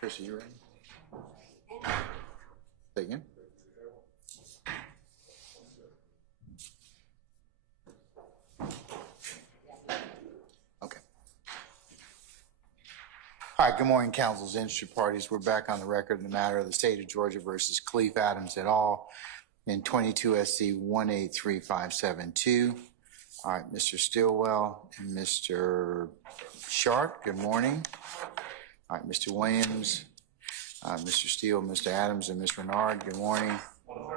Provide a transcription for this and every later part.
Chris, are you ready? Say again? Okay. All right, good morning, councils, interested parties. We're back on the record in the matter of the state of Georgia versus Cleef Adams et al. In 22 SC 183572. All right, Mr. Stillwell and Mr. Sharp, good morning. All right, Mr. Williams, Mr. Steele, Mr. Adams, and Ms. Renard, good morning. All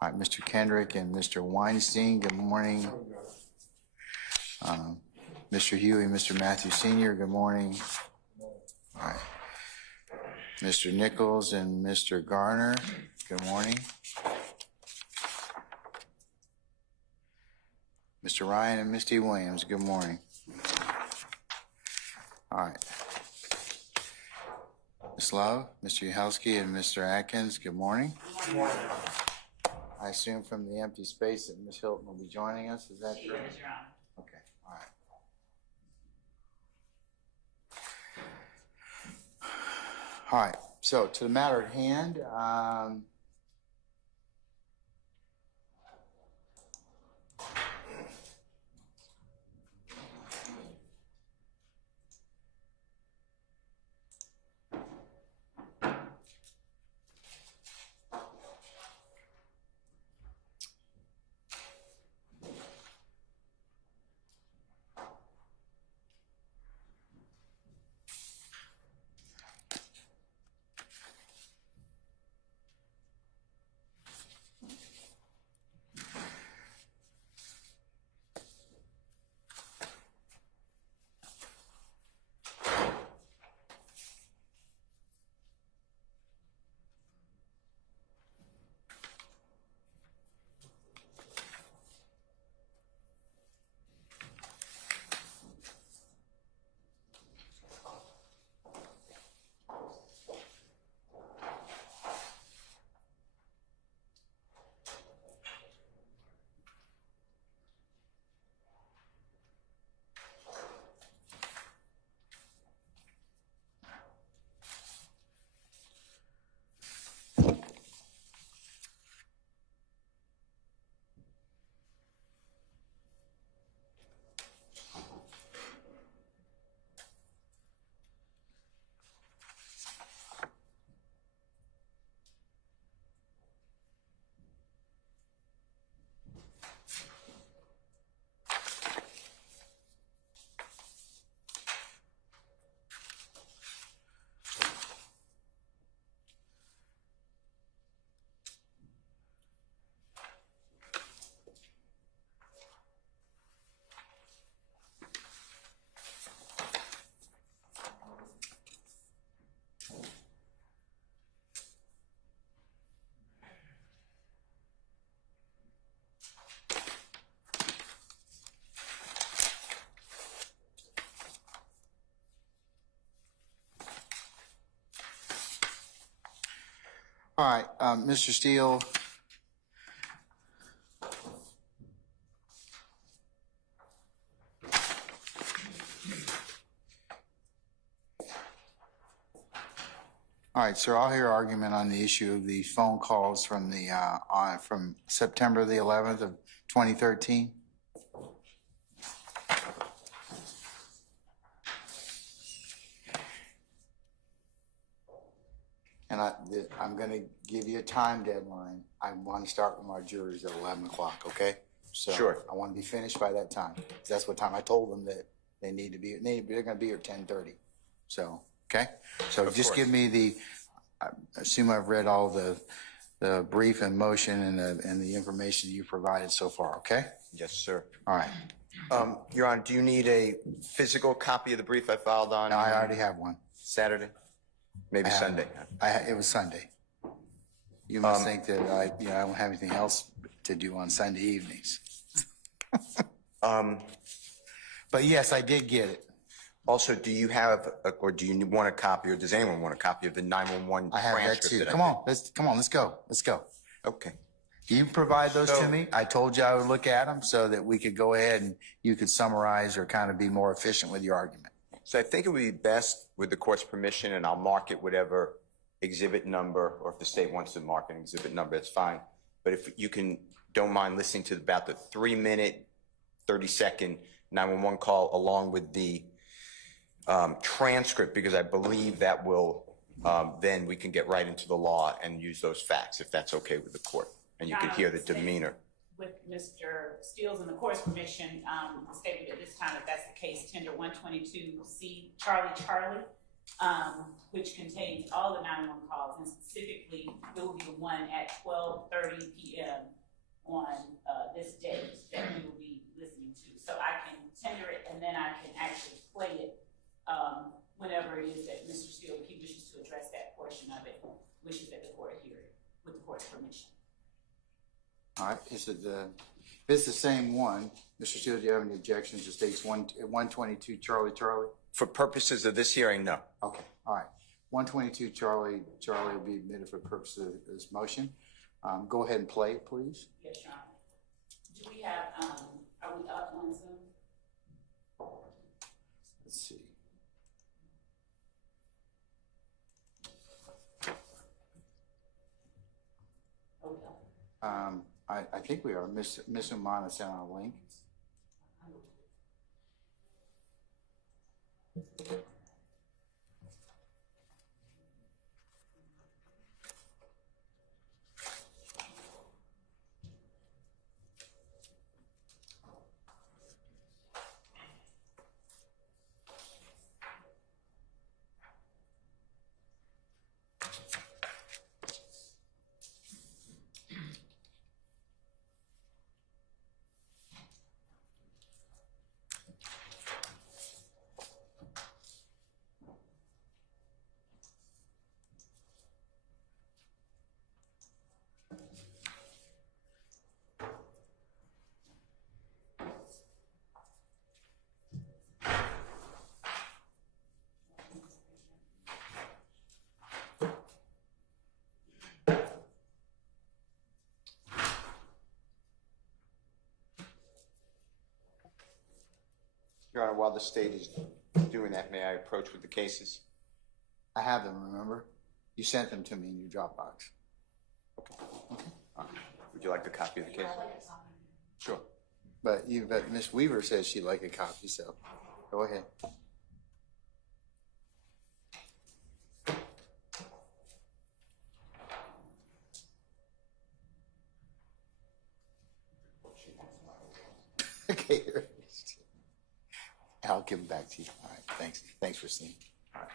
right, Mr. Kendrick and Mr. Weinstein, good morning. Mr. Huey, Mr. Matthew Sr., good morning. All right. Mr. Nichols and Mr. Garner, good morning. Mr. Ryan and Misty Williams, good morning. All right. Ms. Love, Mr. Uhelski, and Mr. Atkins, good morning. Good morning. I assume from the empty space that Ms. Hilton will be joining us, is that correct? Yes, Your Honor. Okay, all right. All right, so to the matter at hand, all right, Mr. Steele. All right, sir, I'll hear argument on the issue of the phone calls from the from September the 11th of 2013. And I'm going to give you a time deadline. I want to start with my jurors at 11 o'clock, okay? So sure. I want to be finished by that time. That's what time I told them that they need to be. They're going to be here at 10:30. So, okay? So Of just course. give me I assume I've read all the brief and motion and the information you provided so far, okay? Yes, sir. All right. Your Honor, do you need a physical copy of the brief I filed on No, I already have one. Saturday? Maybe Sunday. It was Sunday. You must think that I don't have anything else to do on Sunday evenings. But yes, I did get it. Also, do you have, or do you want a copy, or does anyone want a copy of the 911 I have that transcript? too. Come on, let's go. Let's go. Okay. You provide those to me. I told you I would look at them so that we could go ahead and you could summarize or kind of be more efficient with your argument. So I think it would be best with the court's permission, and I'll mark it whatever exhibit number, or if the state wants to mark an exhibit number, that's fine. But if you don't mind listening to about the 3-minute, 30-second 911 call along with the transcript, because I believe that will, then we can get right into the law and use those facts, if that's okay with the court. And you can hear the demeanor. With Mr. Steele's and the court's permission, the statement at this time, if that's the case, tender 122C Charlie, which contains all the 911 calls, and specifically it will be the one at 12:30 p.m. on this date that we will be listening to. So I can tender it, and then I can actually play it whenever it is that Mr. Steele, if he wishes to address that portion of it, wishes that the court hear it with the court's permission. All right, is it it's the same one. Mr. Steele, do you have any objections? It states 122 Charlie. For purposes of this hearing, no. Okay, all right. 122 Charlie will be admitted for purposes of this motion. Go ahead and play it, please. Yes, Your Honor. Do we have, are we up on Zoom? Let's see. Okay. I think we are. Miss Umana sent out a link. Your Honor, while the state is doing that, may I approach with the cases? I have them, remember? You sent them to me in your Dropbox. Okay. Would you like a copy of the case? Sure. But Miss Weaver says she'd like a copy, so go ahead. Okay, here it is. I'll give them back to you. All right, thanks for seeing. All right.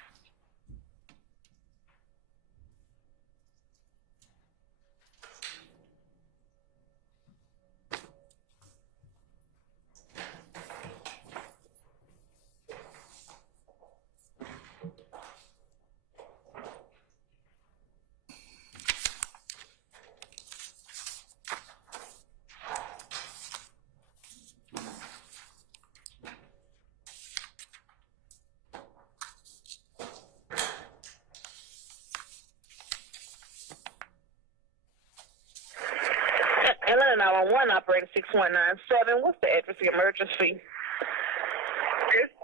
Atlanta 911 operator 6197. What's the address of the emergency?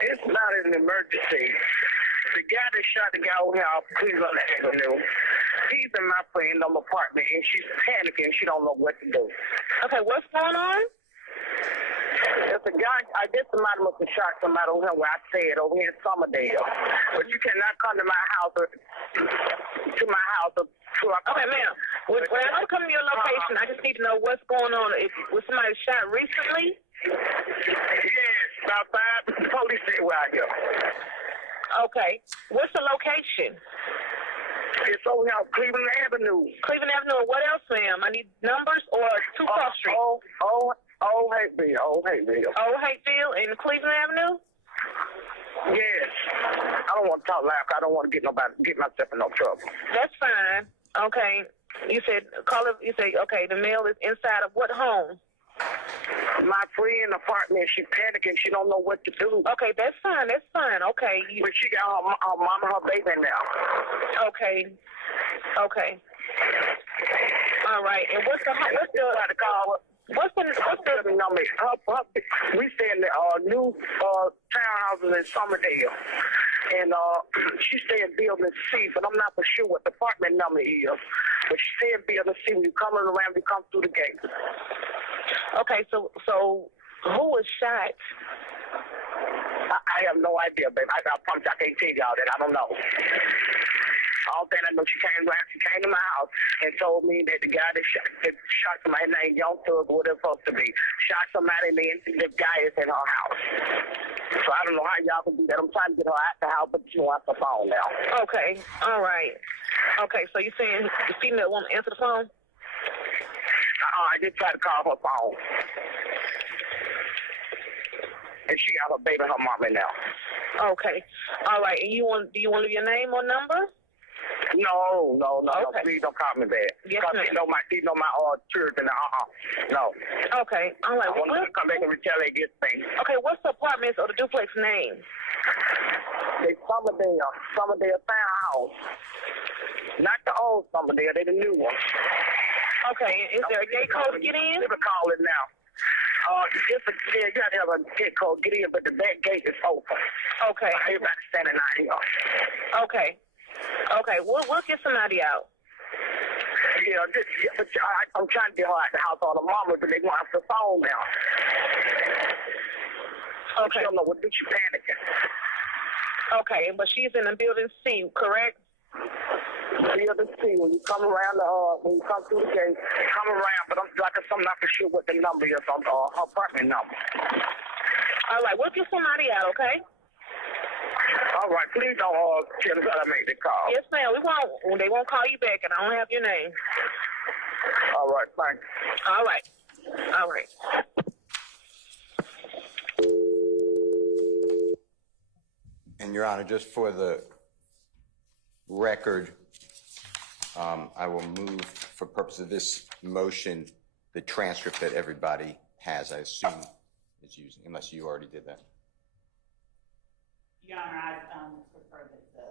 It's not an emergency. The guy that shot the guy over here off Cleveland Avenue, he's in my friend's apartment, and she's panicking. She don't know what to do. Okay, what's going on? There's a guy, I guess somebody must have shot somebody over here where I stayed, over here in Summerdale. But you cannot come to my house or Okay, ma'am. When I come to your location, I just need to know what's going on. Was somebody shot recently? Yes, about 5 police say where I go. Okay. What's the location? It's over here on Cleveland Avenue. Cleveland Avenue. What else, ma'am? I need numbers or 2 Cross Street? Old Hateville. Old Hateville in Cleveland Avenue? Yes. I don't want to talk loud. I don't want to get myself in no trouble. That's fine. Okay. You said okay, the mail is inside of what home? My friend's apartment. She's panicking. She don't know what to do. Okay, that's fine. Okay. But she got her mom and her baby now. Okay. All right. And what's the What's the building number? We stay in the new townhouses in Summerdale. And she stay in building C, but I'm not for sure what the apartment number is. But she stay in building C when you coming around, you come through the gate. Okay, so who was shot? I have no idea, babe. I promise I can't tell y'all that. I don't know. All that I know, she came to my house and told me that the guy that shot somebody named Young Thug, or whatever it's supposed to be, shot somebody and the guy is in her house. So I don't know how y'all can do that. I'm trying to get her out the house, but she wants the phone now. Okay, all right. Okay, so you saying the female won't answer the phone? I just tried to call her phone. And she got her baby and her mama now. Okay, all right. And do you want to leave your name or number? No. Okay. Please don't call me back. Yes, because ma'am. she know my children. No. Okay, all right. I want to come back and retaliate against me. Okay, what's the apartment or the duplex name? They Summerdale townhouse. Not the old Summerdale, they the new one. Okay, is there a gate code to get in? Never call it now. You got to have a gate code get in, but the back gate is open. Okay. Everybody standing out here. Okay, we'll get somebody out. Yeah, but I'm trying to get her out the house on the mama, but they want to have the phone now. Okay. She don't know what to do. She panicking. Okay, but she's in the building C, correct? Building C. When you come around, when you come through the gate, come around. But I'm not for sure what the number is on her apartment number. All right, we'll get somebody out. Okay. All right, please don't tell us how to make the call. Yes, ma'am. They won't call you back, and I don't have your name. All right, thanks. All right. And Your Honor, just for the record, I will move, for purpose of this motion, the transcript that everybody has, I assume, is using, unless you already did that. Your Honor, I prefer that the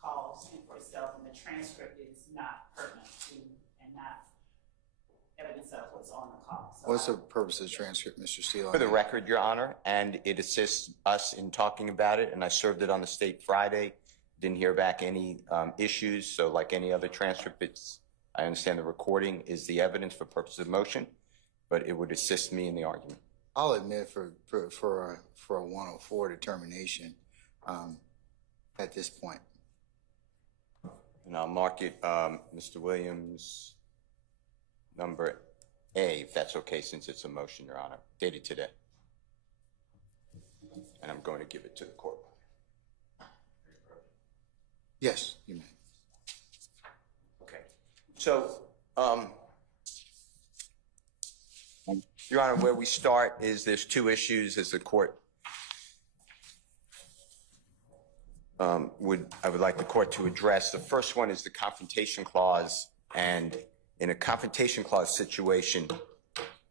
call speak for itself, and the transcript is not pertinent to and not evidence of what's on the call. So What's the purpose of the transcript, Mr. Steele? For the record, Your Honor, and it assists us in talking about it, and I served it on the state Friday, didn't hear back any issues, so like any other transcript, I understand the recording is the evidence for purpose of motion, but it would assist me in the argument. I'll admit for a 104 determination at this point. And I'll mark it, Mr. Williams, number A, if that's okay, since it's a motion, Your Honor, dated today. And I'm going to give it to the court. Yes, you may. Okay. So, Your Honor, where we start is there's two issues as the court I would like the court to address. The first one is the confrontation clause, and in a confrontation clause situation,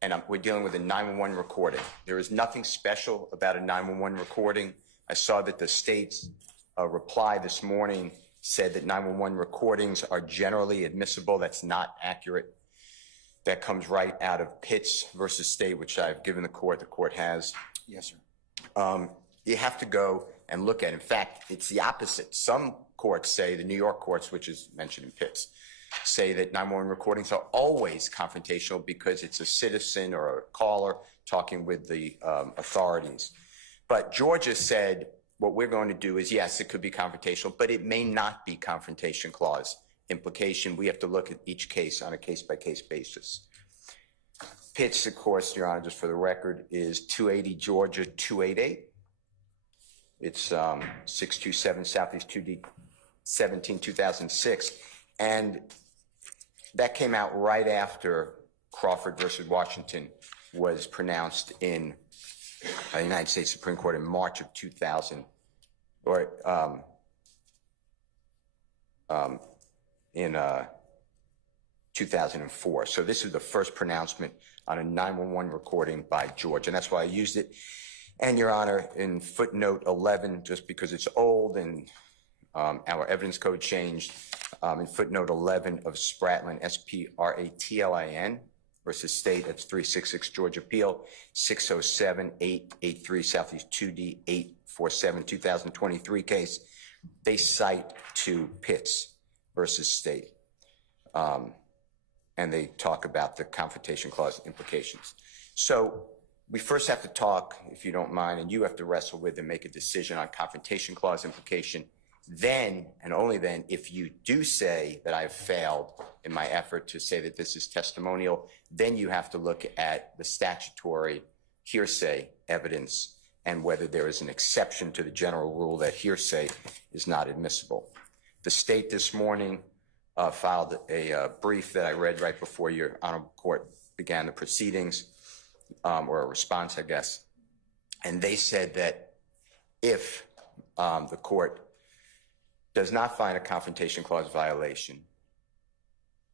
and we're dealing with a 911 recording. There is nothing special about a 911 recording. I saw that the state's reply this morning said that 911 recordings are generally admissible. That's not accurate. That comes right out of Pitts versus State, which I've given the court. The court has. Yes, sir. You have to go and look at. In fact, it's the opposite. Some courts say, the New York courts, which is mentioned in Pitts, say that 911 recordings are always confrontational because it's a citizen or a caller talking with the authorities. But Georgia said what we're going to do is, yes, it could be confrontational, but it may not be confrontation clause implication. We have to look at each case on a case-by-case basis. Pitts, of course, Your Honor, just for the record, is 280 Georgia 288. It's 627 Southeast 2D 17, 2006. And that came out right after Crawford versus Washington was pronounced in the United States Supreme Court in March of 2000, or in 2004. So this is the first pronouncement on a 911 recording by Georgia, and that's why I used it. And Your Honor, in footnote 11, just because it's old and our evidence code changed, in footnote 11 of Spratlin, S-P-R-A-T-L-I-N versus State. That's 366 Georgia Appeal, 607-883 Southeast 2D 847, 2023 case. They cite to Pitts versus State. And they talk about the Confrontation Clause implications. So we first have to talk, if you don't mind, and you have to wrestle with and make a decision on Confrontation Clause implication. Then, and only then, if you do say that I've failed in my effort to say that this is testimonial, then you have to look at the statutory hearsay evidence and whether there is an exception to the general rule that hearsay is not admissible. The State this morning filed a brief that I read right before your Honorable Court began the proceedings, or a response, I guess. And they said that if the court does not find a Confrontation Clause violation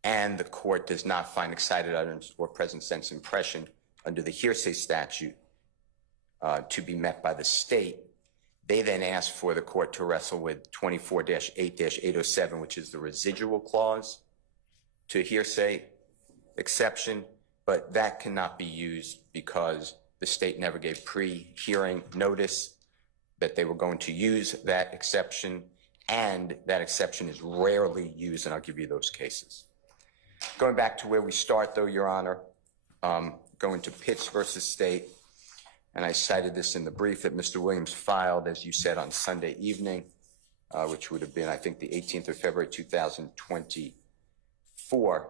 and the court does not find excited utterance or present sense impression under the hearsay statute to be met by the State, they then asked for the court to wrestle with 24-8-807, which is the residual clause to hearsay exception, but that cannot be used because the State never gave pre-hearing notice that they were going to use that exception, and that exception is rarely used, and I'll give you those cases. Going back to where we start, though, Your Honor, going to Pitts versus State, and I cited this in the brief that Mr. Williams filed, as you said, on Sunday evening, which would have been, I think, the 18th of February, 2024.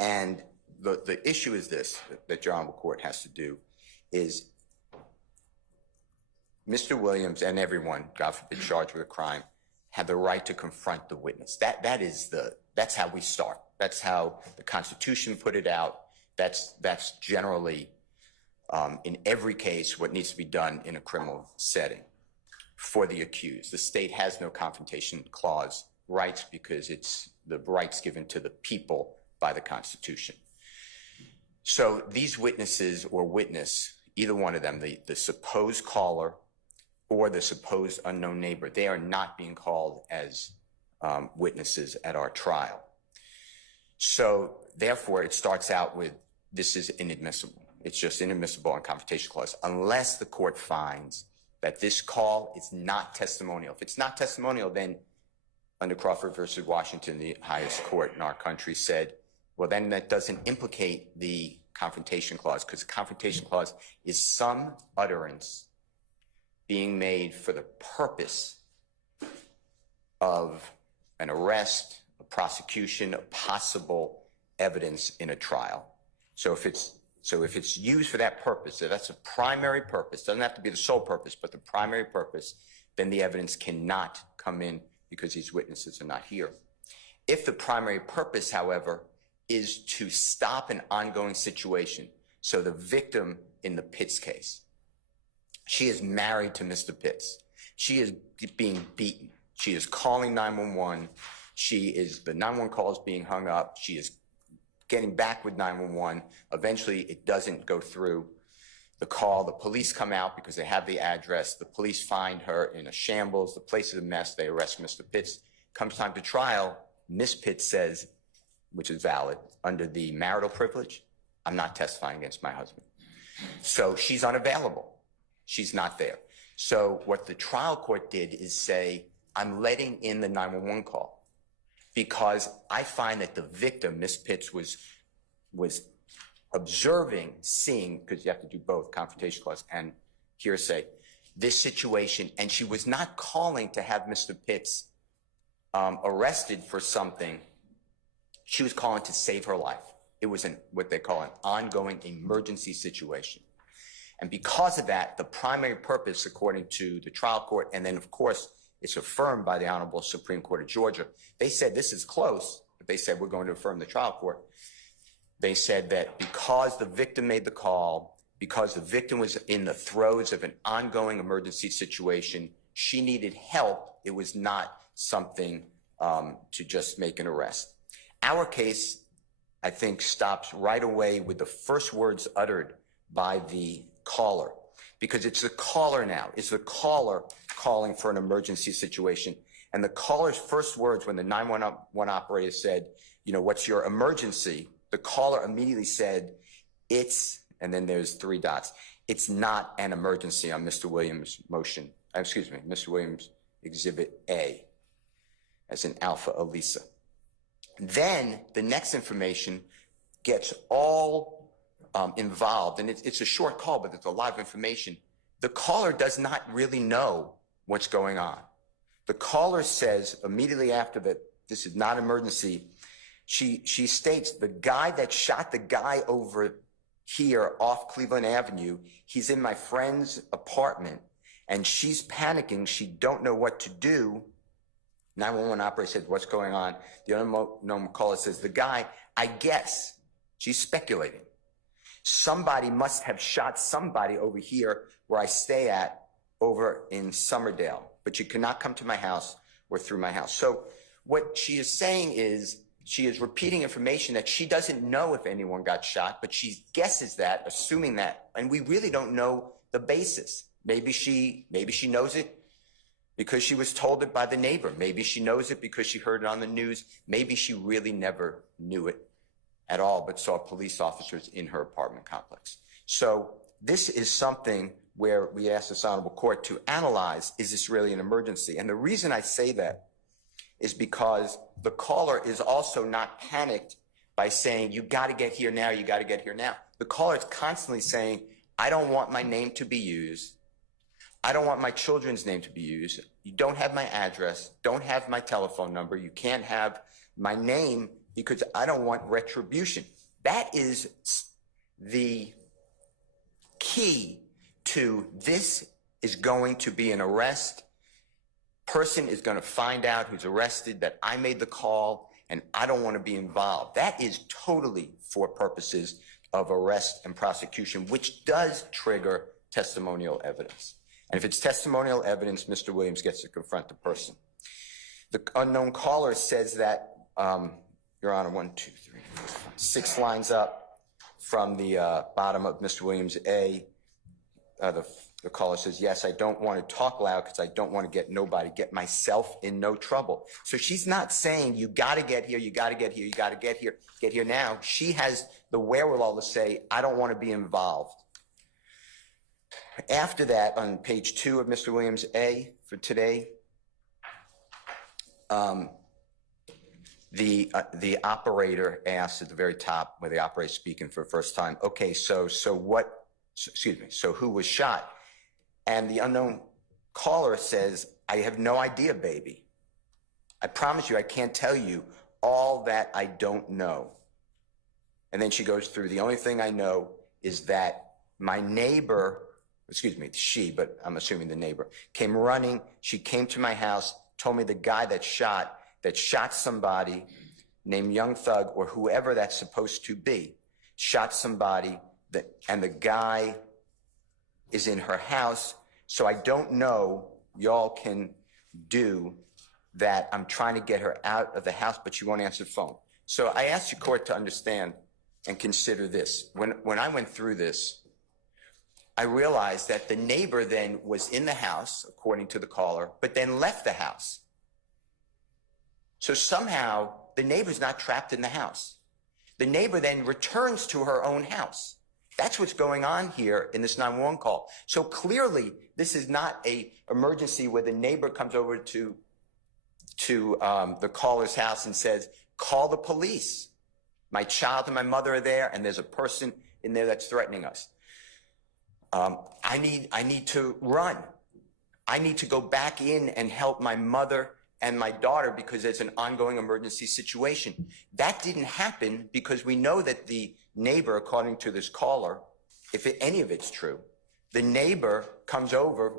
And the issue is this, that Your Honorable Court has to do, is Mr. Williams and everyone, God forbid, charged with a crime, have the right to confront the witness. That's how we start. That's how the Constitution put it out. That's generally, in every case, what needs to be done in a criminal setting for the accused. The State has no Confrontation Clause rights because it's the rights given to the people by the Constitution. So these witnesses or witness, either one of them, the supposed caller or the supposed unknown neighbor, they are not being called as witnesses at our trial. So therefore, it starts out with, this is inadmissible. It's just inadmissible on Confrontation Clause, unless the court finds that this call is not testimonial. If it's not testimonial, then under Crawford versus Washington, the highest court in our country said, well, then that doesn't implicate the Confrontation Clause, because the Confrontation Clause is some utterance being made for the purpose of an arrest, a prosecution, of possible evidence in a trial. So if it's used for that purpose, so that's a primary purpose, doesn't have to be the sole purpose, but the primary purpose, then the evidence cannot come in because these witnesses are not here. If the primary purpose, however, is to stop an ongoing situation, so the victim in the Pitts case, she is married to Mr. Pitts. She is being beaten. She is calling 911. The 911 call is being hung up. She is getting back with 911. Eventually, it doesn't go through the call. The police come out because they have the address. The police find her in a shambles. The place is a mess. They arrest Mr. Pitts. Comes time to trial, Ms. Pitts says, which is valid, under the marital privilege, I'm not testifying against my husband. So she's unavailable. She's not there. So what the trial court did is say, I'm letting in the 911 call because I find that the victim, Ms. Pitts, was observing, seeing, because you have to do both, Confrontation Clause and hearsay, this situation, and she was not calling to have Mr. Pitts arrested for something. She was calling to save her life. It was what they call an ongoing emergency situation. And because of that, the primary purpose, according to the trial court, and then, of course, it's affirmed by the Honorable Supreme Court of Georgia, they said this is close, but they said we're going to affirm the trial court. They said that because the victim made the call, because the victim was in the throes of an ongoing emergency situation, she needed help. It was not something to just make an arrest. Our case, I think, stops right away with the first words uttered by the caller, because it's the caller now. It's the caller calling for an emergency situation. And the caller's first words when the 911 operator said, you know, what's your emergency? the caller immediately said, and then there's 3 dots. It's not an emergency on Mr. Williams' motion, Mr. Williams' Exhibit A, as in Alpha Elisa. Then the next information gets all involved, and it's a short call, but there's a lot of information. The caller does not really know what's going on. The caller says immediately after that this is not emergency, she states the guy that shot the guy over here off Cleveland Avenue, he's in my friend's apartment, and she's panicking. She don't know what to do. 911 operator says, what's going on? The unknown caller says, the guy, I guess, she's speculating. Somebody must have shot somebody over here where I stay at over in Summerdale, but you cannot come to my house or through my house. So what she is saying is she is repeating information that she doesn't know if anyone got shot, but she guesses that, assuming that, and we really don't know the basis. Maybe she knows it because she was told it by the neighbor. Maybe she knows it because she heard it on the news. Maybe she really never knew it at all, but saw police officers in her apartment complex. So this is something where we ask this honorable court to analyze, is this really an emergency? And the reason I say that is because the caller is also not panicked by saying, you got to get here now, you got to get here now. The caller is constantly saying, I don't want my name to be used. I don't want my children's name to be used. You don't have my address, don't have my telephone number. You can't have my name because I don't want retribution. That is the key to this is going to be an arrest. Person is going to find out who's arrested that I made the call and I don't want to be involved. That is totally for purposes of arrest and prosecution, which does trigger testimonial evidence. And if it's testimonial evidence, Mr. Williams gets to confront the person. The unknown caller says that, Your Honor, 1, 2, 3, 4, 5, 6 lines up from the bottom of Mr. Williams A. The caller says, yes, I don't want to talk loud because I don't want to get myself in no trouble. So she's not saying you got to get here, you got to get here, you got to get here now. She has the wherewithal to say, I don't want to be involved. After that, on page 2 of Mr. Williams A for today, the operator asks at the very top, where the operator is speaking for the first time, okay, so who was shot? And the unknown caller says, I have no idea, baby. I promise you, I can't tell you all that I don't know. And then she goes through, the only thing I know is that my neighbor, she, but I'm assuming the neighbor, came running. She came to my house, told me the guy that shot somebody named Young Thug or whoever that's supposed to be, shot somebody and the guy is in her house. So I don't know, y'all can do that. I'm trying to get her out of the house, but she won't answer the phone. So I asked the court to understand and consider this. When I went through this, I realized that the neighbor then was in the house, according to the caller, but then left the house. So somehow the neighbor's not trapped in the house. The neighbor then returns to her own house. That's what's going on here in this 911 call. So clearly, this is not an emergency where the neighbor comes over to the caller's house and says, call the police. My child and my mother are there, and there's a person in there that's threatening us. I need to run. I need to go back in and help my mother and my daughter because there's an ongoing emergency situation. That didn't happen because we know that the neighbor, according to this caller, if any of it's true, the neighbor comes over,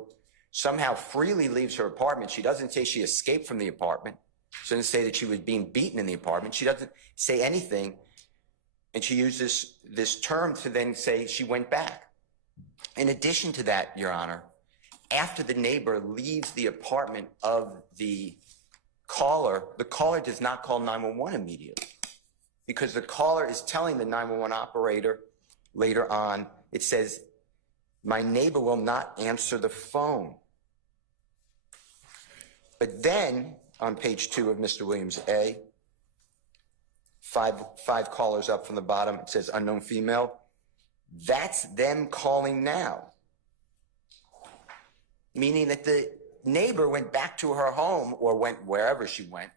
somehow freely leaves her apartment. She doesn't say she escaped from the apartment. She doesn't say that she was being beaten in the apartment. She doesn't say anything. And she uses this term to then say she went back. In addition to that, Your Honor, after the neighbor leaves the apartment of the caller does not call 911 immediately because the caller is telling the 911 operator later on, it says, my neighbor will not answer the phone. But then on page 2 of Mr. Williams A, five callers up from the bottom. It says unknown female. That's them calling now. Meaning that the neighbor went back to her home or went wherever she went,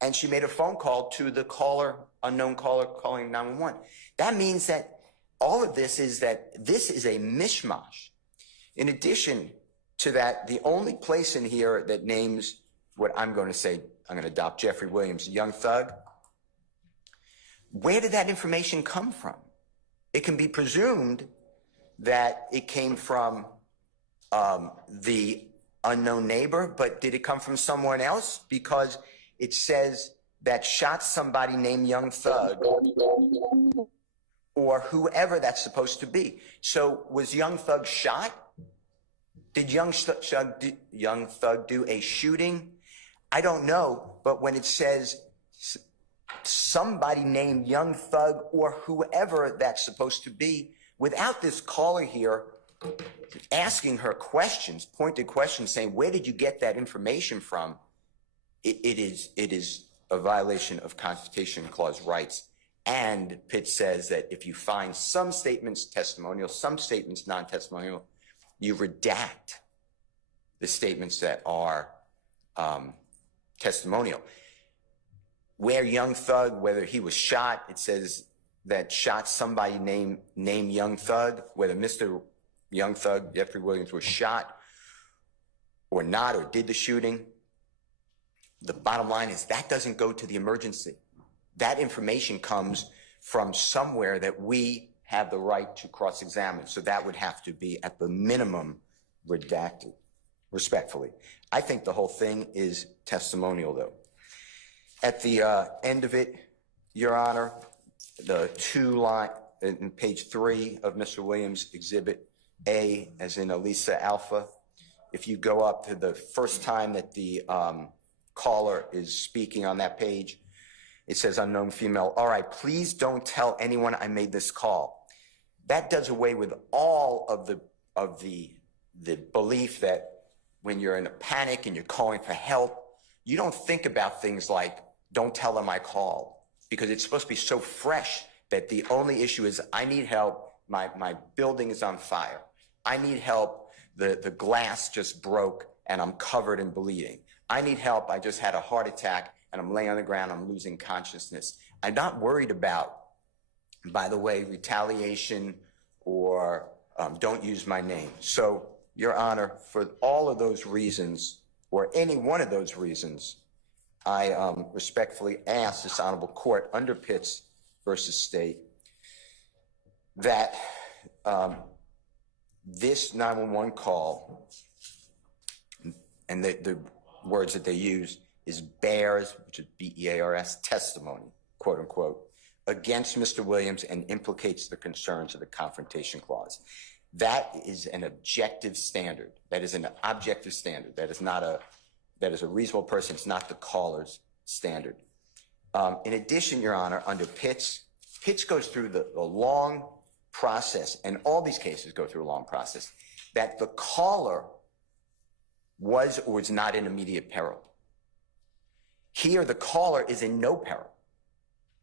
and she made a phone call to the caller, unknown caller calling 911. That means that all of this is that this is a mishmash. In addition to that, the only place in here that names what I'm going to say, I'm going to adopt Jeffery Williams, young thug. Where did that information come from? It can be presumed that it came from the unknown neighbor, but did it come from someone else? Because it says that shot somebody named Young Thug or whoever that's supposed to be. So was Young Thug shot? Did Young Thug do a shooting? I don't know, but when it says somebody named Young Thug or whoever that's supposed to be, without this caller here asking her questions, pointed questions, saying, where did you get that information from? It is a violation of Confrontation Clause rights. And Pitt says that if you find some statements testimonial, some statements non-testimonial, you redact the statements that are testimonial. Where Young Thug, whether he was shot, it says that shot somebody named Young Thug, whether Mr. Young Thug, Jeffery Williams, was shot or not, or did the shooting. The bottom line is that doesn't go to the emergency. That information comes from somewhere that we have the right to cross-examine. So that would have to be, at the minimum, redacted, respectfully. I think the whole thing is testimonial, though. At the end of it, Your Honor, the two-line, in page 3 of Mr. Williams' Exhibit A, as in Elisa Alpha, if you go up to the first time that the caller is speaking on that page, it says unknown female. All right, please don't tell anyone I made this call. That does away with all of the belief that when you're in a panic and you're calling for help, you don't think about things like, don't tell them I called, because it's supposed to be so fresh that the only issue is, I need help, my building is on fire. I need help, the glass just broke and I'm covered in bleeding. I need help, I just had a heart attack and I'm laying on the ground, I'm losing consciousness. I'm not worried about, by the way, retaliation or don't use my name. So, Your Honor, for all of those reasons, or any one of those reasons, I respectfully ask this honorable court under Pitts versus State that this 911 call, and the words that they use, is bears, which is B-E-A-R-S, testimony, quote unquote, against Mr. Williams and implicates the concerns of the Confrontation Clause. That is an objective standard. That is an objective standard. That is a reasonable person. It's not the caller's standard. In addition, Your Honor, under Pitts goes through the long process, and all these cases go through a long process, that the caller was or was not in immediate peril. Here, the caller is in no peril.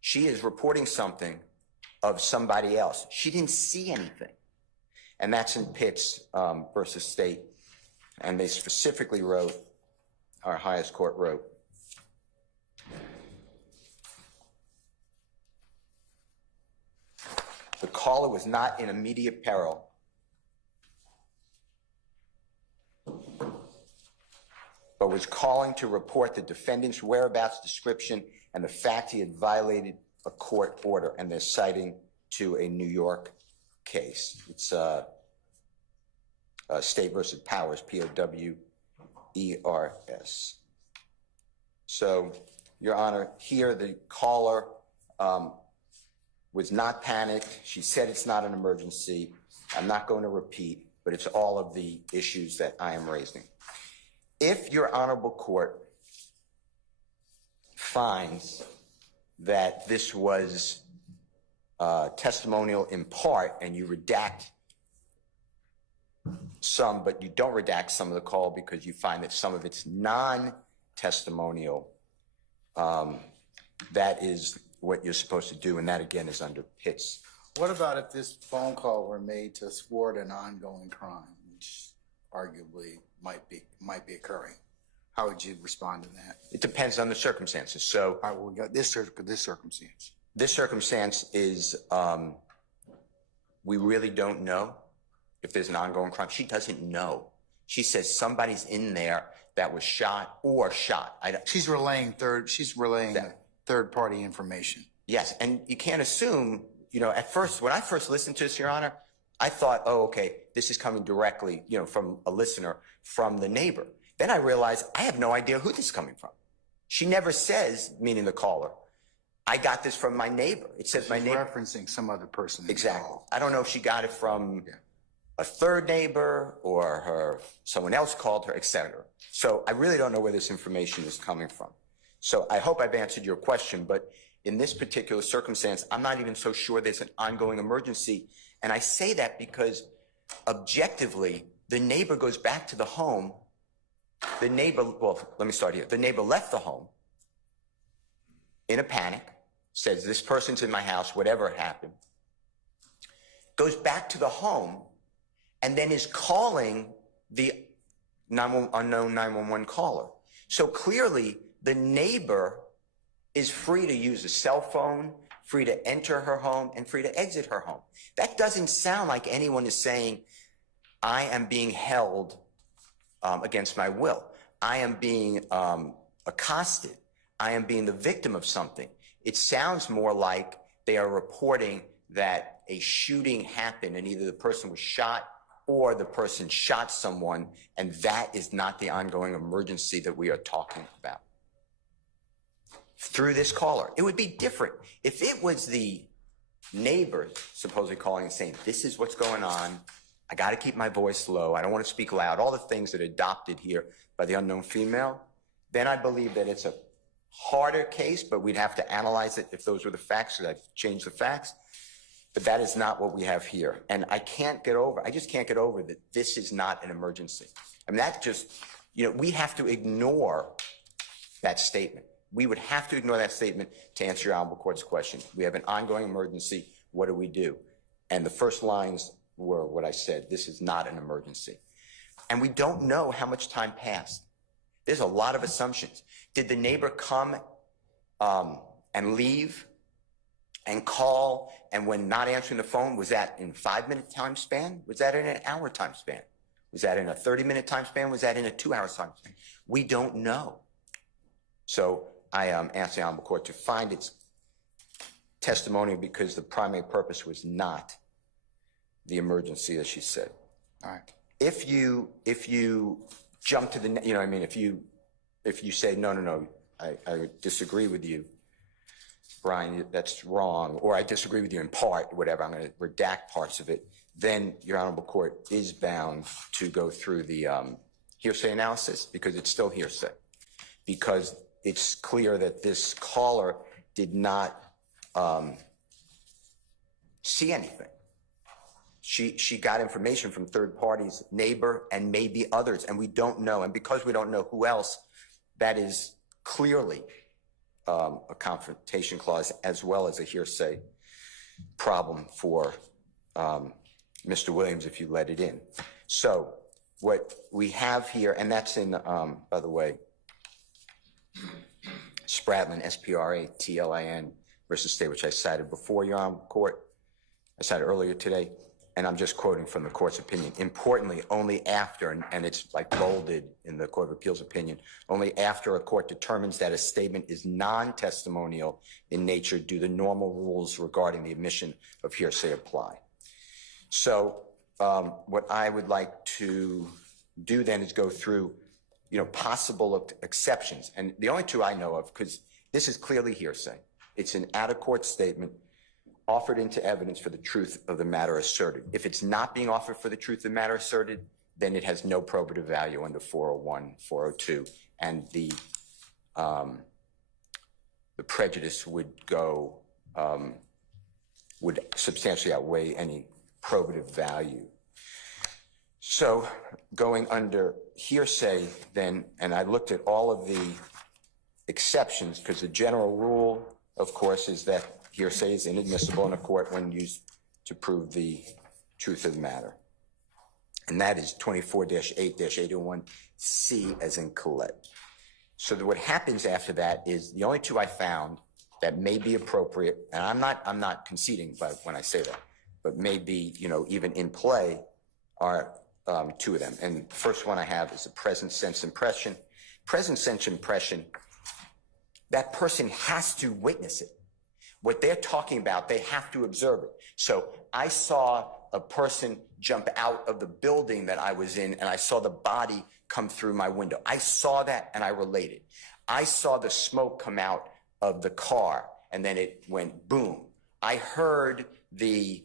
She is reporting something of somebody else. She didn't see anything. And that's in Pitts versus State. And they specifically wrote, our highest court wrote, the caller was not in immediate peril, but was calling to report the defendant's whereabouts description and the fact he had violated a court order, and they're citing to a New York case. It's State versus Powers, P-O-W-E-R-S. So, Your Honor, here the caller was not panicked. She said it's not an emergency. I'm not going to repeat, but it's all of the issues that I am raising. If Your Honorable Court finds that this was testimonial in part, and you redact some, but you don't redact some of the call because you find that some of it's non-testimonial, that is what you're supposed to do, and that again is under Pitts. What about if this phone call were made to thwart an ongoing crime, which arguably might be occurring? How would you respond to that? It depends on the circumstances. So All right, well, we got this circumstance. this circumstance is, we really don't know if there's an ongoing crime. She doesn't know. She says somebody's in there that was shot or shot. She's relaying third-party information. Yes, and you can't assume, at first, when I first listened to this, Your Honor, I thought, oh, okay, this is coming directly, from a listener, from the neighbor. Then I realized I have no idea who this is coming from. She never says, meaning the caller, I got this from my neighbor. It says my neighbor. Referencing some other person. Exactly. I don't know if she got it from a third neighbor or someone else called her, etc. So I really don't know where this information is coming from. So I hope I've answered your question, but in this particular circumstance, I'm not even so sure there's an ongoing emergency. And I say that because objectively, the neighbor goes back to the home. The neighbor left the home in a panic, says this person's in my house, whatever happened, goes back to the home, and then is calling the unknown 911 caller. So clearly, the neighbor is free to use a cell phone, free to enter her home, and free to exit her home. That doesn't sound like anyone is saying, I am being held against my will. I am being accosted. I am being the victim of something. It sounds more like they are reporting that a shooting happened and either the person was shot or the person shot someone, and that is not the ongoing emergency that we are talking about. Through this caller, it would be different if it was the neighbor supposedly calling and saying, this is what's going on. I got to keep my voice low. I don't want to speak loud. All the things that are adopted here by the unknown female. Then I believe that it's a harder case, but we'd have to analyze it if those were the facts, because I've changed the facts. But that is not what we have here. And I just can't get over that this is not an emergency. I mean, that just, we have to ignore that statement. We would have to ignore that statement to answer your Honorable Court's question. We have an ongoing emergency. What do we do? And the first lines were what I said. This is not an emergency. And we don't know how much time passed. There's a lot of assumptions. Did the neighbor come and leave and call, and when not answering the phone, was that in a 5-minute time span? Was that in an hour time span? Was that in a 30-minute time span? Was that in a 2-hour time span? We don't know. So I asked the Honorable Court to find its testimony because the primary purpose was not the emergency, as she said. All right. If you jump to the, if you say, no, I disagree with you, Brian, that's wrong, or I disagree with you in part, whatever, I'm going to redact parts of it, then your Honorable Court is bound to go through the hearsay analysis, because it's still hearsay. Because it's clear that this caller did not see anything. She got information from third parties, neighbor, and maybe others, and we don't know. And because we don't know who else, that is clearly a confrontation clause as well as a hearsay problem for Mr. Williams if you let it in. So what we have here, and that's in, by the way, Spratlin, S-P-R-A-T-L-I-N versus State, which I cited before, Your Honorable Court. I cited earlier today, and I'm just quoting from the court's opinion. Importantly, only after, and it's like bolded in the Court of Appeals opinion, only after a court determines that a statement is non-testimonial in nature do the normal rules regarding the admission of hearsay apply. So what I would like to do then is go through possible exceptions. And the only two I know of, because this is clearly hearsay. It's an out-of-court statement offered into evidence for the truth of the matter asserted. If it's not being offered for the truth of the matter asserted, then it has no probative value under 401, 402, and the prejudice would substantially outweigh any probative value. So going under hearsay then, and I looked at all of the exceptions, because the general rule of course, is that hearsay is inadmissible in a court when used to prove the truth of the matter. And that is 24-8-801C as in Colette. So what happens after that is the only two I found that may be appropriate, and I'm not conceding when I say that, but may be, even in play, are two of them. And the first one I have is the present sense impression. Present sense impression, that person has to witness it. What they're talking about, they have to observe it. So I saw a person jump out of the building that I was in, and I saw the body come through my window. I saw that, and I related. I saw the smoke come out of the car, and then it went boom. I heard the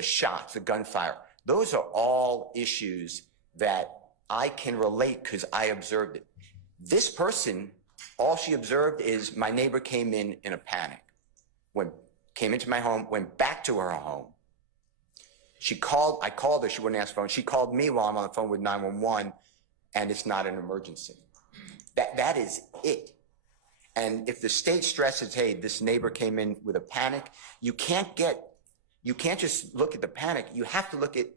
shots, the gunfire. Those are all issues that I can relate because I observed it. This person, all she observed is my neighbor came in a panic. Came into my home, went back to her home. I called her, she wouldn't answer the phone. She called me while I'm on the phone with 911, and it's not an emergency. That is it. And if the state stresses, hey, this neighbor came in with a panic, you can't just look at the panic. You have to look at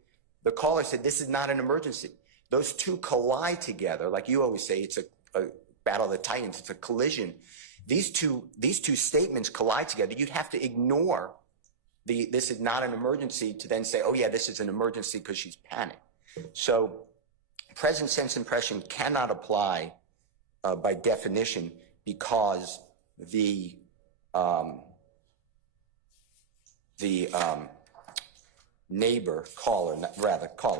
the caller said, this is not an emergency. Those two collide together. Like you always say, it's a battle of the titans. It's a collision. These two statements collide together. You'd have to ignore this is not an emergency to then say, oh yeah, this is an emergency because she's panicked. So present sense impression cannot apply by definition because the caller,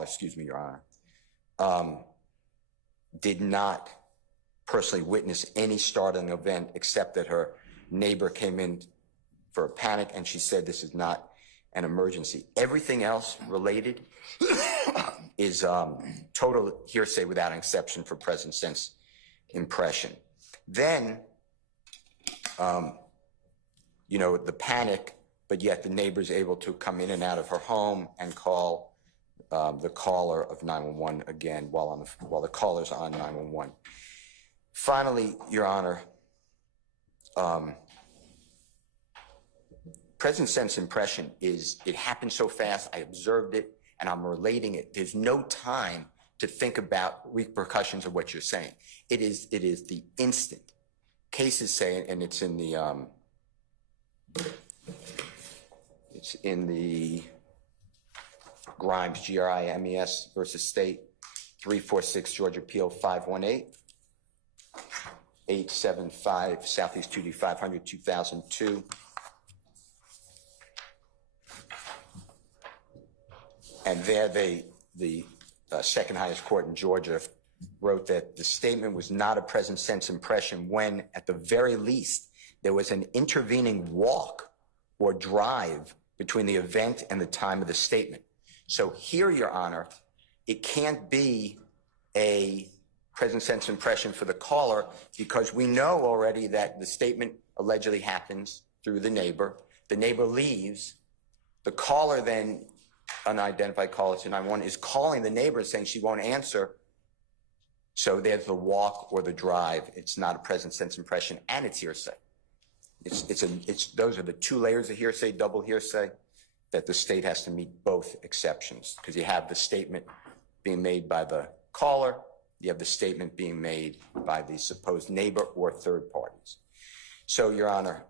excuse me, Your Honor, did not personally witness any startling event except that her neighbor came in for a panic and she said this is not an emergency. Everything else related is total hearsay without an exception for present sense impression. Then, the panic, but yet the neighbor's able to come in and out of her home and call the caller of 911 again while the caller's on 911. Finally, Your Honor, present sense impression it happened so fast, I observed it, and I'm relating it. There's no time to think about repercussions of what you're saying. It is the instant. Cases say, and it's in the Grimes, Grimes versus State, 346 Georgia Appeal 518, 875 Southeast 2D 500, 2002. And there the second highest court in Georgia wrote that the statement was not a present sense impression when, at the very least, there was an intervening walk or drive between the event and the time of the statement. So here, Your Honor, it can't be a present sense impression for the caller because we know already that the statement allegedly happens through the neighbor leaves, the caller then, unidentified caller to 911, is calling the neighbor saying she won't answer. So there's the walk or the drive. It's not a present sense impression, and it's hearsay. Those are the two layers of hearsay, double hearsay, that the state has to meet both exceptions because you have the statement being made by the caller, you have the statement being made by the supposed neighbor or third parties. So, Your Honor,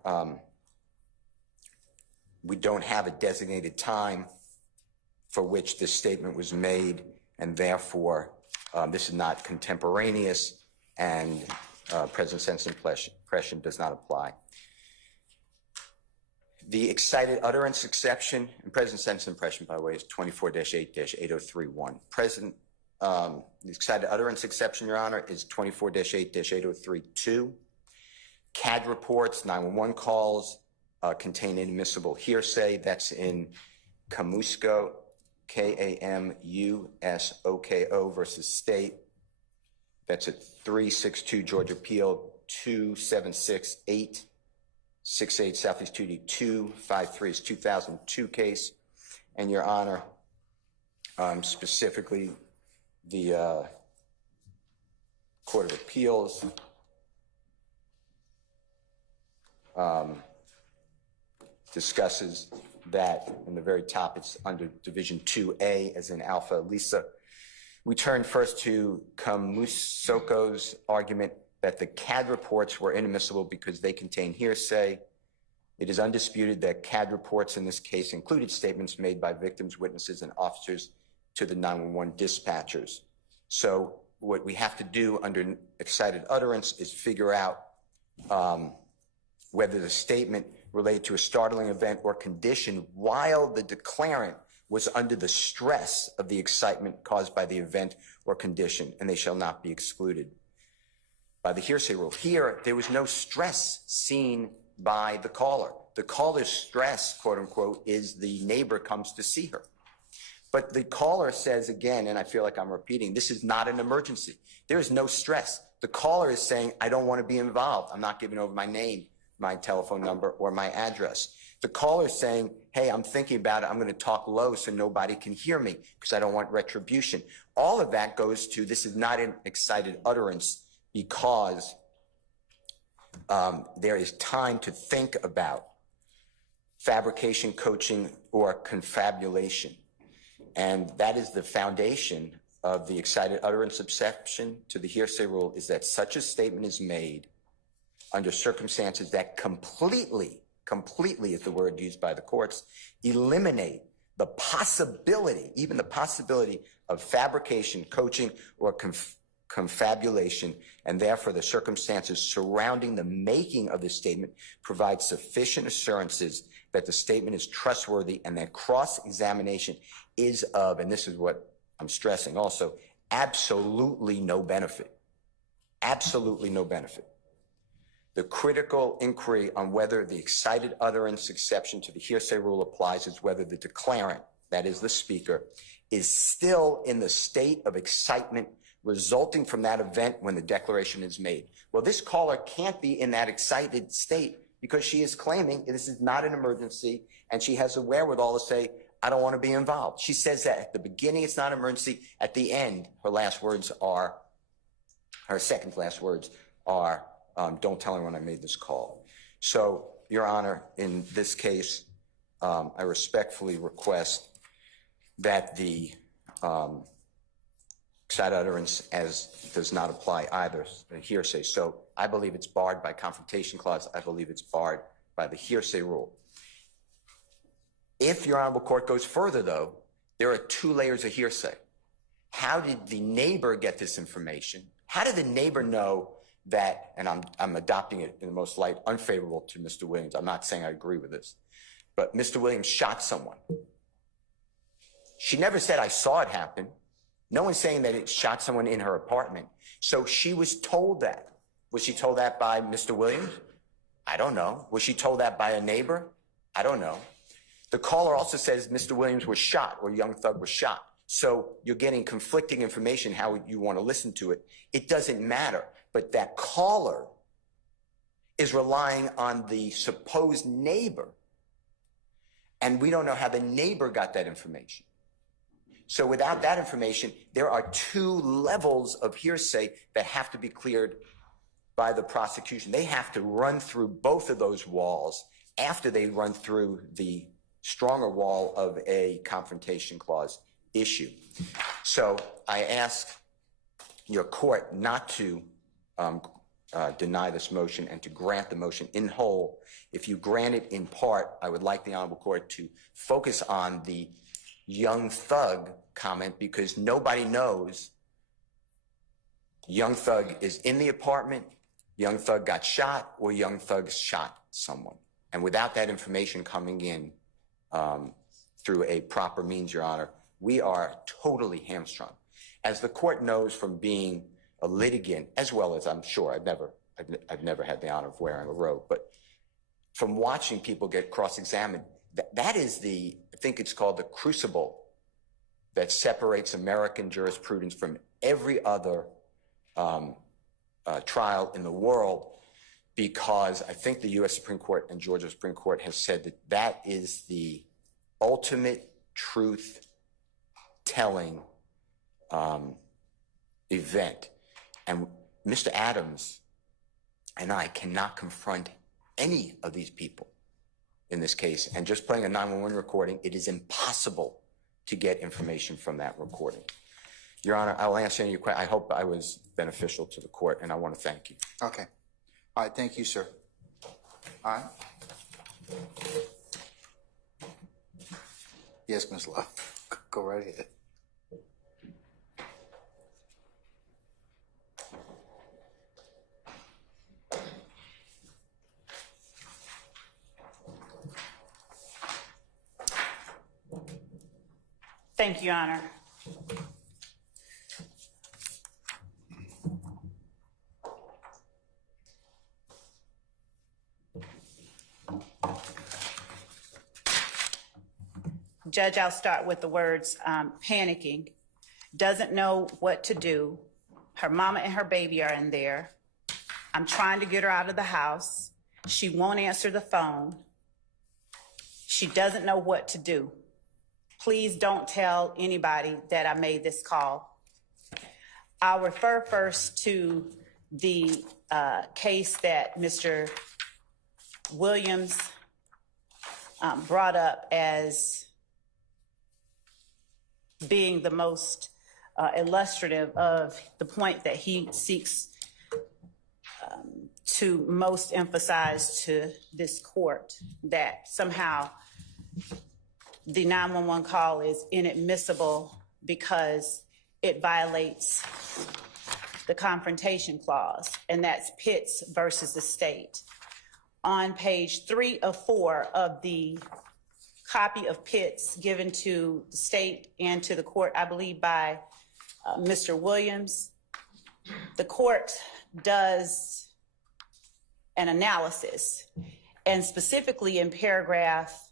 we don't have a designated time for which this statement was made, and therefore this is not contemporaneous, and present sense impression does not apply. The excited utterance exception and present sense impression, by the way, is 24-8-8031. The excited utterance exception, Your Honor, is 24-8-8032. CAD reports, 911 calls contain inadmissible hearsay. That's in Kamusko, K-A-M-U-S-O-K-O versus State. That's at 362 Georgia Appeal 2768. 68 Southeast 2D 253 is 2002 case. And Your Honor, specifically the Court of Appeals discusses that in the very top, it's under Division 2A, as in Alpha Lisa. We turn first to Kamusoko's argument that the CAD reports were inadmissible because they contain hearsay. It is undisputed that CAD reports in this case included statements made by victims, witnesses, and officers to the 911 dispatchers. So what we have to do under excited utterance is figure out whether the statement related to a startling event or condition while the declarant was under the stress of the excitement caused by the event or condition, and they shall not be excluded by the hearsay rule. Here, there was no stress seen by the caller. The caller's stress, quote unquote, is the neighbor comes to see her. But the caller says again, and I feel like I'm repeating, this is not an emergency. There is no stress. The caller is saying, I don't want to be involved. I'm not giving over my name, my telephone number, or my address. The caller is saying, hey, I'm thinking about it. I'm going to talk low so nobody can hear me because I don't want retribution. All of that goes to this is not an excited utterance because there is time to think about fabrication, coaching, or confabulation. And that is the foundation of the excited utterance exception to the hearsay rule, is that such a statement is made under circumstances that completely is the word used by the courts, eliminate the possibility, even the possibility of fabrication, coaching, or confabulation, and therefore the circumstances surrounding the making of this statement provide sufficient assurances that the statement is trustworthy and that cross-examination is of, and this is what I'm stressing also, absolutely no benefit. Absolutely no benefit. The critical inquiry on whether the excited utterance exception to the hearsay rule applies is whether the declarant, that is the speaker, is still in the state of excitement resulting from that event when the declaration is made. Well, this caller can't be in that excited state because she is claiming this is not an emergency, and she has the wherewithal to say, I don't want to be involved. She says that at the beginning it's not an emergency. At the end, her second last words are, don't tell anyone I made this call. So, Your Honor, in this case, I respectfully request that the excited utterance does not apply either the hearsay. So I believe it's barred by confrontation clause. I believe it's barred by the hearsay rule. If Your Honorable Court goes further, though, there are two layers of hearsay. How did the neighbor get this information? How did the neighbor know that, and I'm adopting it in the most light, unfavorable to Mr. Williams. I'm not saying I agree with this, but Mr. Williams shot someone. She never said, I saw it happen. No one's saying that it shot someone in her apartment. So she was told that. Was she told that by Mr. Williams? I don't know. Was she told that by a neighbor? I don't know. The caller also says Mr. Williams was shot or young thug was shot. So you're getting conflicting information how you want to listen to it. It doesn't matter. But that caller is relying on the supposed neighbor. And we don't know how the neighbor got that information. So without that information, there are two levels of hearsay that have to be cleared by the prosecution. They have to run through both of those walls after they run through the stronger wall of a confrontation clause issue. So I ask your court not to deny this motion and to grant the motion in whole. If you grant it in part, I would like the Honorable Court to focus on the young thug comment, because nobody knows young thug is in the apartment, young thug got shot, or young thug shot someone. And without that information coming in through a proper means, Your Honor, we are totally hamstrung. As the court knows from being a litigant, as well as I'm sure I've never had the honor of wearing a robe, but from watching people get cross-examined, that is I think it's called the crucible that separates American jurisprudence from every other trial in the world, because I think the U.S. Supreme Court and Georgia Supreme Court has said that that is the ultimate truth-telling event. And Mr. Adams and I cannot confront any of these people in this case. And just playing a 911 recording, it is impossible to get information from that recording. Your Honor, I'll answer any questions. I hope I was beneficial to the court, and I want to thank you. Okay. All right, thank you, sir. All right. Yes, Ms. Love, go right ahead. Thank you, Your Honor. Judge, I'll start with the words panicking, doesn't know what to do. Her mama and her baby are in there. I'm trying to get her out of the house. She won't answer the phone. She doesn't know what to do. Please don't tell anybody that I made this call. I'll refer first to the case that Mr. Williams brought up as being the most illustrative of the point that he seeks to most emphasize to this court, that somehow the 911 call is inadmissible because it violates the confrontation clause, and that's Pitts versus the state. On page 3 of 4 of the copy of Pitts given to the state and to the court, I believe by Mr. Williams, the court does an analysis, and specifically in paragraph,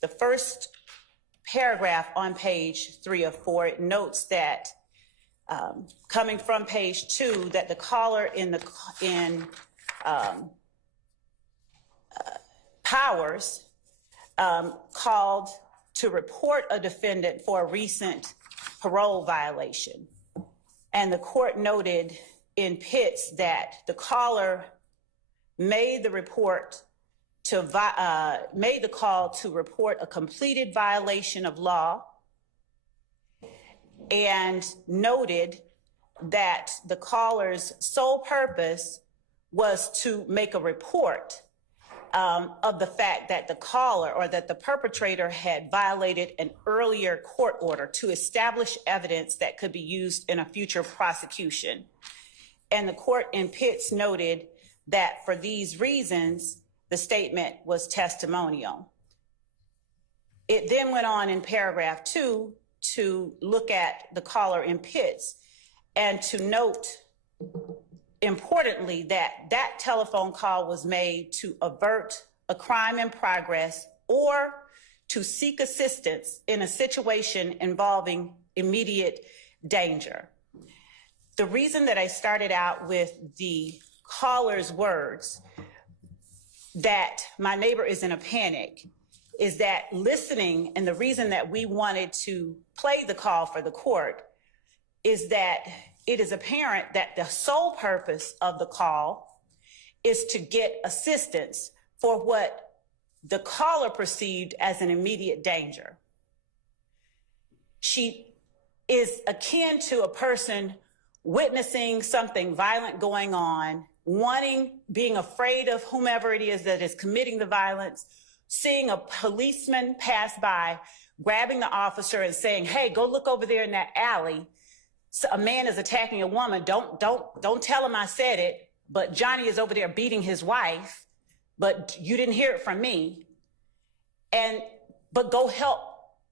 the first paragraph on page 3 of 4, it notes that coming from page 2, that the caller in Powers called to report a defendant for a recent parole violation. And the court noted in Pitts that the caller made the call to report a completed violation of law, and noted that the caller's sole purpose was to make a report of the fact that the caller or that the perpetrator had violated an earlier court order to establish evidence that could be used in a future prosecution. And the court in Pitts noted that for these reasons, the statement was testimonial. It then went on in paragraph 2 to look at the caller in Pitts and to note, importantly, that that telephone call was made to avert a crime in progress or to seek assistance in a situation involving immediate danger. The reason that I started out with the caller's words, that my neighbor is in a panic, is that listening, and the reason that we wanted to play the call for the court is that it is apparent that the sole purpose of the call is to get assistance for what the caller perceived as an immediate danger. She is akin to a person witnessing something violent going on, being afraid of whomever it is that is committing the violence, seeing a policeman pass by, grabbing the officer and saying, "Hey, go look over there in that alley. So a man is attacking a woman. Don't tell him I said it, but Johnny is over there beating his wife, but you didn't hear it from me. But go help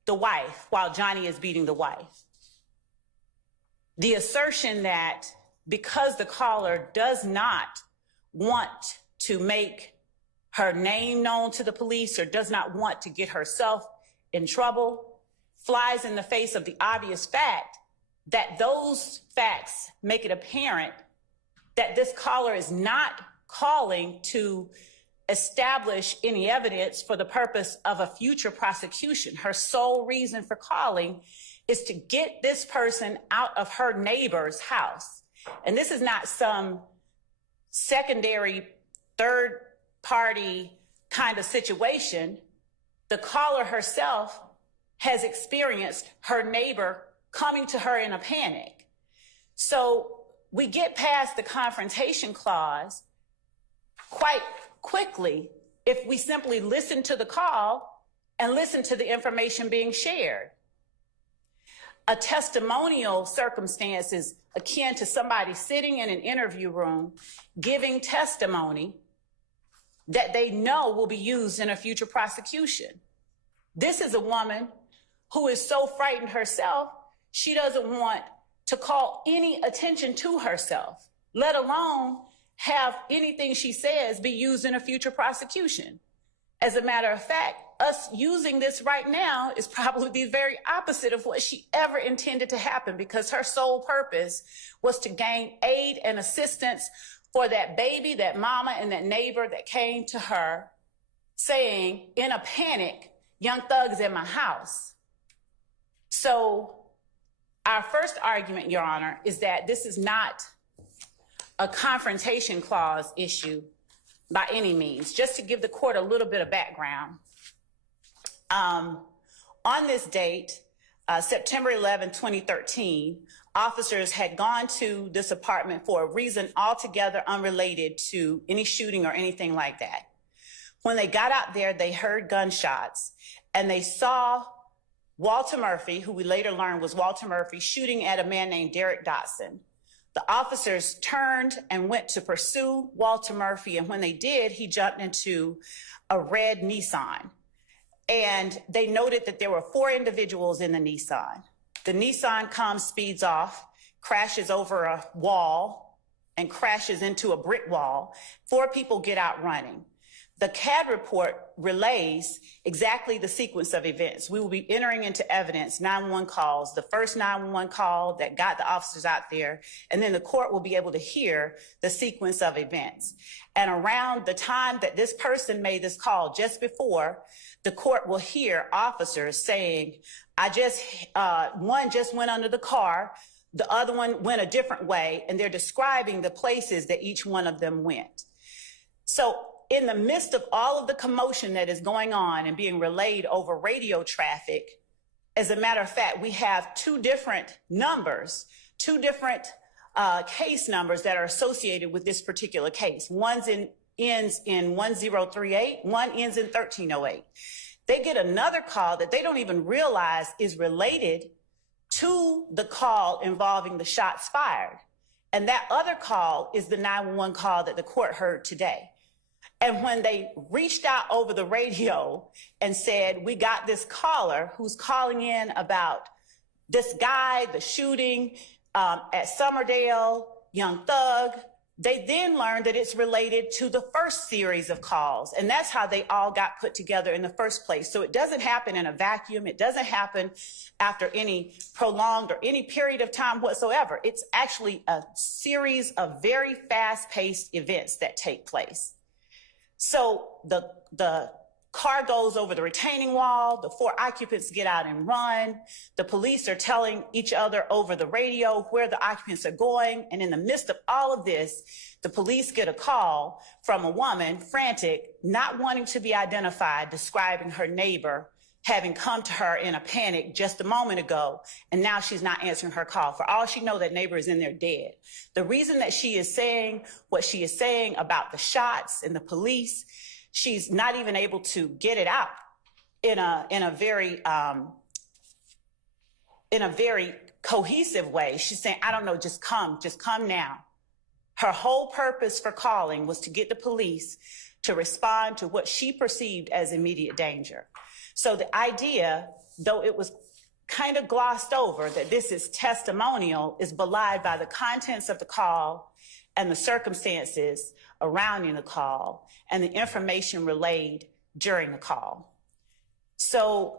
the wife while Johnny is beating the wife." The assertion that because the caller does not want to make her name known to the police or does not want to get herself in trouble flies in the face of the obvious fact that those facts make it apparent that this caller is not calling to establish any evidence for the purpose of a future prosecution. Her sole reason for calling is to get this person out of her neighbor's house. And this is not some secondary third party kind of situation, the caller herself has experienced her neighbor coming to her in a panic. So we get past the confrontation clause quite quickly if we simply listen to the call and listen to the information being shared. A testimonial circumstance is akin to somebody sitting in an interview room giving testimony that they know will be used in a future prosecution. This is a woman who is so frightened herself, she doesn't want to call any attention to herself, let alone have anything she says be used in a future prosecution. As a matter of fact, us using this right now is probably the very opposite of what she ever intended to happen, because her sole purpose was to gain aid and assistance for that baby, that mama, and that neighbor that came to her saying, in a panic, "Young Thug's in my house." So our first argument, Your Honor, is that this is not a confrontation clause issue by any means. Just to give the court a little bit of background, on this date, September 11, 2013, officers had gone to this apartment for a reason altogether unrelated to any shooting or anything like that. When they got out there, they heard gunshots and they saw Walter Murphy, who we later learned was Walter Murphy, shooting at a man named Derek Dotson. The officers turned and went to pursue Walter Murphy, and when they did, he jumped into a red Nissan. And they noted that there were 4 individuals in the Nissan. The Nissan comes, speeds off, crashes over a wall, and crashes into a brick wall. 4 people get out running. The CAD report relays exactly the sequence of events. We will be entering into evidence 911 calls, the first 911 call that got the officers out there, and then the court will be able to hear the sequence of events. And around the time that this person made this call, just before, the court will hear officers saying, one just went under the car, the other one went a different way, and they're describing the places that each one of them went. So in the midst of all of the commotion that is going on and being relayed over radio traffic, as a matter of fact, we have 2 different numbers, 2 different case numbers that are associated with this particular case. One ends in 1038, one ends in 1308. They get another call that they don't even realize is related to the call involving the shots fired. And that other call is the 911 call that the court heard today. And when they reached out over the radio and said, "We got this caller who's calling in about this guy, the shooting at Summerdale, Young Thug," they then learned that it's related to the first series of calls. And that's how they all got put together in the first place. So it doesn't happen in a vacuum. It doesn't happen after any prolonged or any period of time whatsoever. It's actually a series of very fast-paced events that take place. So the car goes over the retaining wall, the 4 occupants get out and run, the police are telling each other over the radio where the occupants are going, and in the midst of all of this, the police get a call from a woman, frantic, not wanting to be identified, describing her neighbor having come to her in a panic just a moment ago, and now she's not answering her call. For all she knows, that neighbor is in there dead. The reason that she is saying what she is saying about the shots and the police, she's not even able to get it out in a very cohesive way. She's saying, "I don't know, just come now." Her whole purpose for calling was to get the police to respond to what she perceived as immediate danger. So the idea, though it was kind of glossed over, that this is testimonial, is belied by the contents of the call and the circumstances surrounding the call and the information relayed during the call. So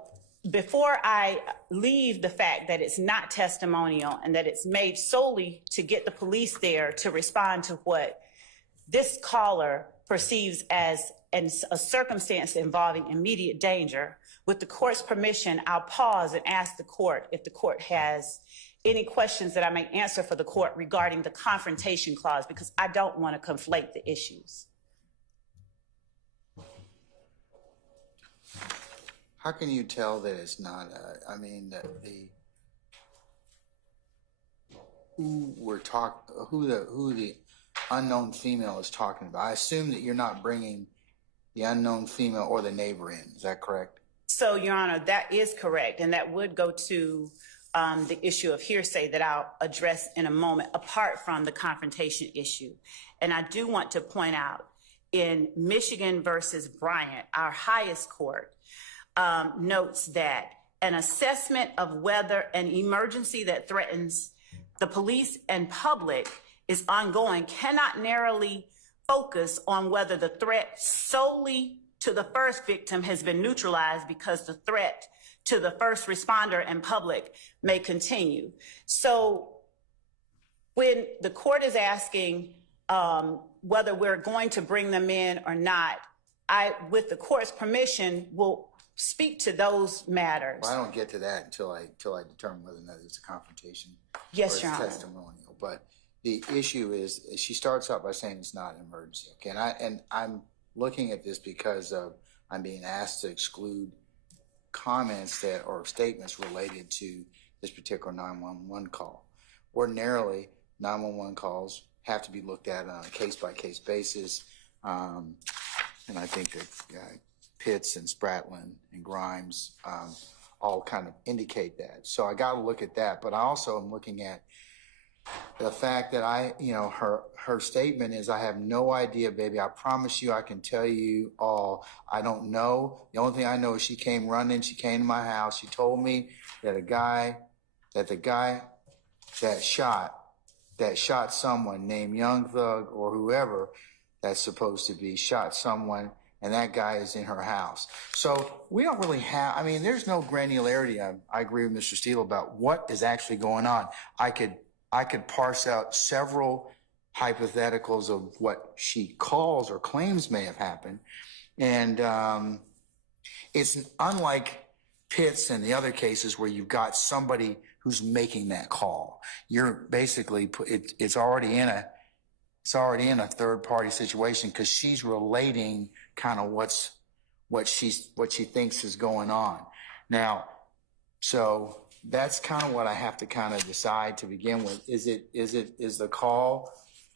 before I leave the fact that it's not testimonial and that it's made solely to get the police there to respond to what this caller perceives as a circumstance involving immediate danger, with the court's permission, I'll pause and ask the court if the court has any questions that I may answer for the court regarding the confrontation clause, because I don't want to conflate the issues. How can you tell that it's not, that who the unknown female is talking about? I assume that you're not bringing the unknown female or the neighbor in. Is that correct? So, Your Honor, that is correct, and that would go to the issue of hearsay that I'll address in a moment, apart from the confrontation issue. And I do want to point out, in Michigan versus Bryant, our highest court notes that an assessment of whether an emergency that threatens the police and public is ongoing cannot narrowly focus on whether the threat solely to the first victim has been neutralized, because the threat to the first responder and public may continue. So when the court is asking whether we're going to bring them in or not, I, with the court's permission, will speak to those matters. Well, I don't get to that until I determine whether or not it's a confrontation. Yes, or Your it's Honor. testimonial. But the issue is, she starts out by saying it's not an emergency. Okay, and I'm looking at this because I'm being asked to exclude comments that or statements related to this particular 911 call. Ordinarily, 911 calls have to be looked at on a case-by-case basis, and I think that Pitts and Spratlin and Grimes all kind of indicate that. So I got to look at that, but I also am looking at the fact that her statement is, I have no idea, baby. I promise you, I can tell you all. I don't know. The only thing I know is she came running. She came to my house. She told me that the guy that shot someone named Young Thug or whoever that's supposed to be shot someone, and that guy is in her house. So we don't really have, there's no granularity. I agree with Mr. Steele about what is actually going on. I could parse out several hypotheticals of what she calls or claims may have happened. And it's unlike Pitts and the other cases where you've got somebody who's making that call. You're basically, it's already in a third party situation, because she's relating kind of what she thinks is going on. Now, so that's kind of what I have to kind of decide to begin with. Is the call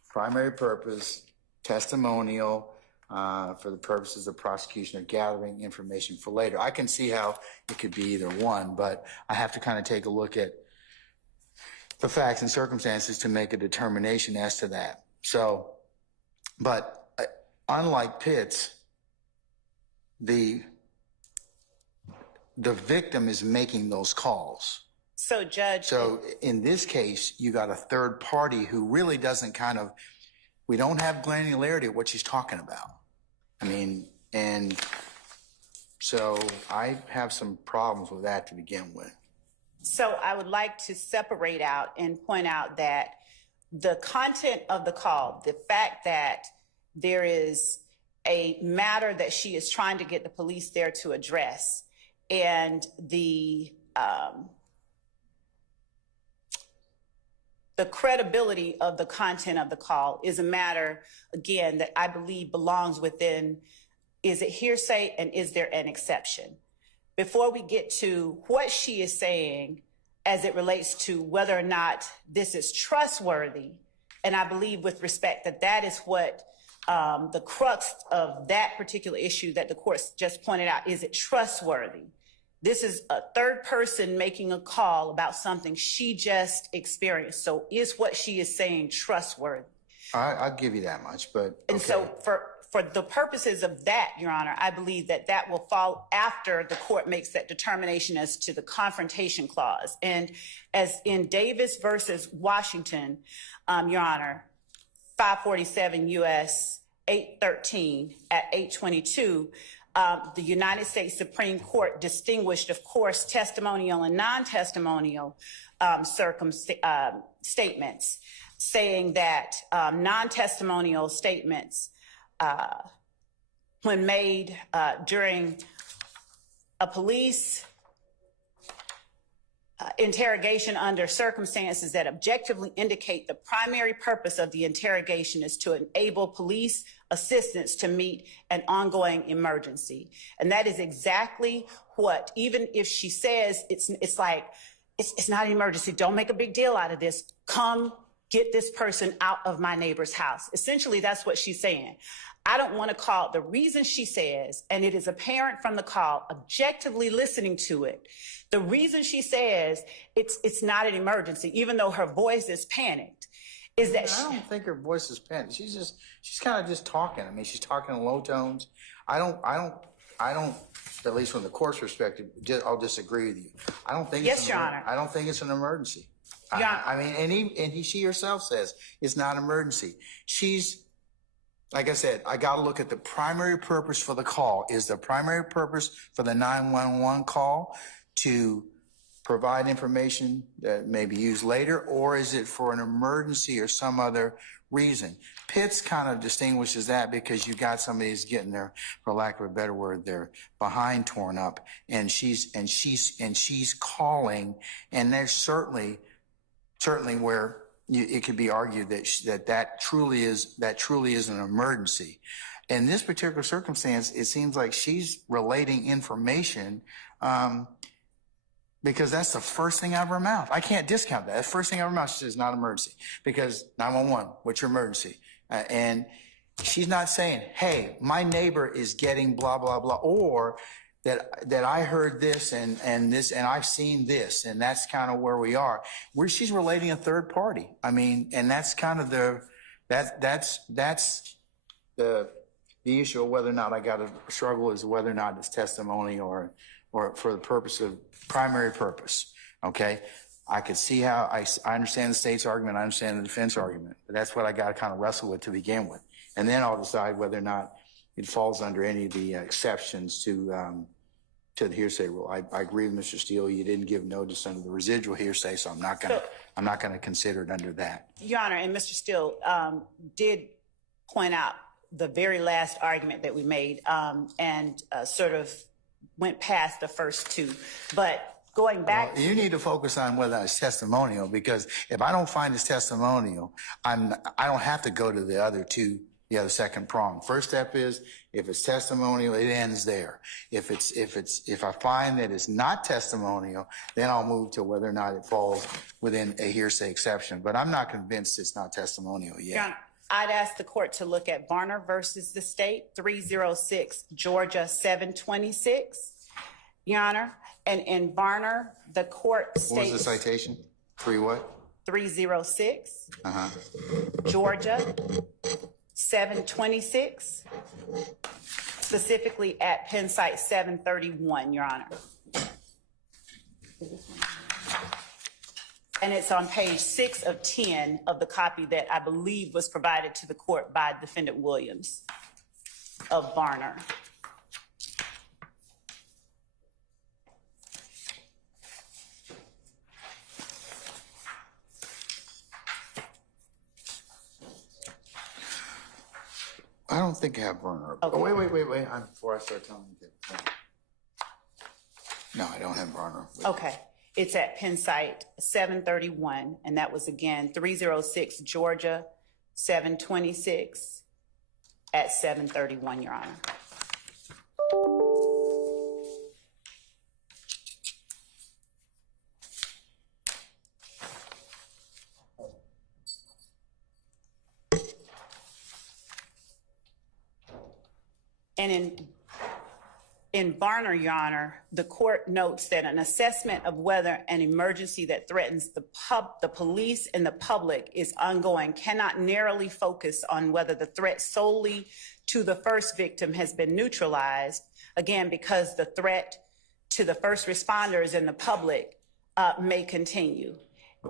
primary purpose testimonial for the purposes of prosecution or gathering information for later? I can see how it could be either one, but I have to kind of take a look at the facts and circumstances to make a determination as to that. So, but unlike Pitts, the victim is making those calls. So, Judge. So in this case, you got a third party who really doesn't we don't have granularity of what she's talking about. And so I have some problems with that to begin with. So I would like to separate out and point out that the content of the call, the fact that there is a matter that she is trying to get the police there to address, and the credibility of the content of the call is a matter, again, that I believe belongs within, is it hearsay and is there an exception? Before we get to what she is saying as it relates to whether or not this is trustworthy, and I believe with respect that is what the crux of that particular issue that the court just pointed out, is it trustworthy? This is a third person making a call about something she just experienced. So is what she is saying trustworthy? I'll give you that much, but okay. And so for the purposes of that, Your Honor, I believe that will fall after the court makes that determination as to the confrontation clause. And as in Davis versus Washington, Your Honor, 547 U.S. 813 at 822, the United States Supreme Court distinguished, of course, testimonial and non-testimonial statements, saying that non-testimonial statements, when made during a police interrogation under circumstances that objectively indicate the primary purpose of the interrogation is to enable police assistance to meet an ongoing emergency. And that is exactly what, even if she says it's not an emergency, don't make a big deal out of this, come get this person out of my neighbor's house. Essentially, that's what she's saying. I don't want to call the reason she says, and it is apparent from the call, objectively listening to it, the reason she says it's not an emergency, even though her voice is panicked, is that I don't think her voice is panicked. She's kind of just talking. I mean, she's talking in low tones. I don't, at least from the court's perspective, I'll disagree with you. I don't think Yes, Your Honor. I don't think it's an emergency. Your I mean, she herself says it's not an emergency. Like I said, I got to look at the primary purpose for the call. Is the primary purpose for the 911 call to provide information that may be used later, or is it for an emergency or some other reason? Pitts kind of distinguishes that because you got somebody who's getting their, for lack of a better word, their behind torn up, and she's calling, and there's certainly where it could be argued that truly is an emergency. In this particular circumstance, it seems like she's relating information because that's the first thing out of her mouth. I can't discount that. The first thing out of her mouth, she says, not an emergency. Because 911, what's your emergency? And she's not saying, hey, my neighbor is getting blah, blah, blah, or that I heard this and I've seen this, and that's kind of where we are. Where she's relating a third party. I mean, and that's kind of that's the issue of whether or not I got to struggle is whether or not it's testimony or for the purpose of primary purpose. Okay. I could see how I understand the state's argument. I understand the defense argument, but that's what I got to kind of wrestle with to begin with. And then I'll decide whether or not it falls under any of the exceptions to the hearsay rule. I agree with Mr. Steele. You didn't give notice under the residual hearsay, so I'm not going to consider it under that. Your Honor, and Mr. Steele did point out the very last argument that we made and sort of went past the first two. But going back, you need to focus on whether it's testimonial, because if I don't find it's testimonial, I don't have to go to the other second prong. First step is if it's testimonial, it ends there. If I find that it's not testimonial, then I'll move to whether or not it falls within a hearsay exception. But I'm not convinced it's not testimonial yet. Your Honor, I'd ask the court to look at Varner versus the state, 306 Georgia 726. Your Honor, and in Varner, the court states. What was the citation? 306 Georgia 726, specifically at Penn site 731, Your Honor. And it's on page 6 of 10 of the copy that I believe was provided to the court by Defendant Williams of Varner. I don't think I have Varner. Okay. Oh, wait. Before I start telling you. No, I don't have Varner. Okay. It's at Penn site 731, and that was again 306 Georgia 726 at 731, Your Honor. And in Varner, Your Honor, the court notes that an assessment of whether an emergency that threatens the police and the public is ongoing cannot narrowly focus on whether the threat solely to the first victim has been neutralized, again, because the threat to the first responders and the public may continue.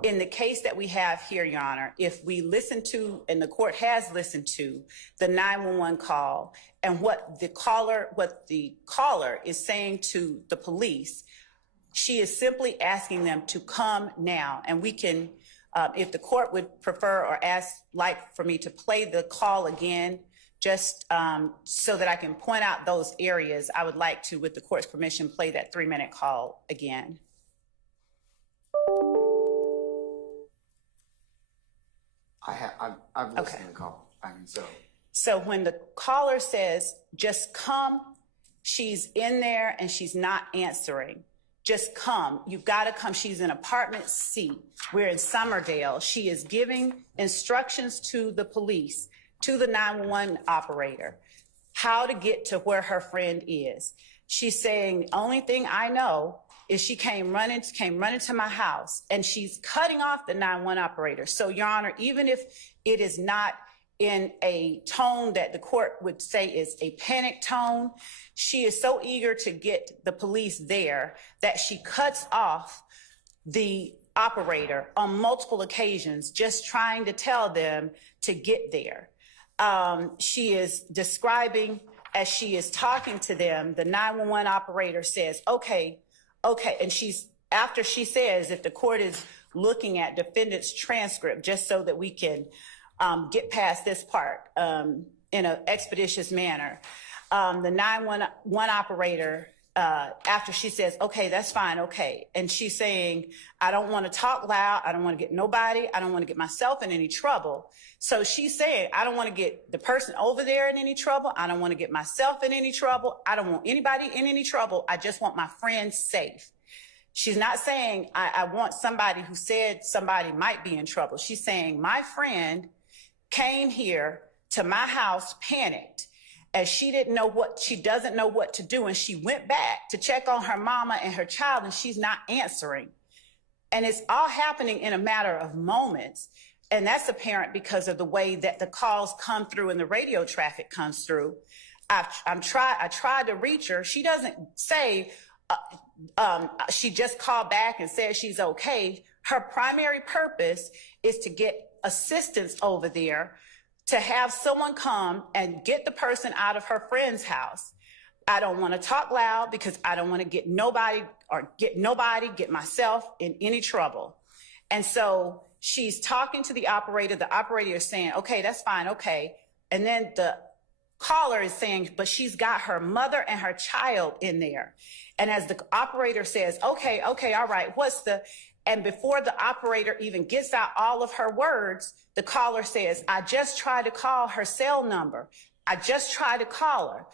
In the case that we have here, Your Honor, if we listen to, and the court has listened to, the 911 call and what the caller is saying to the police, she is simply asking them to come now. And we can, if the court would prefer or like for me to play the call again, just so that I can point out those areas, I would like to, with the court's permission, play that 3-minute call again. I've listened Okay. to the call. So when the caller says, just come, she's in there and she's not answering. Just come. You've got to come. She's in apartment C. We're in Summerdale. She is giving instructions to the police, to the 911 operator, how to get to where her friend is. She's saying, the only thing I know is she came running to my house, and she's cutting off the 911 operator. So, Your Honor, even if it is not in a tone that the court would say is a panic tone, she is so eager to get the police there that she cuts off the operator on multiple occasions, just trying to tell them to get there. She is describing, as she is talking to them, the 911 operator says, okay, and after she says, if the court is looking at defendant's transcript, just so that we can get past this part in an expeditious manner, the 911 operator, after she says, okay, that's fine, okay, and she's saying, I don't want to talk loud, I don't want to get nobody, I don't want to get myself in any trouble. So she's saying, I don't want to get the person over there in any trouble, I don't want to get myself in any trouble, I don't want anybody in any trouble, I just want my friends safe. She's not saying, I want somebody who said somebody might be in trouble. She's saying, my friend came here to my house panicked, as she doesn't know what to do, and she went back to check on her mama and her child, and she's not answering. And it's all happening in a matter of moments, and that's apparent because of the way that the calls come through and the radio traffic comes through. I tried to reach her. She doesn't say, she just called back and said she's okay. Her primary purpose is to get assistance over there, to have someone come and get the person out of her friend's house. I don't want to talk loud because I don't want to get myself in any trouble. And so she's talking to the operator. The operator is saying, okay, that's fine, okay. And then the caller is saying, but she's got her mother and her child in there. And as the operator says, okay, all right, and before the operator even gets out all of her words, the caller says, I just tried to call her cell number. I just tried to call her.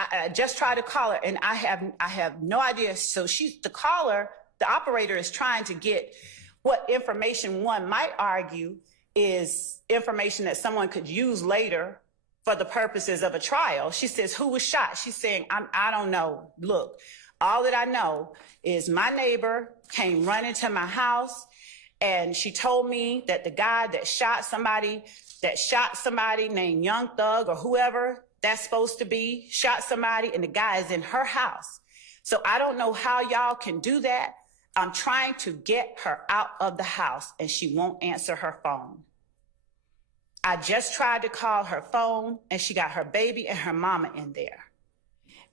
I just tried to call her, and I have no idea. So the operator is trying to get what information one might argue is information that someone could use later for the purposes of a trial. She says, who was shot? She's saying, I don't know. Look, all that I know is my neighbor came running to my house, and she told me that the guy that shot somebody named Young Thug or whoever that's supposed to be, shot somebody, and the guy is in her house. So I don't know how y'all can do that. I'm trying to get her out of the house, and she won't answer her phone. I just tried to call her phone, and she got her baby and her mama in there.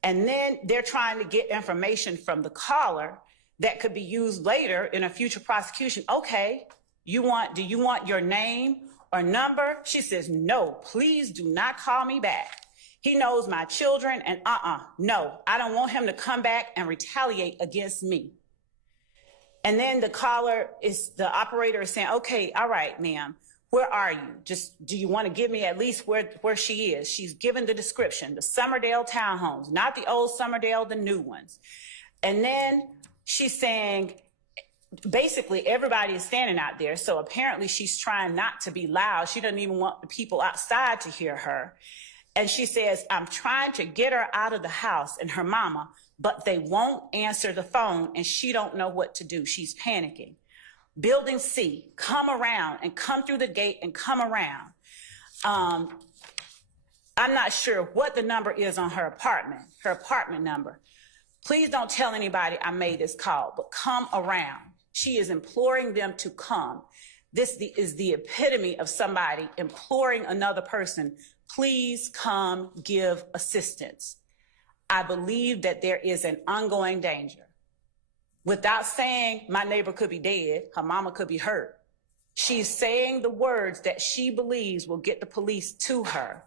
And then they're trying to get information from the caller that could be used later in a future prosecution. Okay, do you want your name or number? She says, no, please do not call me back. He knows my children, and no, I don't want him to come back and retaliate against me. And then the operator is saying, okay, all right, ma'am, where are you? Do you want to give me at least where she is? She's given the description, the Summerdale townhomes, not the old Summerdale, the new ones. And then she's saying, basically everybody is standing out there. So apparently she's trying not to be loud. She doesn't even want the people outside to hear her. And she says, I'm trying to get her out of the house and her mama, but they won't answer the phone, and she don't know what to do. She's panicking. Building C, come around and come through the gate and come around. I'm not sure what the number is on her apartment number. Please don't tell anybody I made this call, but come around. She is imploring them to come. This is the epitome of somebody imploring another person, please come give assistance. I believe that there is an ongoing danger. Without saying my neighbor could be dead, her mama could be hurt, she's saying the words that she believes will get the police to her.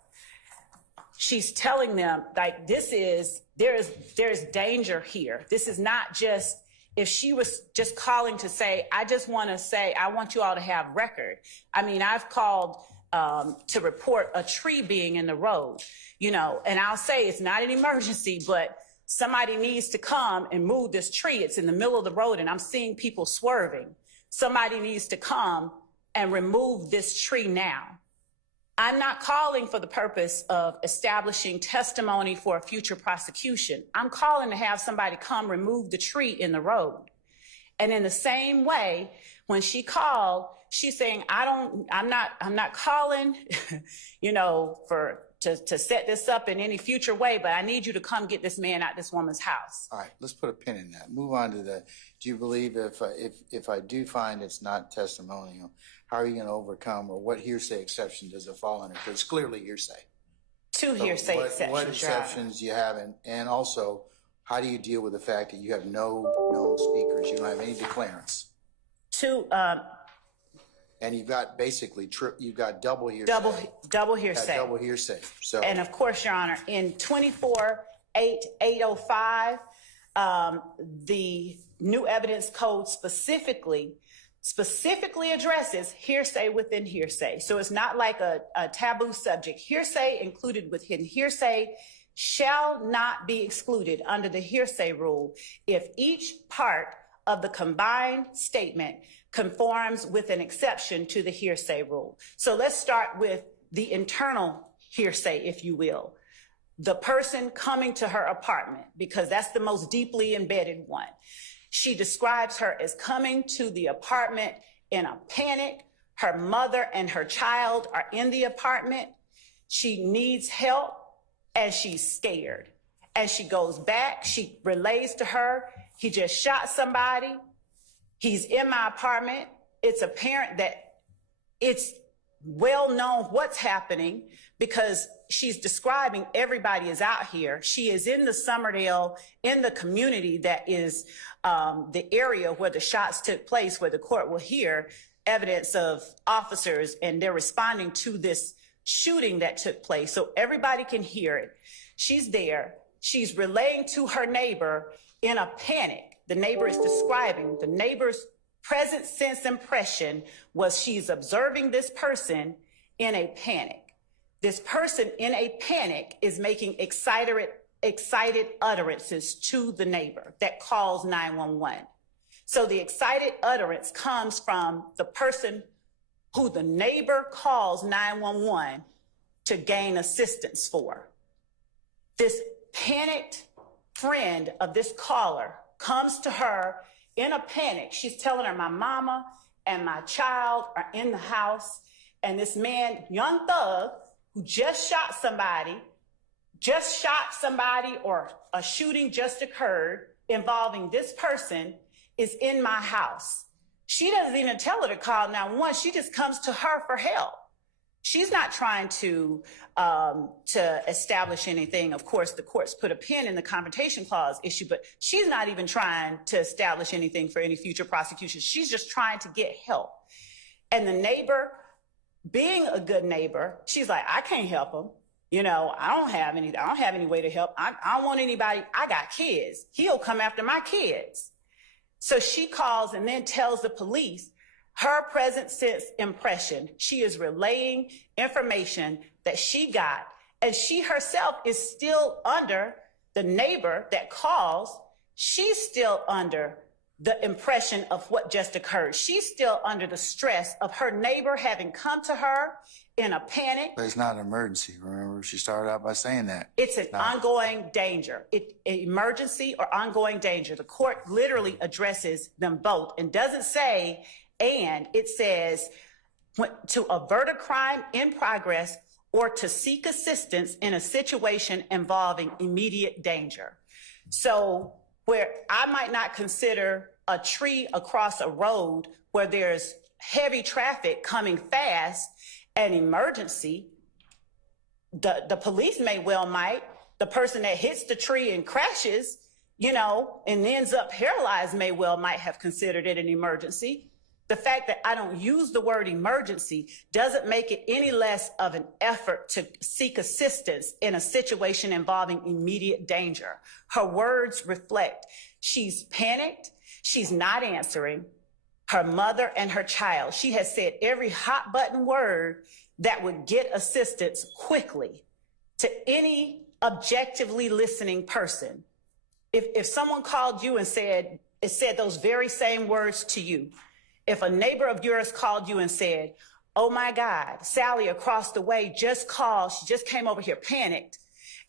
She's telling them, like, there is danger here. This is not just if she was just calling to say, I just want to say, I want you all to have record. I mean, I've called to report a tree being in the road, you know, and I'll say it's not an emergency, but somebody needs to come and move this tree. It's in the middle of the road and I'm seeing people swerving. Somebody needs to come and remove this tree now. I'm not calling for the purpose of establishing testimony for a future prosecution. I'm calling to have somebody come remove the tree in the road. And in the same way, when she called, she's saying, I'm not calling, you know, to set this up in any future way, but I need you to come get this man out this woman's house. All right, let's put a pin in that. Move on to the, do you believe if I do find it's not testimonial, how are you going to overcome, or what hearsay exception does it fall under? Because it's clearly hearsay. Two hearsay exceptions. What exceptions do you have, and also, how do you deal with the fact that you have no known speakers, you don't have any declarants? And you've got basically, you've got double hearsay. Double hearsay. Double hearsay. So, and of course, Your Honor, in 24-805, the new evidence code specifically addresses hearsay within hearsay. So it's not like a taboo subject. Hearsay included within hearsay shall not be excluded under the hearsay rule if each part of the combined statement conforms with an exception to the hearsay rule. So let's start with the internal hearsay, if you will. The person coming to her apartment, because that's the most deeply embedded one. She describes her as coming to the apartment in a panic. Her mother and her child are in the apartment. She needs help and she's scared. As she goes back, she relays to her, he just shot somebody. He's in my apartment. It's apparent that it's well known what's happening because she's describing everybody is out here. She is in the Summerdale, in the community that is the area where the shots took place, where the court will hear evidence of officers and they're responding to this shooting that took place. So everybody can hear it. She's there. She's relaying to her neighbor in a panic. The neighbor is describing, the neighbor's present sense impression was she's observing this person in a panic. This person in a panic is making excited utterances to the neighbor that calls 911. So the excited utterance comes from the person who the neighbor calls 911 to gain assistance for. This panicked friend of this caller comes to her in a panic. She's telling her, my mama and my child are in the house. And this man, young thug, who just shot somebody, or a shooting just occurred involving this person, is in my house. She doesn't even tell her to call 911. She just comes to her for help. She's not trying to establish anything. Of course, the courts put a pin in the Confrontation Clause issue, but she's not even trying to establish anything for any future prosecution. She's just trying to get help. And the neighbor, being a good neighbor, she's like, I can't help him. You know, I don't have any way to help. I don't want anybody. I got kids. He'll come after my kids. So she calls and then tells the police her present sense impression. She is relaying information that she got, and she herself is still under, the neighbor that calls, she's still under the impression of what just occurred. She's still under the stress of her neighbor having come to her in a panic. But it's not an emergency, remember? She started out by saying that. It's an ongoing danger. Emergency or ongoing danger. The court literally addresses them both and doesn't say, and it says to avert a crime in progress or to seek assistance in a situation involving immediate danger. So where I might not consider a tree across a road where there's heavy traffic coming fast an emergency, the police may might, the person that hits the tree and crashes, you know, and ends up paralyzed might have considered it an emergency. The fact that I don't use the word emergency doesn't make it any less of an effort to seek assistance in a situation involving immediate danger. Her words reflect she's panicked. She's not answering. Her mother and her child. She has said every hot button word that would get assistance quickly to any objectively listening person. If someone called you and said those very same words to you, if a neighbor of yours called you and said, oh my God, Sally across the way just called, she just came over here panicked,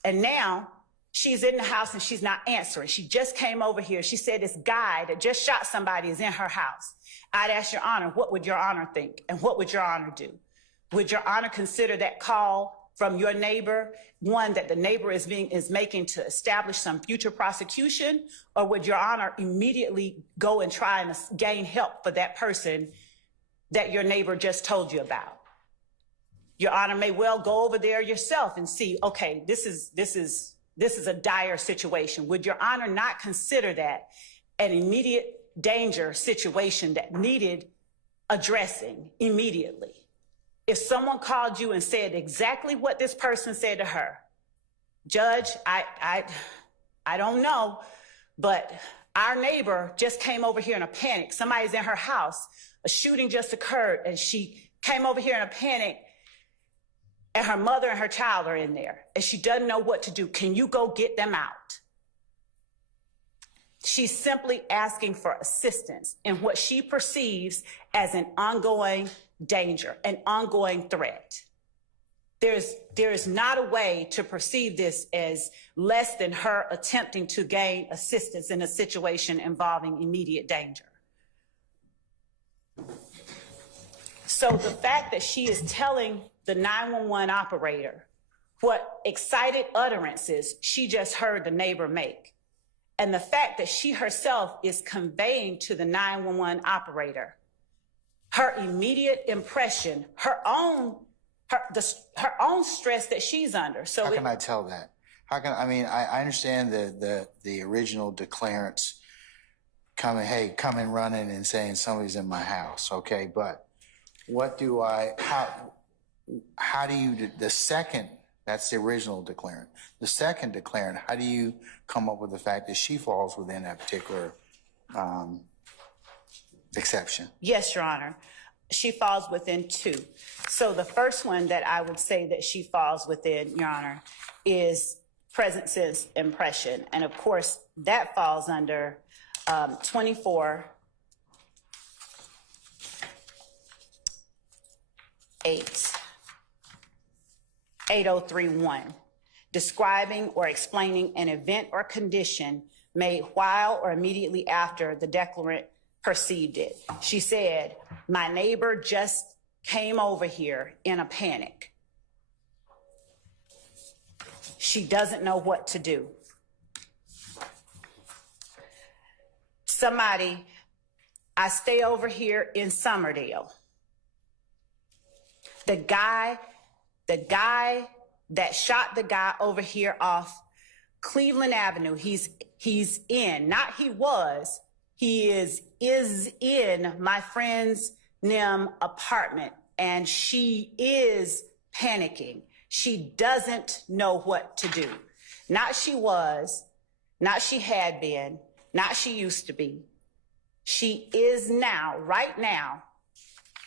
and now she's in the house and she's not answering. She just came over here. She said this guy that just shot somebody is in her house. I'd ask Your Honor, what would Your Honor think? And what would Your Honor do? Would Your Honor consider that call from your neighbor one that the neighbor is making to establish some future prosecution? Or would Your Honor immediately go and try and gain help for that person that your neighbor just told you about? Your Honor may well go over there yourself and see, okay, this is a dire situation. Would Your Honor not consider that an immediate danger situation that needed addressing immediately? If someone called you and said exactly what this person said to her, Judge, I don't know, but our neighbor just came over here in a panic. Somebody's in her house. A shooting just occurred, and she came over here in a panic, and her mother and her child are in there, and she doesn't know what to do. Can you go get them out? She's simply asking for assistance in what she perceives as an ongoing danger, an ongoing threat. There's not a way to perceive this as less than her attempting to gain assistance in a situation involving immediate danger. So the fact that she is telling the 911 operator what excited utterances she just heard the neighbor make, and the fact that she herself is conveying to the 911 operator her immediate impression, her own stress that she's under. So how can I tell that? I understand the original declarants coming running and saying somebody's in my house, okay? But how do you, the second, that's the original declarant. The second declarant, how do you come up with the fact that she falls within that particular exception? Yes, Your Honor. She falls within two. So the first one that I would say that she falls within, Your Honor, is present sense impression. And of course, that falls under 8031, describing or explaining an event or condition made while or immediately after the declarant perceived it. She said, my neighbor just came over here in a panic. She doesn't know what to do. Somebody, I stay over here in Summerdale. The guy that shot the guy over here off Cleveland Avenue, he is in my friend's Nim apartment, and she is panicking. She doesn't know what to do. Not she was, not she had been, not she used to be. She is now, right now,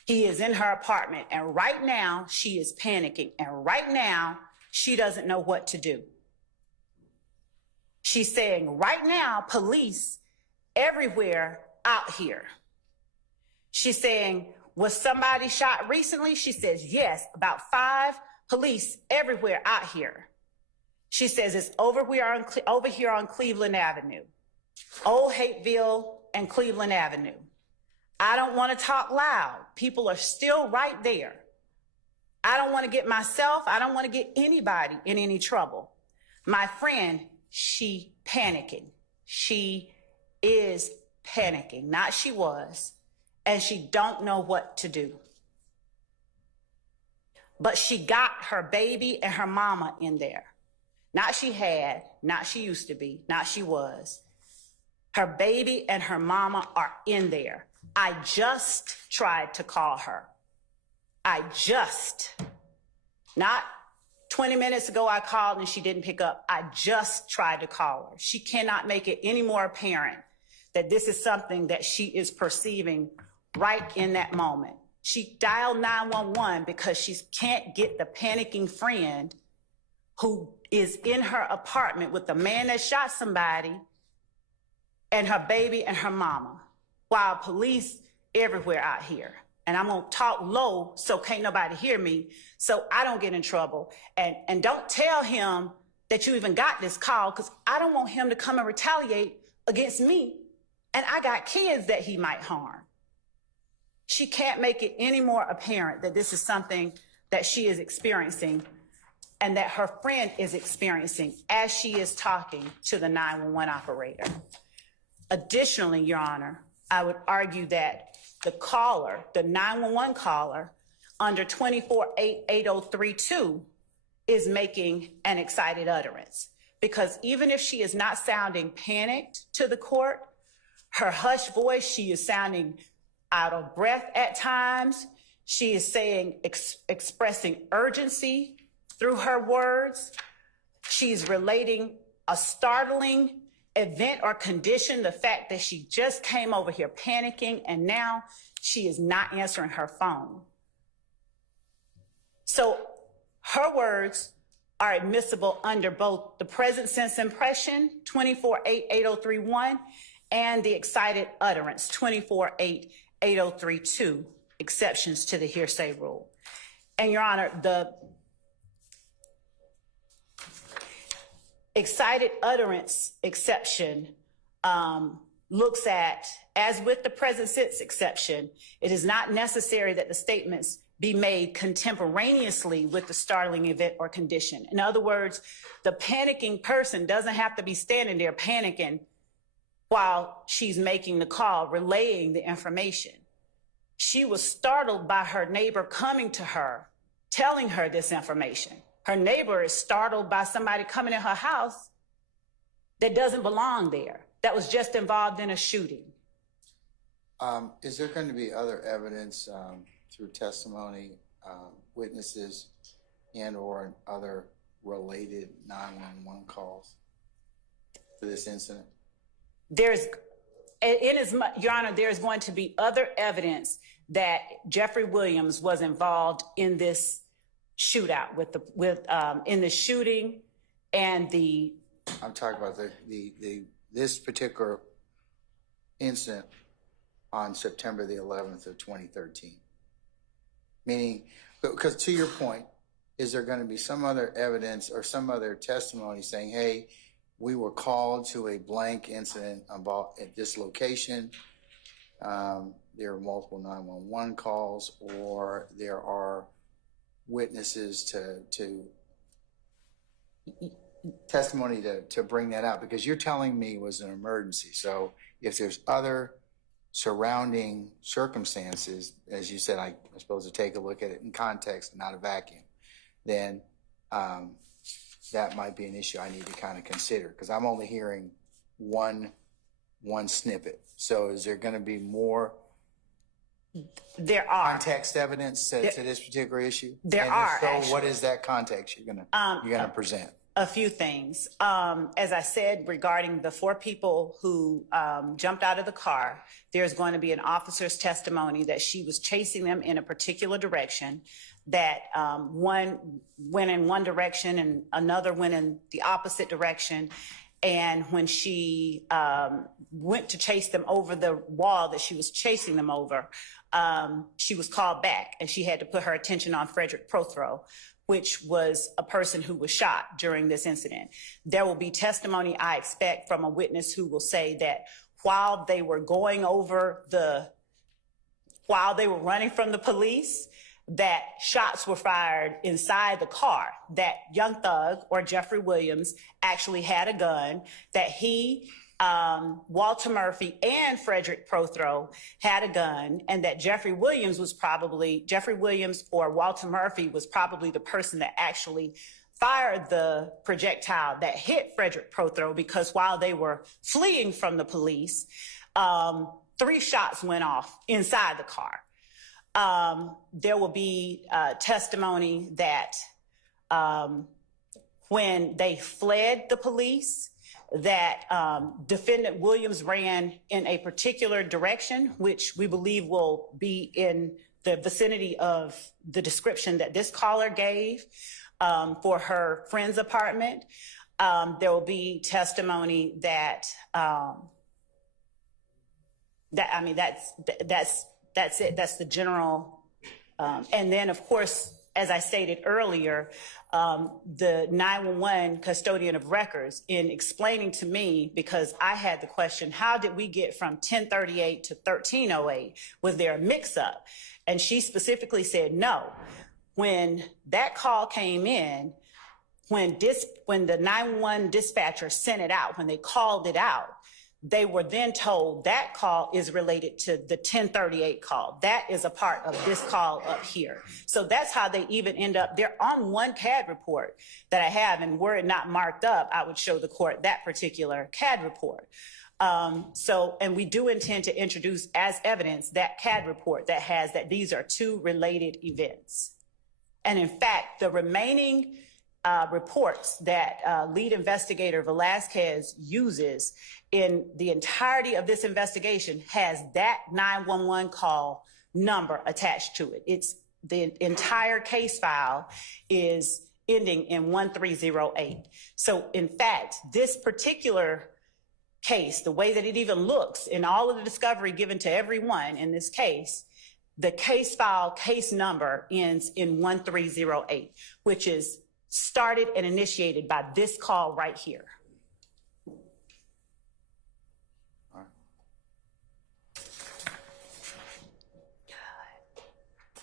he is in her apartment, and right now she is panicking, and right now she doesn't know what to do. She's saying, right now, police everywhere out here. She's saying, was somebody shot recently? She says, yes, about 5 police everywhere out here. She says, it's over here on Cleveland Avenue, Old Hateville and Cleveland Avenue. I don't want to talk loud. People are still right there. I don't want to get myself, I don't want to get anybody in any trouble. My friend, she panicking. She is panicking, not she was, and she don't know what to do. But she got her baby and her mama in there. Not she had, not she used to be, not she was. Her baby and her mama are in there. I just tried to call her. Not 20 minutes ago I called and she didn't pick up. I just tried to call her. She cannot make it any more apparent that this is something that she is perceiving right in that moment. She dialed 911 because she can't get the panicking friend who is in her apartment with the man that shot somebody and her baby and her mama, while police everywhere out here. And I'm gonna talk low so can't nobody hear me, so I don't get in trouble. And don't tell him that you even got this call, because I don't want him to come and retaliate against me. And I got kids that he might harm. She can't make it any more apparent that this is something that she is experiencing and that her friend is experiencing as she is talking to the 911 operator. Additionally, Your Honor, I would argue that the caller, the 911 caller, under 24-88032 is making an excited utterance. Because even if she is not sounding panicked to the court, her hushed voice, she is sounding out of breath at times. She is saying, expressing urgency through her words. She's relating a startling event or condition, the fact that she just came over here panicking and now she is not answering her phone. So her words are admissible under both the present sense impression, 24-88031, and the excited utterance, 24-88032, exceptions to the hearsay rule. And Your Honor, the excited utterance exception looks at, as with the present sense exception, it is not necessary that the statements be made contemporaneously with the startling event or condition. In other words, the panicking person doesn't have to be standing there panicking while she's making the call, relaying the information. She was startled by her neighbor coming to her, telling her this information. Her neighbor is startled by somebody coming in her house that doesn't belong there, that was just involved in a shooting. Is there going to be other evidence through testimony, witnesses, and or other related 911 calls for this incident? Your Honor, there's going to be other evidence that Jeffery Williams was involved in this shootout in the shooting and the. I'm talking about this particular incident on September the 11th of 2013. Meaning, because to your point, is there going to be some other evidence or some other testimony saying, hey, we were called to a blank incident about at this location. There are multiple 911 calls, or there are witnesses to testimony to bring that out, because you're telling me it was an emergency. So if there's other surrounding circumstances, as you said, I'm supposed to take a look at it in context, not a vacuum, then that might be an issue I need to kind of consider, because I'm only hearing one snippet. So is there going to be more context evidence to this particular issue? There are. So actually, what is that context you're gonna present? A few things. As I said, regarding the 4 people who jumped out of the car, there's going to be an officer's testimony that she was chasing them in a particular direction, that one went in one direction and another went in the opposite direction. And when she went to chase them over the wall that she was chasing them over, she was called back and she had to put her attention on Frederick Prothro, which was a person who was shot during this incident. There will be testimony, I expect, from a witness who will say that while they were running from the police, that shots were fired inside the car, that Young Thug, or Jeffery Williams, actually had a gun, that he, Walter Murphy, and Frederick Prothro had a gun, and that Jeffery Williams or Walter Murphy was probably the person that actually fired the projectile that hit Frederick Prothro, because while they were fleeing from the police, 3 shots went off inside the car. There will be testimony that when they fled the police, that defendant Williams ran in a particular direction, which we believe will be in the vicinity of the description that this caller gave for her friend's apartment. There will be testimony that that's it. That's the general. And then, of course, as I stated earlier, the 911 custodian of records, in explaining to me, because I had the question, how did we get from 1038 to 1308? Was there a mix-up? And she specifically said no. When that call came in, when the 911 dispatcher sent it out, when they called it out, they were then told that call is related to the 1038 call. That is a part of this call up here. So that's how they even end up. They're on one CAD report that I have, and were it not marked up, I would show the court that particular CAD report. And we do intend to introduce as evidence that CAD report that has that these are two related events. And in fact, the remaining reports that lead investigator Velasquez uses in the entirety of this investigation has that 911 call number attached to it. It's the entire case file is ending in 1308. So in fact, this particular case, the way that it even looks in all of the discovery given to everyone in this case, the case file case number ends in 1308, which is started and initiated by this call right here.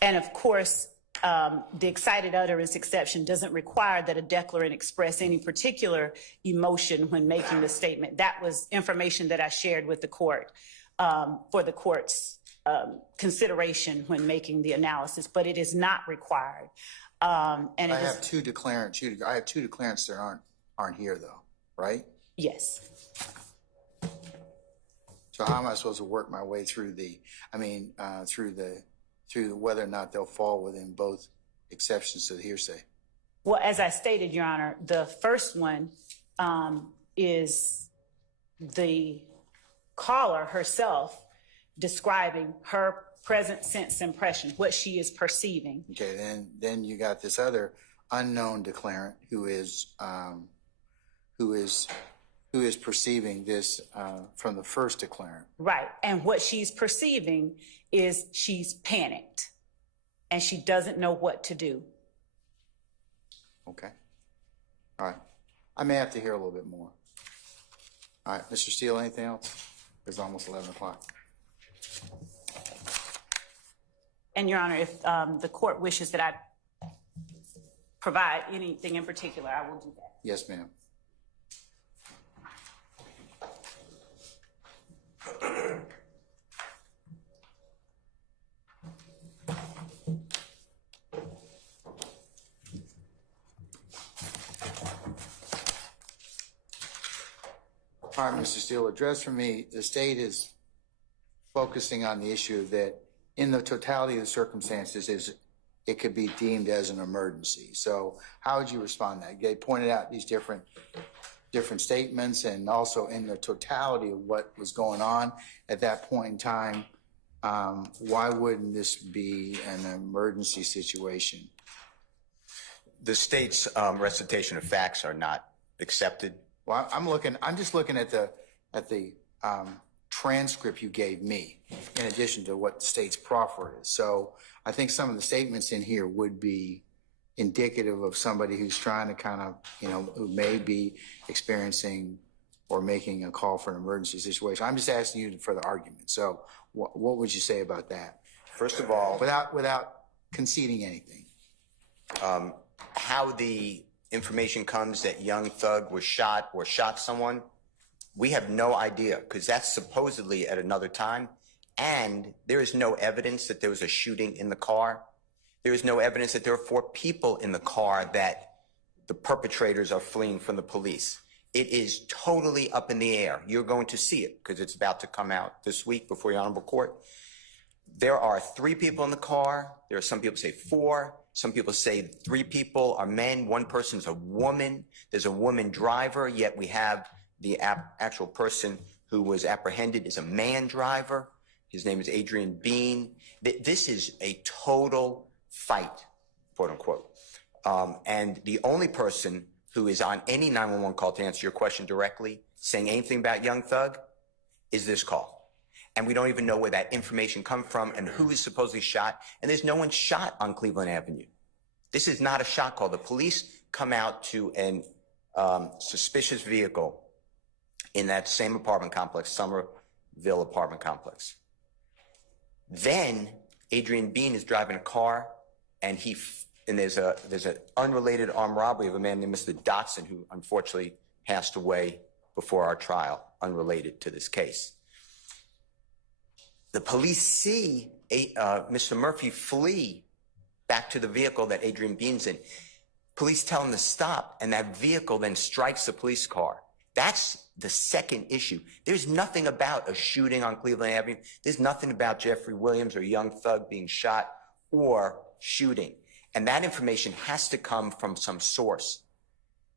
And of course, the excited utterance exception doesn't require that a declarant express any particular emotion when making the statement. That was information that I shared with the court for the court's consideration when making the analysis, but it is not required. And I have two declarants. I have two declarants that aren't here though, right? Yes. So how am I supposed to work my way through through whether or not they'll fall within both exceptions to the hearsay? Well, as I stated, Your Honor, the first one is the caller herself describing her present sense impression, what she is perceiving. Okay, then you got this other unknown declarant who is perceiving this from the first declarant. Right, and what she's perceiving is she's panicked and she doesn't know what to do. Okay, all right. I may have to hear a little bit more. All right, Mr. Steele, anything else? It's almost 11 o'clock. And Your Honor, if the court wishes that I provide anything in particular, I will do that. Yes, ma'am. All right, Mr. Steele, address for me, the state is focusing on the issue that in the totality of the circumstances, it could be deemed as an emergency. So how would you respond to that? They pointed out these different statements, and also in the totality of what was going on at that point in time, why wouldn't this be an emergency situation? The state's recitation of facts are not accepted. Well, I'm just looking at the transcript you gave me, in addition to what the state's proffer is. So I think some of the statements in here would be indicative of somebody who's trying to kind of, who may be experiencing or making a call for an emergency situation. I'm just asking you for the argument. So what would you say about that? First of all, without conceding anything. How the information comes that young thug was shot or shot someone, we have no idea, because that's supposedly at another time, and there is no evidence that there was a shooting in the car. There is no evidence that there are 4 people in the car that the perpetrators are fleeing from the police. It is totally up in the air. You're going to see it because it's about to come out this week before your honorable court. There are 3 people in the car. There are some people say 4. Some people say 3 people are men. 1 person's a woman. There's a woman driver, yet we have The actual person who was apprehended is a man driver. His name is Adrian Bean. This is a total fight, quote unquote. And the only person who is on any 911 call, to answer your question directly, saying anything about Young Thug is this call. And we don't even know where that information comes from and who is supposedly shot. And there's no one shot on Cleveland Avenue. This is not a shot call. The police come out to an suspicious vehicle in that same apartment complex, Somerville apartment complex. Then Adrian Bean is driving a car, and there's an unrelated armed robbery of a man named Mr. Dotson, who unfortunately passed away before our trial, unrelated to this case. The police see Mr. Murphy flee back to the vehicle that Adrian Bean's in. Police tell him to stop, and that vehicle then strikes the police car. That's the second issue. There's nothing about a shooting on Cleveland Avenue. There's nothing about Jeffery Williams or Young Thug being shot or shooting. And that information has to come from some source.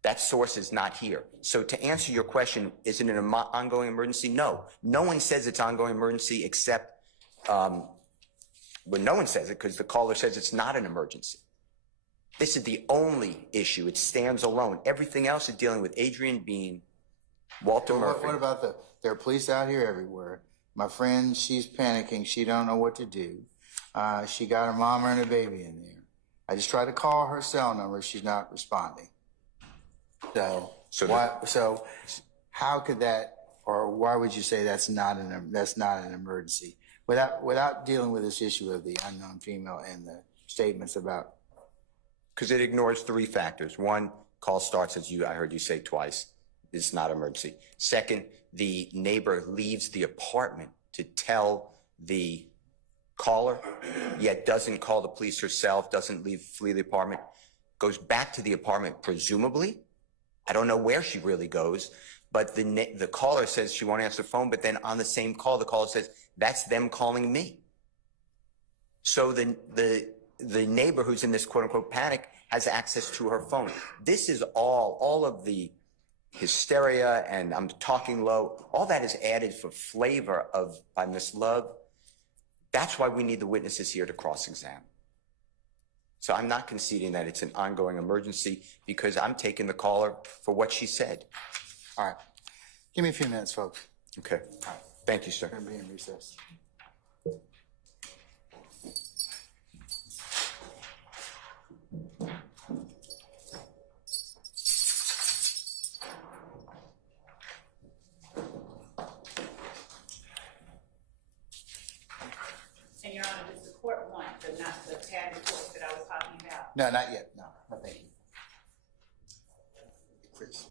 That source is not here. So to answer your question, is it an ongoing emergency? No. No one says it's ongoing emergency except, well, no one says it because the caller says it's not an emergency. This is the only issue. It stands alone. Everything else is dealing with Adrian Bean, Walter Murphy. What about there are police out here everywhere. My friend, she's panicking. She don't know what to do. She got her mama and her baby in there. I just tried to call her cell number. She's not responding. So how could that, or why would you say that's not an emergency without dealing with this issue of the unknown female and the statements about? Because it ignores three factors. One, call starts as I heard you say twice. It's not emergency. Second, the neighbor leaves the apartment to tell the caller, yet doesn't call the police herself, doesn't flee the apartment, goes back to the apartment presumably. I don't know where she really goes, but the caller says she won't answer the phone, but then on the same call, the caller says, that's them calling me. So the neighbor who's in this quote unquote panic has access to her phone. This is all of the hysteria, and I'm talking low, all that is added for flavor by Miss Love. That's why we need the witnesses here to cross-examine. So I'm not conceding that it's an ongoing emergency because I'm taking the caller for what she said. All right. Give me a few minutes, folks. Okay. All right. Thank you, sir. We're going to be in recess. And Your Honor, does the court want not the tab reports that I was talking about? No, not yet. No, thank you. Chris.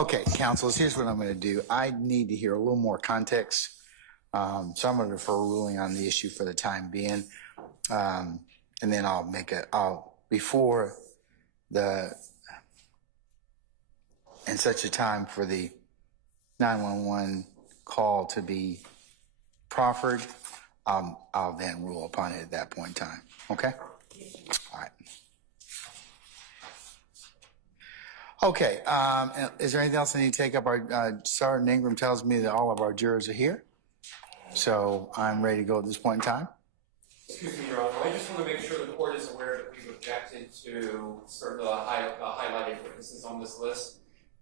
Okay, councilors, here's what I'm going to do. I need to hear a little more context. So I'm going to defer ruling on the issue for the time being. And then before in such a time for the 911 call to be proffered, I'll then rule upon it at that point in time. Okay? All right. Okay, is there anything else I need to take up? Our Sergeant Ingram tells me that all of our jurors are here, so I'm ready to go at this point in time. Excuse me, Your Honor. I just want to make sure the court is aware that we've objected to sort of the highlighted witnesses on this list,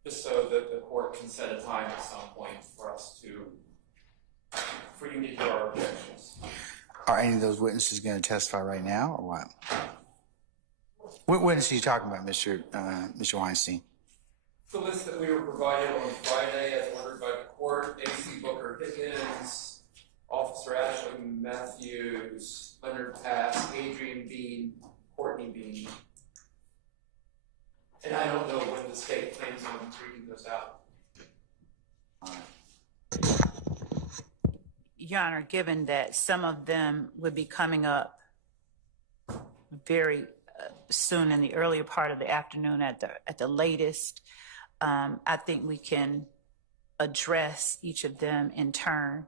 just so that the court can set a time at some point for you to hear our objections. Are any of those witnesses going to testify right now, or what? What witness are you talking about, Mr. Weinstein? The list that we were provided on Friday as ordered by the court: A.C. Booker Higgins, Officer Ashley Matthews, Leonard Pass, Adrian Bean, Courtney Bean. And I don't know when the state plans on reading those out. Your Honor, given that some of them would be coming up very soon in the earlier part of the afternoon at the latest, I think we can address each of them in turn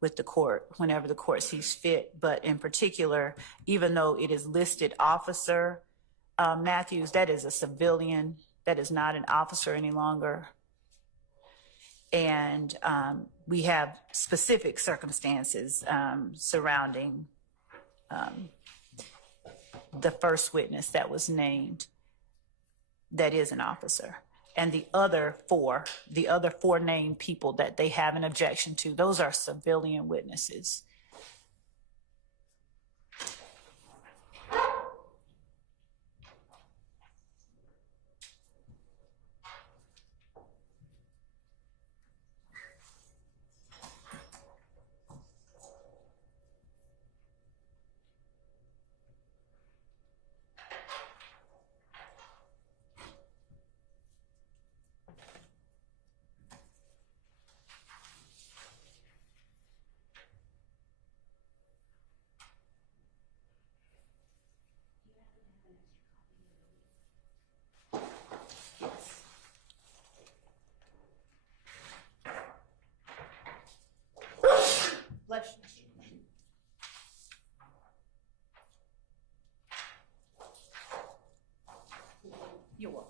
with the court whenever the court sees fit. But in particular, even though it is listed Officer Matthews, that is a civilian, that is not an officer any longer. And we have specific circumstances surrounding the first witness that was named that is an officer. And the other four named people that they have an objection to, those are civilian witnesses. Bless you. You're welcome.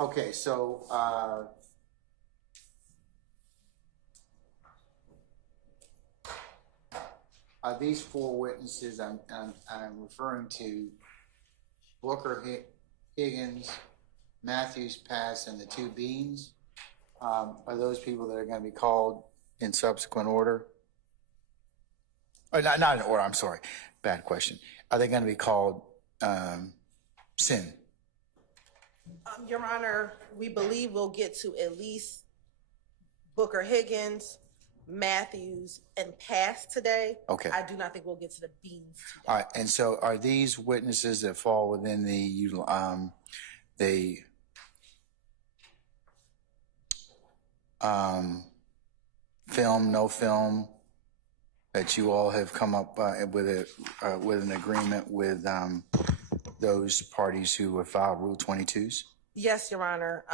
Okay, so these four witnesses, I'm referring to Booker, Higgins, Matthews, Pass, and the two Beans. Are those people that are going to be called in subsequent order? Or not in order, I'm sorry. Bad question. Are they going to be called sin? Your Honor, we believe we'll get to at least Booker Higgins, Matthews, and Pass today. Okay. I do not think we'll get to the Beans today. All right, and so are these witnesses that fall within the film, no film that you all have come up with an agreement with those parties who have filed Rule 22s? Yes, Your Honor.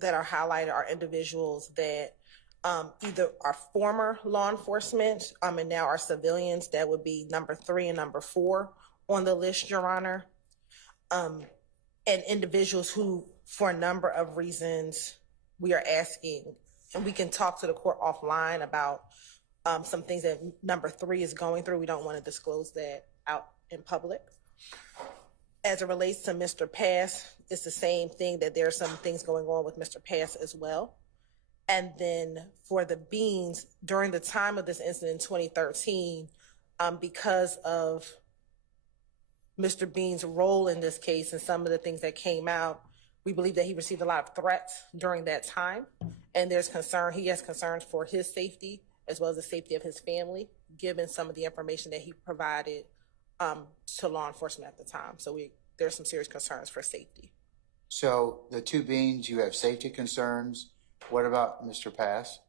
That are highlighted are individuals that either are former law enforcement and now are civilians. That would be number 3 and number 4 on the list, Your Honor. And individuals who, for a number of reasons, we are asking, and we can talk to the court offline about some things that number 3 is going through. We don't want to disclose that out in public. As it relates to Mr. Pass, it's the same thing, that there are some things going on with Mr. Pass as well. And then for the Beans, during the time of this incident in 2013, because of Mr. Bean's role in this case and some of the things that came out, we believe that he received a lot of threats during that time. And there's concern, he has concerns for his safety as well as the safety of his family, given some of the information that he provided to law enforcement at the time. So there's some serious concerns for safety. So the 2 Beans, you have safety concerns. What about Mr. Pass?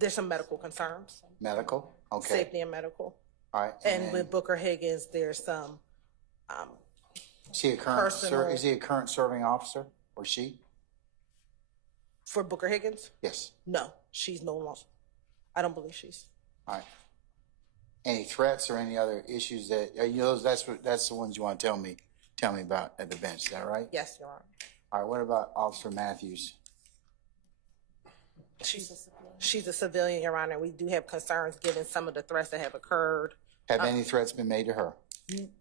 There's some medical concerns. Medical? Okay. Safety and medical. All right. And with Booker Higgins, there's some is he a current serving officer, or she? For Booker Higgins? Yes. No, she's no longer. I don't believe she's. All right. Any threats or any other issues that that's the ones you want to tell me about at the bench? Is that right? Yes, Your Honor. All right. What about Officer Matthews? She's a civilian, Your Honor. We do have concerns given some of the threats that have occurred. Have any threats been made to her?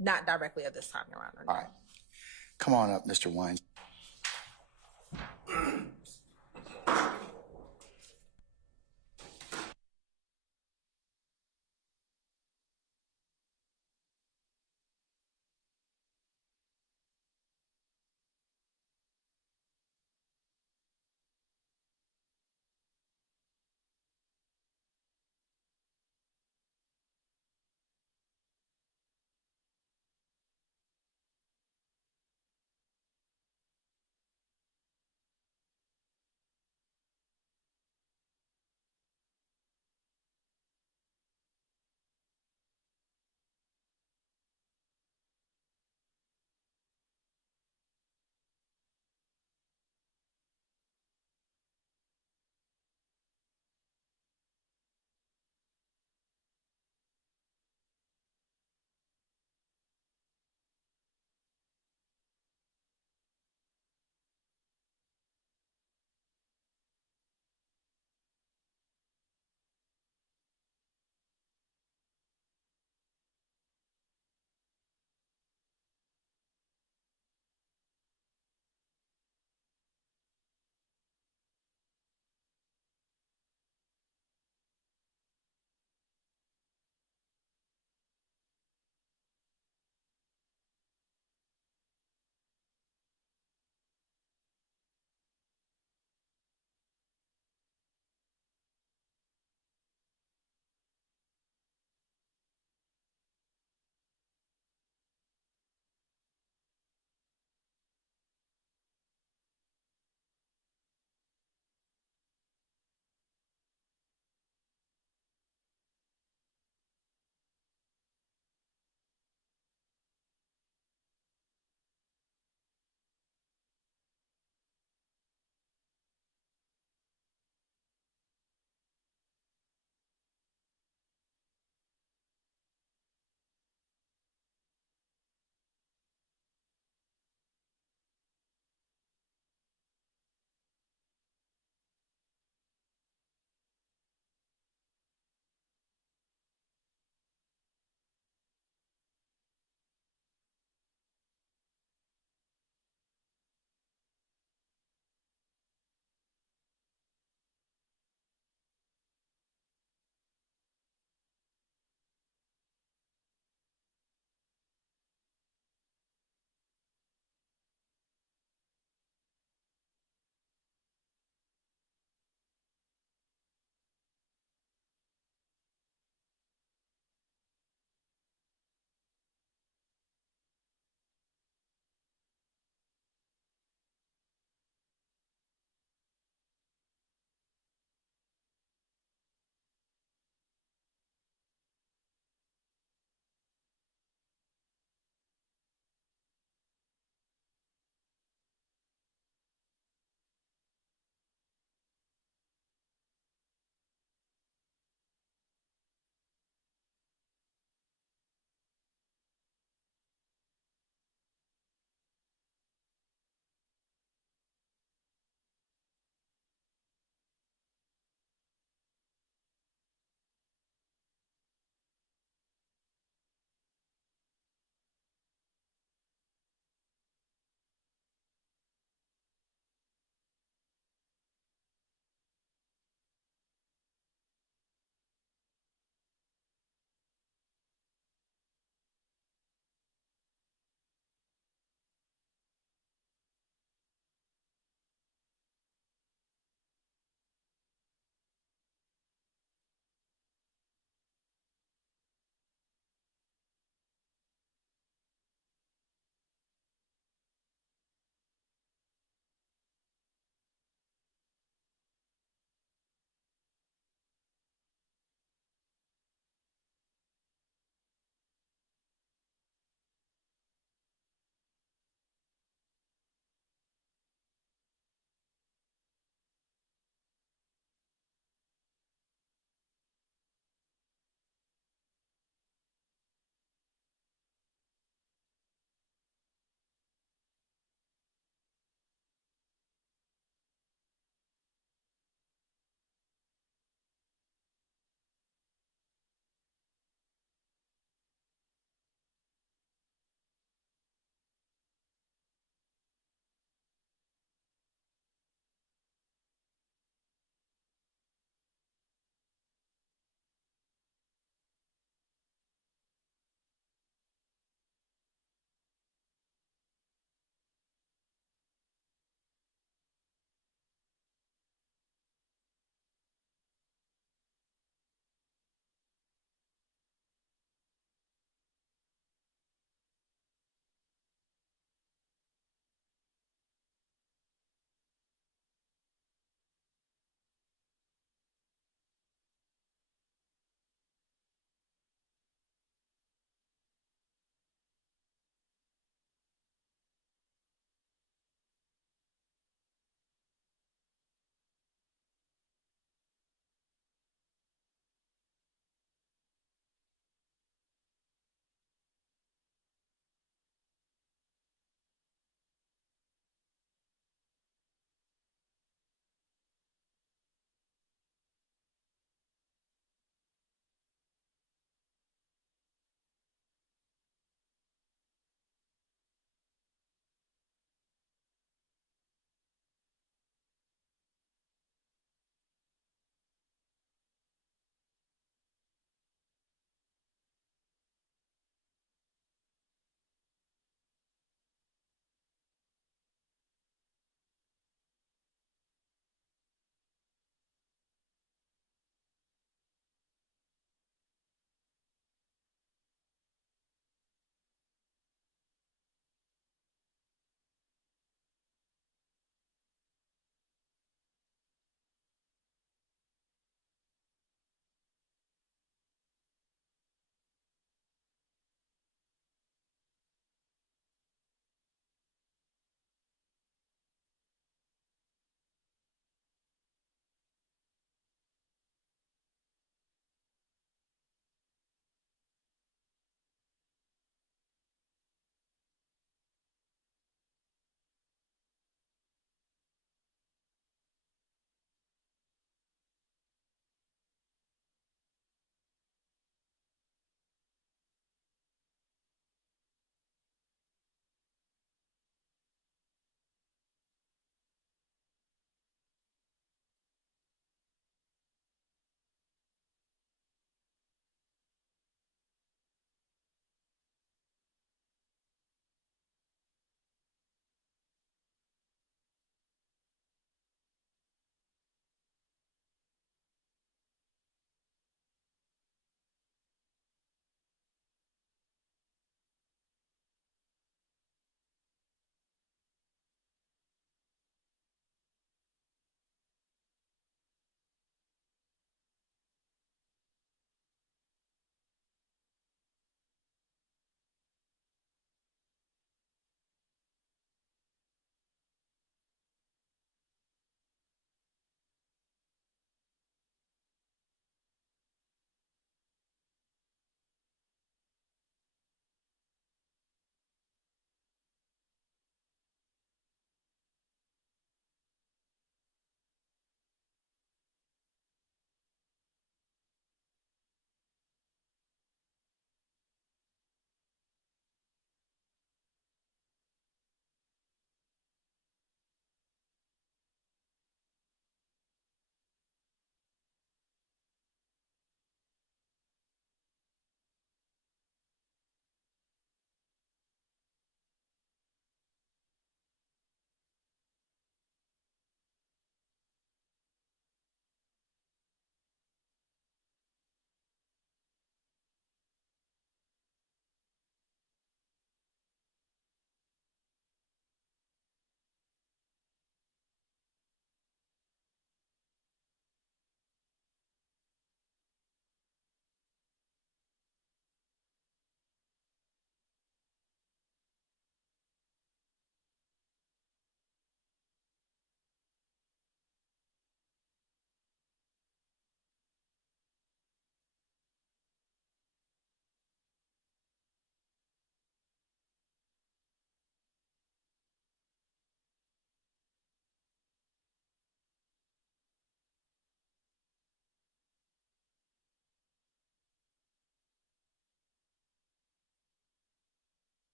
Not directly at this time, Your Honor. No. All right. Come on up, Mr. Wayne.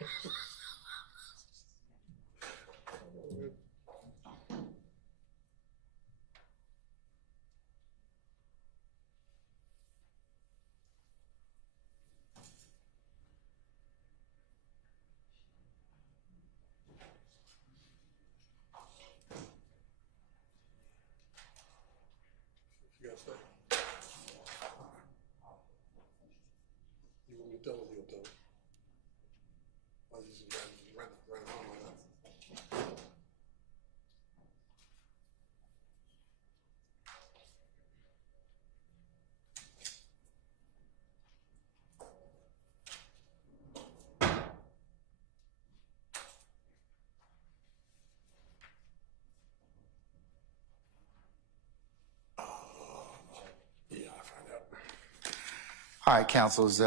You gotta stay. You want me to tell him, you'll tell him. I just ran home like that. Yeah, I find out. All right, council's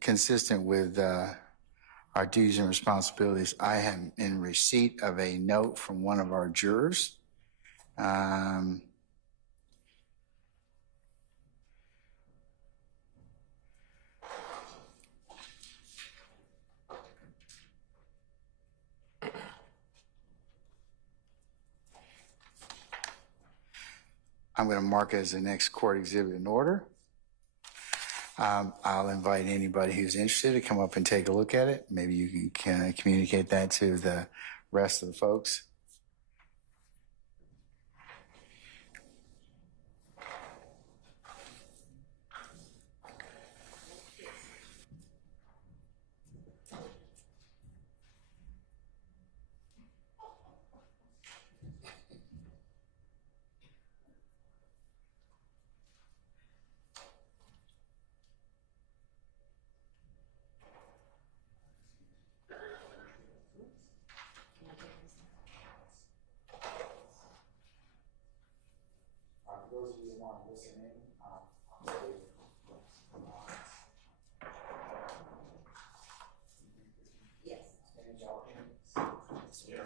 consistent with our duties and responsibilities. I am in receipt of a note from one of our jurors. I'm going to mark it as the next court exhibit in order. I'll invite anybody who's interested to come up and take a look at it. Maybe you can communicate that to the rest of the folks. For those of you who want to listen in, yes. And y'all can. Yeah.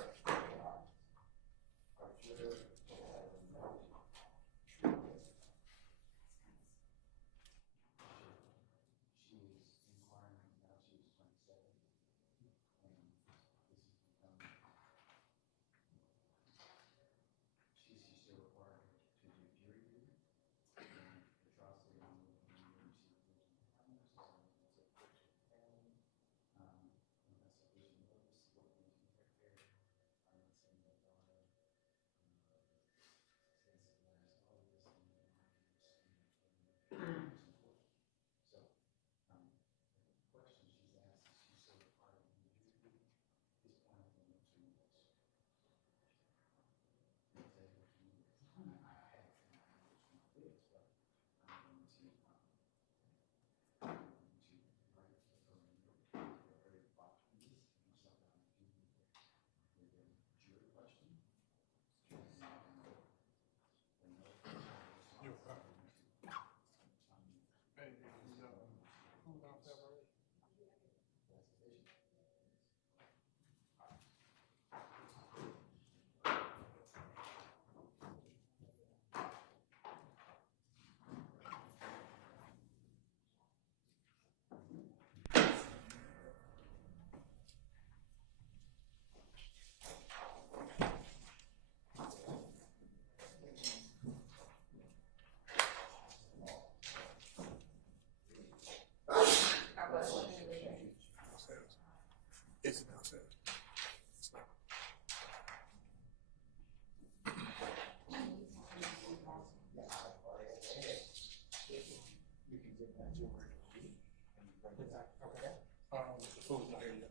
It's downstairs. It's not. Okay. The food's not here yet.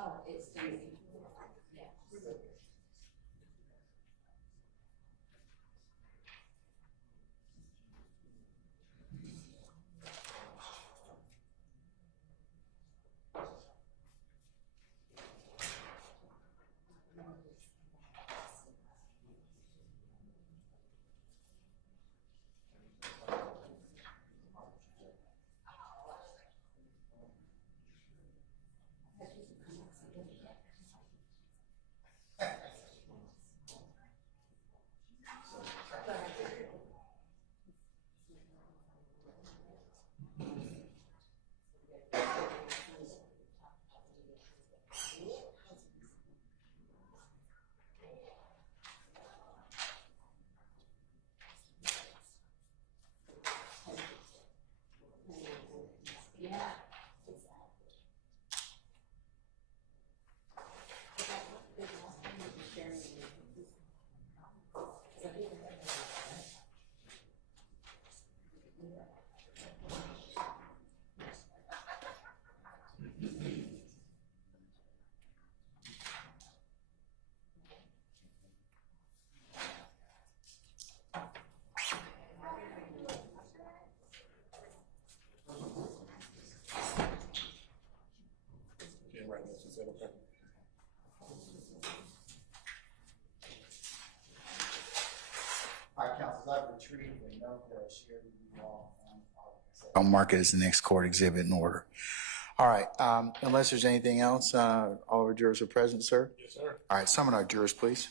Oh, it's Stacy. Yeah. I'll mark it as the next court exhibit in order. All right, unless there's anything else, all our jurors are present, sir? Yes, sir. All right, summon our jurors, please.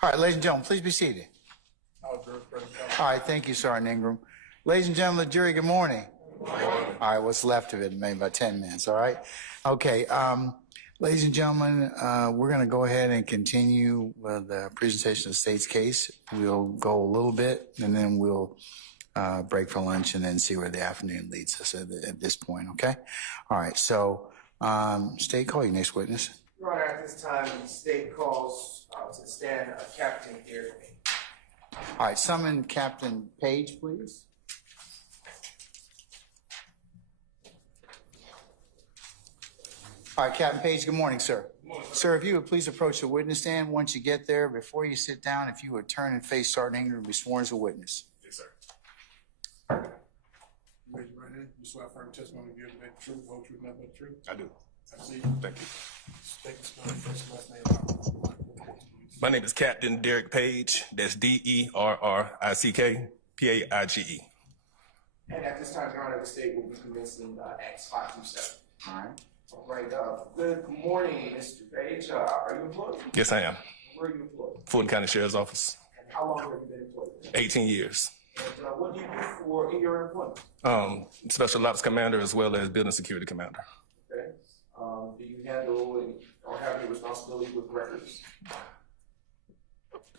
All right, ladies and gentlemen, please be seated. All right, thank you, Sergeant Ingram. Ladies and gentlemen of the jury, good morning. Good morning. All right, what's left of it, maybe about 10 minutes, all right? Okay, ladies and gentlemen, we're going to go ahead and continue with the presentation of the state's case. We'll go a little bit, and then we'll break for lunch and then see where the afternoon leads us at this point, okay? All right, so state, call your next witness. Your Honor, at this time, the state calls to stand Captain here. All right, summon Captain Page, please. All right, Captain Page, good morning, sir. Good morning, sir. If you would please approach the witness stand. Once you get there, before you sit down, if you would turn and face Sergeant Ingram and be sworn as a witness. Yes, sir. Raise your right hand. You swear affirm testimony you give the truth, whole truth, nothing but the truth? I do. I see you. Thank you. State the spelling, first and last name. My name is Captain Derek Page. That's DERRICK PAIGE. And at this time, Your Honor, the state will be commencing Acts 5 through 7. All right. All right. Good morning, Mr. Page. Are you employed? Yes, I am. Where are you employed? Fulton County Sheriff's Office. And how long have you been employed? 18 years. And what do you do in your employment? Special Ops Commander as well as Building Security Commander. Okay. Do you handle or have any responsibility with records?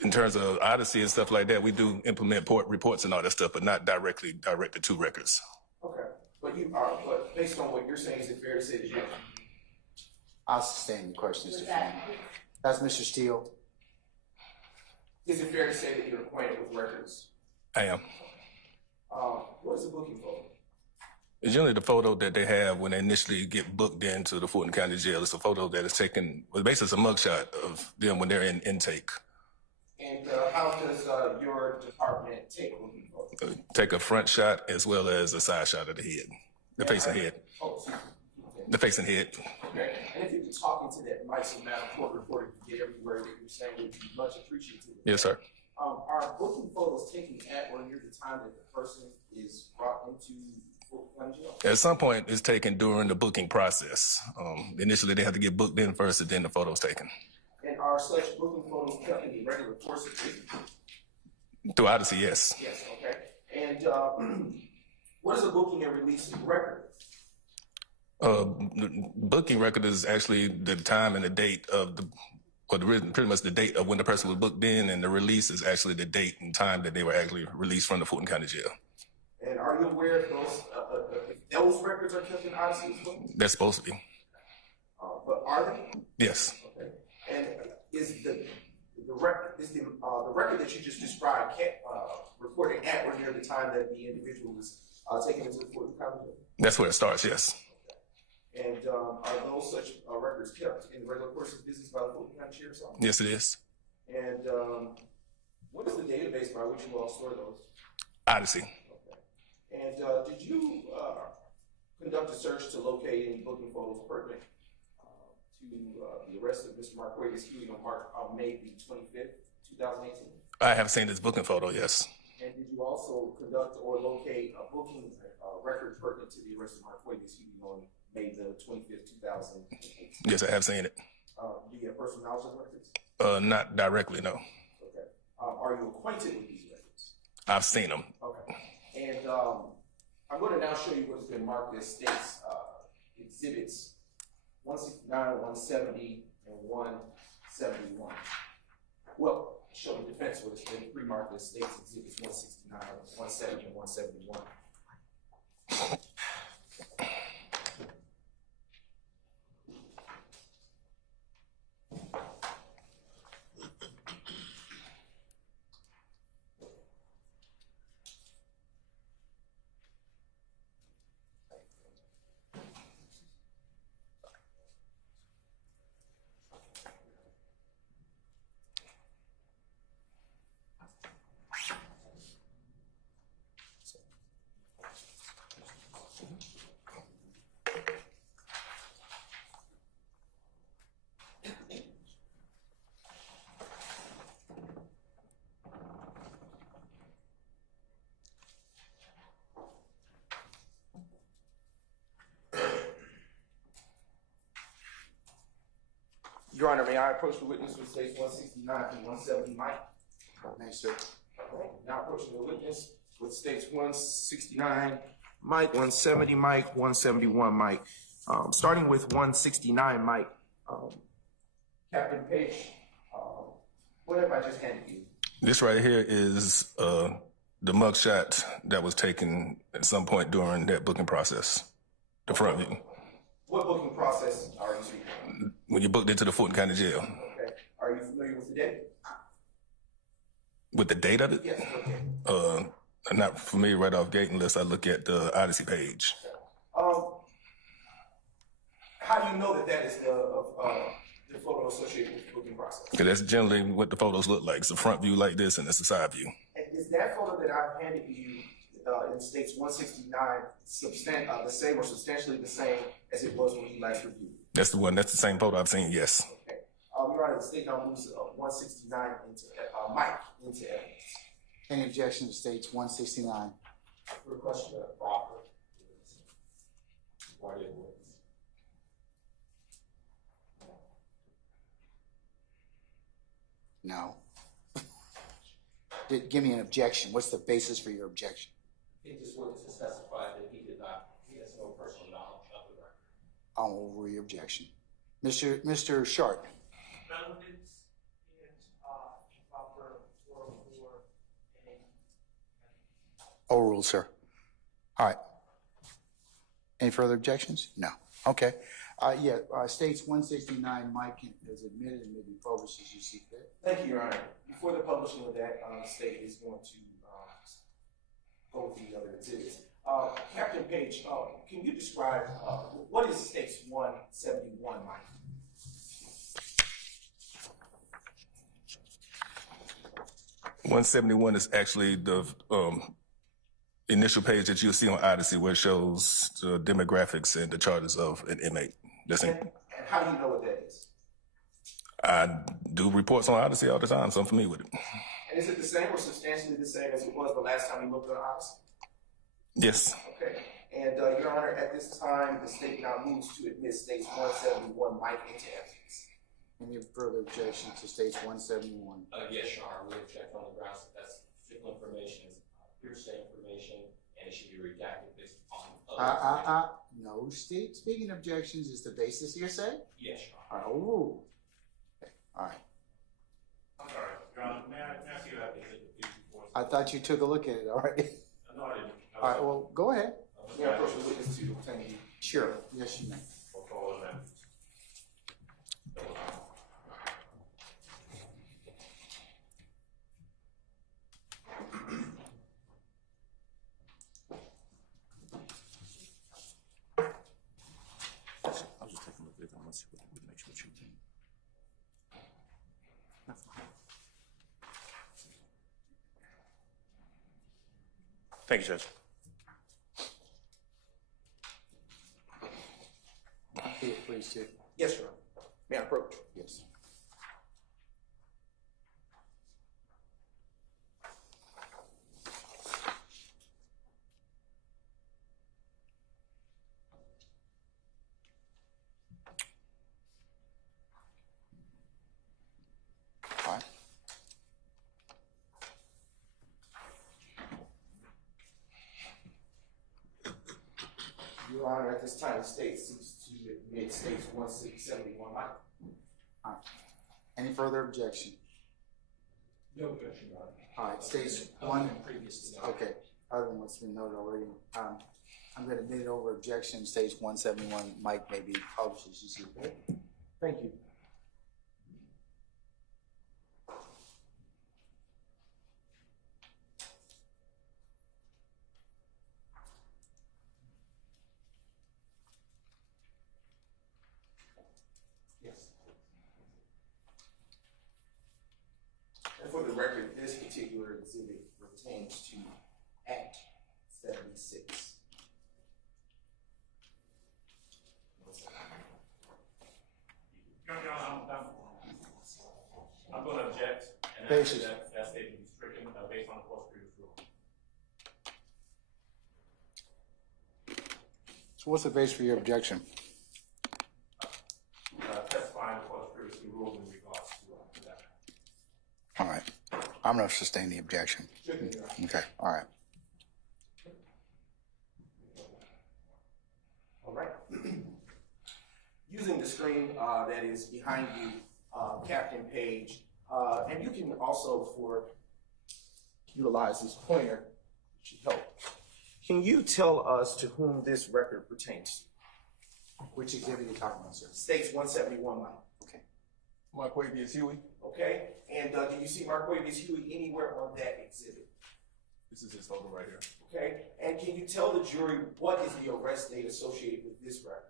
In terms of Odyssey and stuff like that, we do implement reports and all that stuff, but not directly directed to records. Okay. But based on what you're saying, is it fair to say that you... I'll sustain the question, Mr. Flynn. That's Mr. Steele. Is it fair to say that you're acquainted with records? I am. What is a booking photo? It's generally the photo that they have when they initially get booked into the Fulton County Jail. It's a photo that is taken, well, basically it's a mugshot of them when they're in intake. And how does your department take booking photos? Take a front shot as well as a side shot of the head, the face and head. Oh, the face and head. Okay. And if you could talk into that mic so Madam Court reporter can get everywhere that you're saying would be much appreciated. Yes, sir. Are booking photos taken at or near the time that the person is brought into Fulton County Jail? At some point, it's taken during the booking process. Initially, they have to get booked in first, and then the photo's taken. And are such booking photos kept in the regular course of business? Through Odyssey, yes. Yes, okay. And what is a booking and releasing record? Booking record is actually the time and the date of pretty much the date of when the person was booked in, and the release is actually the date and time that they were actually released from the Fulton County Jail. And are you aware if those records are kept in Odyssey as well? They're supposed to be. But are they? Yes. Okay. And is the record that you just described recorded at or near the time that the individual was taken into the Fulton County Jail? That's where it starts, yes. And are those such records kept in the regular course of business by the Fulton County Sheriff's Office? Yes, it is. And what is the database by which you all store those? Odyssey. Okay. And did you conduct a search to locate any booking photos pertinent to the arrest of Mr. Marquez Huey on May the 25th, 2018? I have seen this booking photo, yes. And did you also conduct or locate a booking record pertinent to the arrest of Marquez Huey on May the 25th, 2018? Yes, I have seen it. Do you have personal knowledge of the records? Not directly, no. Okay. Are you acquainted with these records? I've seen them. Okay. And I'm going to now show you what has been marked as states exhibits 169, 170, and 171. Well, show the defense what has been pre-marked as states exhibits 169, 170, and 171. Your Honor, may I approach the witness with states 169 and 170, Mike? May, sir. Okay. Now approaching the witness with states 169, Mike, 170, Mike, 171, Mike. Starting with 169, Mike. Captain Page, what have I just handed you? This right here is the mugshot that was taken at some point during that booking process. The front view. What booking process are you speaking? When you booked into the Fulton County Jail. Okay. Are you familiar with the date? With the date of it? Yes. Okay. I'm not familiar right off gate unless I look at the Odyssey page. How do you know that that is the photo associated with the booking process? Because that's generally what the photos look like. It's a front view like this, and it's a side view. And is that photo that I've handed you in states 169 the same or substantially the same as it was when you last reviewed? That's the one. That's the same photo I've seen, yes. Okay. Your Honor, the state now moves 169 into Mike into evidence. Any objection to states 169? Request proper. No. Give me an objection. What's the basis for your objection? He just wanted to specify that he has no personal knowledge of the record. I'll over your objection. Mr. Sharp. Relevance and improper or Overruled, sir. All right. Any further objections? No. Okay. States 169, Mike has admitted and may be published as you see fit. Thank you, Your Honor. Before the publishing of that, the state is going to go through the other exhibits. Captain Page, can you describe what is states 171, Mike? $171 is actually the initial page that you'll see on Odyssey where it shows the demographics and the charges of an inmate. And how do you know what that is? I do reports on Odyssey all the time, so I'm familiar with it. And is it the same or substantially the same as it was the last time you looked at Odyssey? Yes. Okay. And Your Honor, at this time, the state now moves to admit states 171, Mike, into evidence. Any further objection to states 171? Yes, Your Honor. We object on the grounds that that's particular information is hearsay information and it should be redacted based on No, speaking objections is the basis hearsay? Yes, Your Honor. Oh. Okay. All right. I'm sorry, Your Honor. May I see that exhibit before? I thought you took a look at it already. No, I didn't. All right, well, go ahead. May I approach the witness to obtain you? Sure. Yes, you may. I'll call it that. Thank you, Judge. Feel free to. Yes, Your Honor. May I approach? Yes. All right. Your Honor, at this time, the state seeks to admit States 1671 Mike. All right. Any further objection? No objection, Your Honor. All right, states Other one. than previous to that. Okay, other than what's been noted already, I'm going to admit it over objection. Stage 171, Mike may be published as you see. Thank you. Yes. And for the record, this particular exhibit pertains to Act 76. I'm going to object, and Basis. that statement is stricken based on the court's previous rule. So what's the base for your objection? Testifying the court's previously ruled in regards to that. All right, I'm going to sustain the objection. Okay, all right. All right. Using the screen that is behind you, Captain Page, and you can also utilize this pointer, it should help. Can you tell us to whom this record pertains to? Which exhibit are you talking about, sir? States 171 Mike. Okay. Marquavius Huey. Okay, and do you see Marquavius Huey anywhere on that exhibit? This is his photo right here. Okay, and can you tell the jury what is the arrest date associated with this record?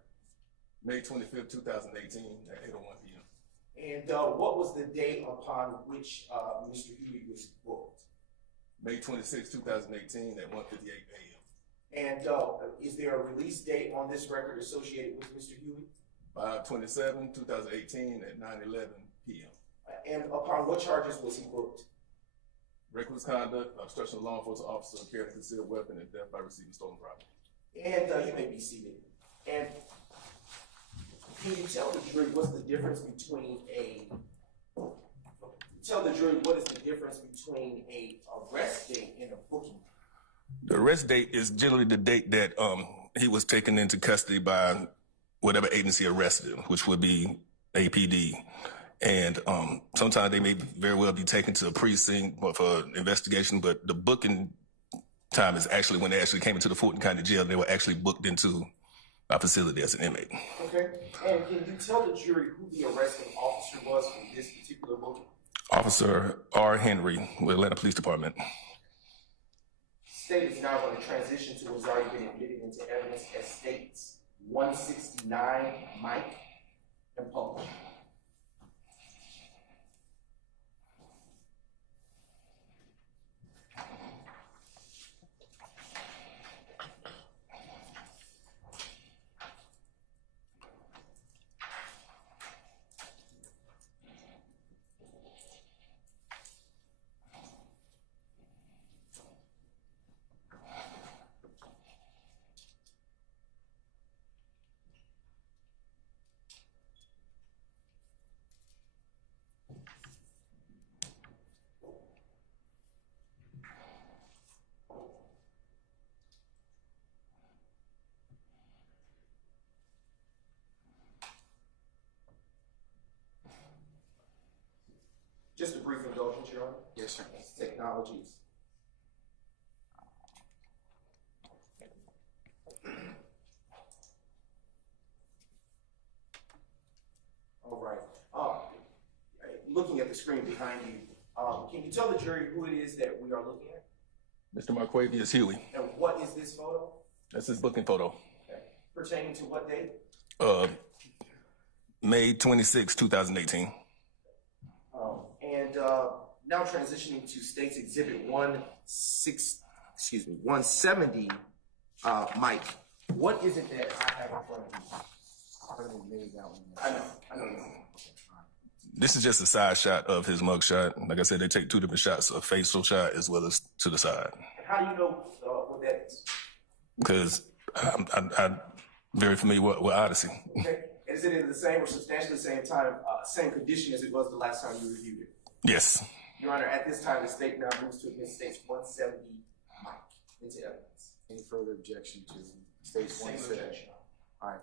May 25th, 2018 at 8:01 p.m. And what was the date upon which Mr. Huey was booked? May 26th, 2018 at 1:58 a.m. And is there a release date on this record associated with Mr. Huey? 5/27, 2018 at 9:11 p.m. And upon what charges was he booked? Reckless conduct, obstruction of law enforcement officer, carrying a concealed weapon, and death by receiving stolen property. And you may be seated. And can you tell the jury what's the difference between a arrest date and a booking? The arrest date is generally the date that he was taken into custody by whatever agency arrested him, which would be APD. And sometimes they may very well be taken to a precinct for investigation, but the booking time is actually when they actually came into the Fulton County Jail. They were actually booked into our facility as an inmate. Okay. And can you tell the jury who the arresting officer was for this particular booking? Officer R. Henry with Atlanta Police Department. State is now going to transition to what's already been admitted into evidence as States 169 Mike and published. Just a brief indulgence, Your Honor. Yes, sir. Technologies. All right. Looking at the screen behind you, can you tell the jury who it is that we are looking at? Mr. Marquavius Huey. And what is this photo? That's his booking photo. Okay. Pertaining to what date? May 26, 2018. And now transitioning to State's Exhibit 169. 170, Mike, what is it that I have in front of me? I know. This is just a side shot of his mug shot. Like I said, they take two different shots, a facial shot as well as to the side. How do you know what that is? Because I'm very familiar with Odyssey. Okay. Is it in the same or substantially the same time, same condition as it was the last time you reviewed it? Yes. Your Honor, at this time, the state now moves to admit States 170 Mike into evidence. Any further objection to States 170? All right.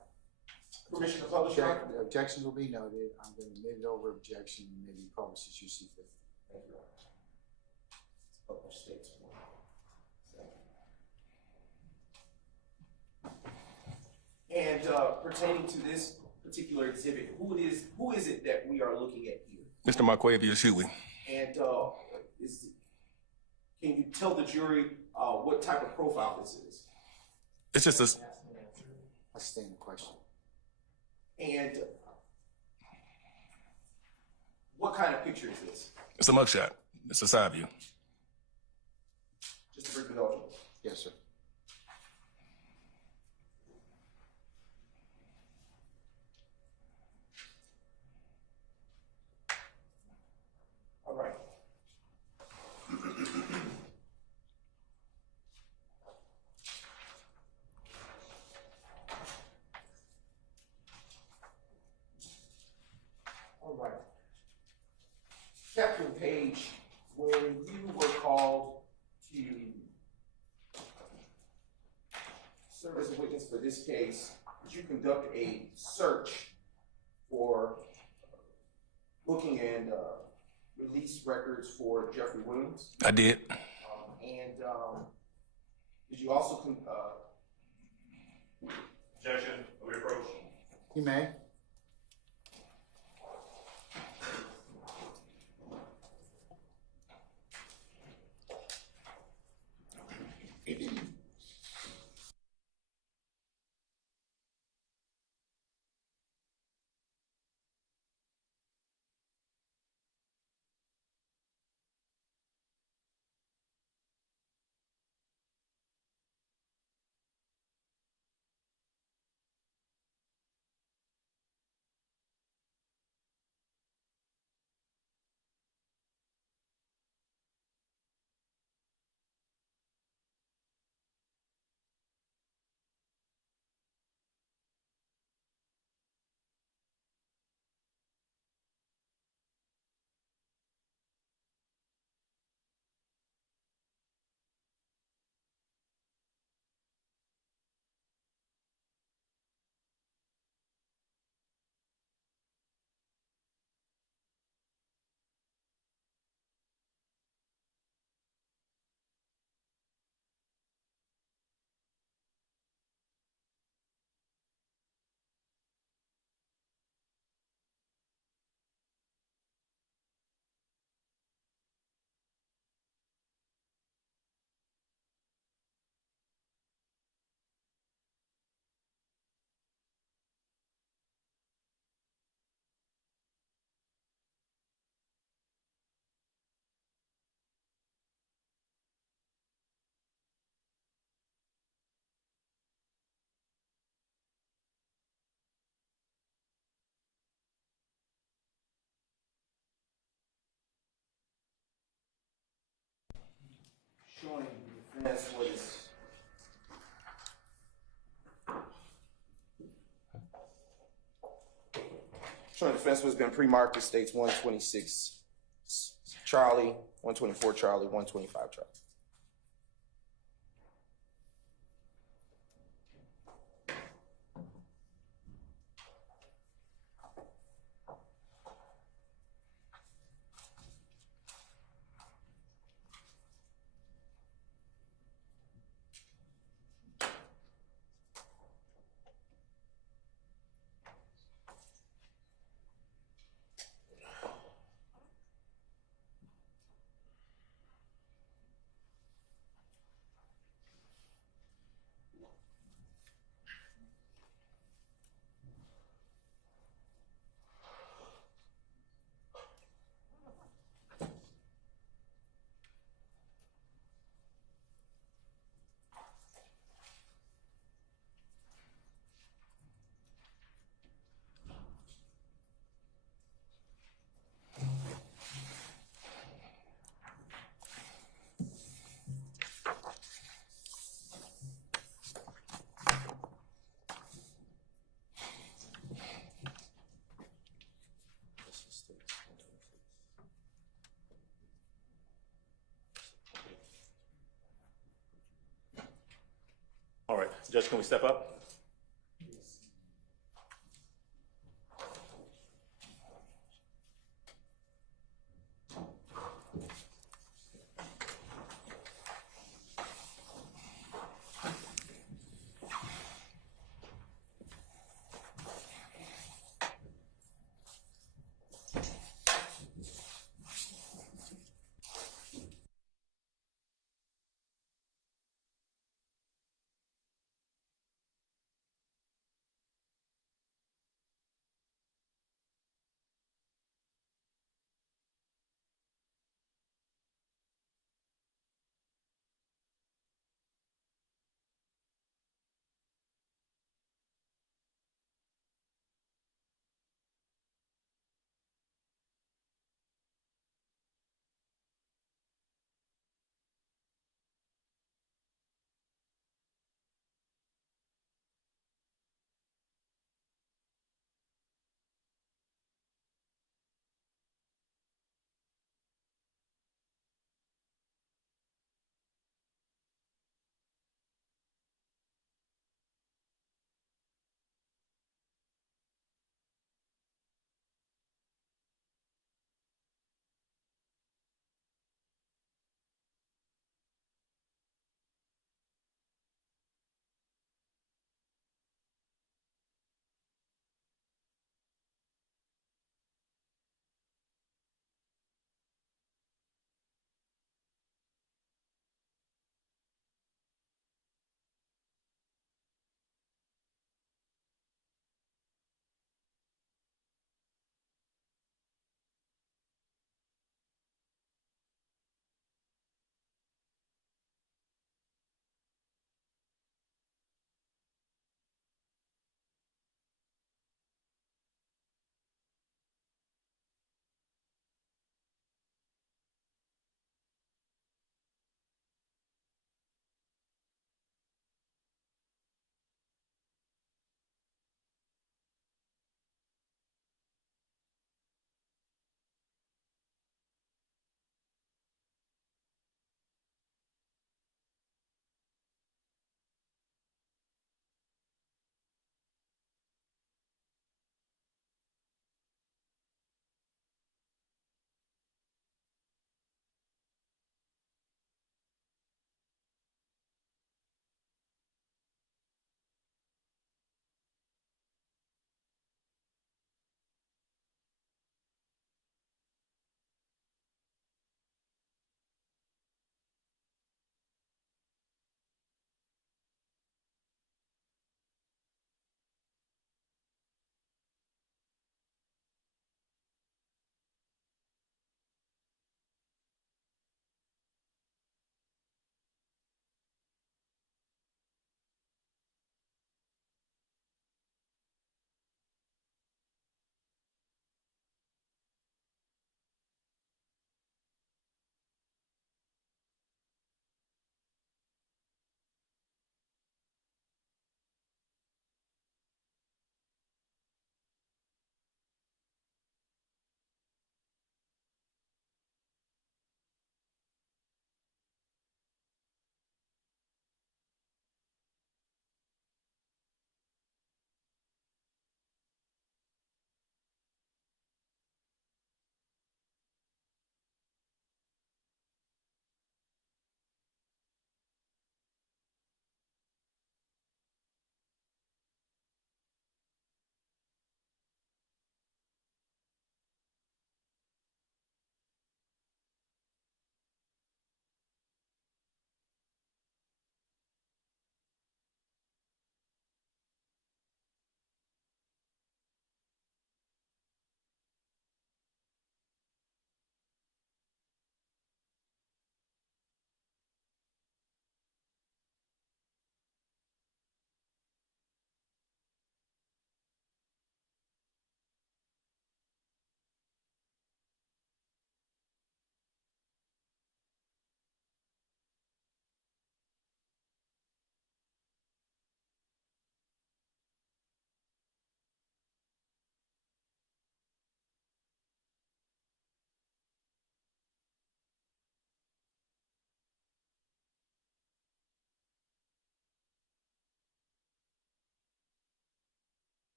Permission to publish, Your Honor? The objections will be noted. I'm going to admit it over objection, maybe publish as you see fit. Thank you, Your Honor. Publish States 170. And pertaining to this particular exhibit, who is it that we are looking at here? Mr. Marquavius Huey. And can you tell the jury what type of profile this is? It's just a... I stand the question. And what kind of picture is this? It's a mugshot. It's a side view. Just a brief indulgence. Yes, sir. All right. All right. Captain Page, when you were called to serve as a witness for this case, did you conduct a search for booking and release records for Jeffery Williams? I did. Did you also Objection, we approach. You may. showing the defense was been pre-marked as states 126 Charlie, 124 Charlie, 125 Charlie. Judge, can we step up?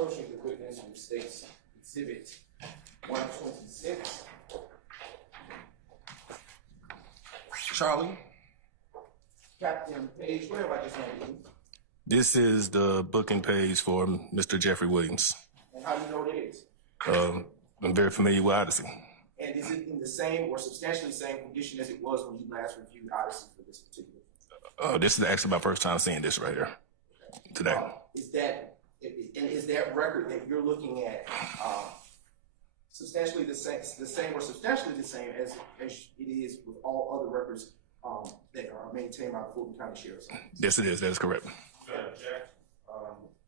approaching the witness with State's Exhibit 126. Charlie, Captain Page, what have I just handed you? This is the booking page for Mr. Jeffery Williams. And how do you know what it is? I'm very familiar with Odyssey. And is it in the same or substantially same condition as it was when you last reviewed Odyssey for this particular? This is actually my first time seeing this right here today. Is that record that you're looking at substantially the same or substantially the same as it is with all other records that are maintained by the Fulton County Sheriff's Office? Yes, it is. That is correct. You gotta object,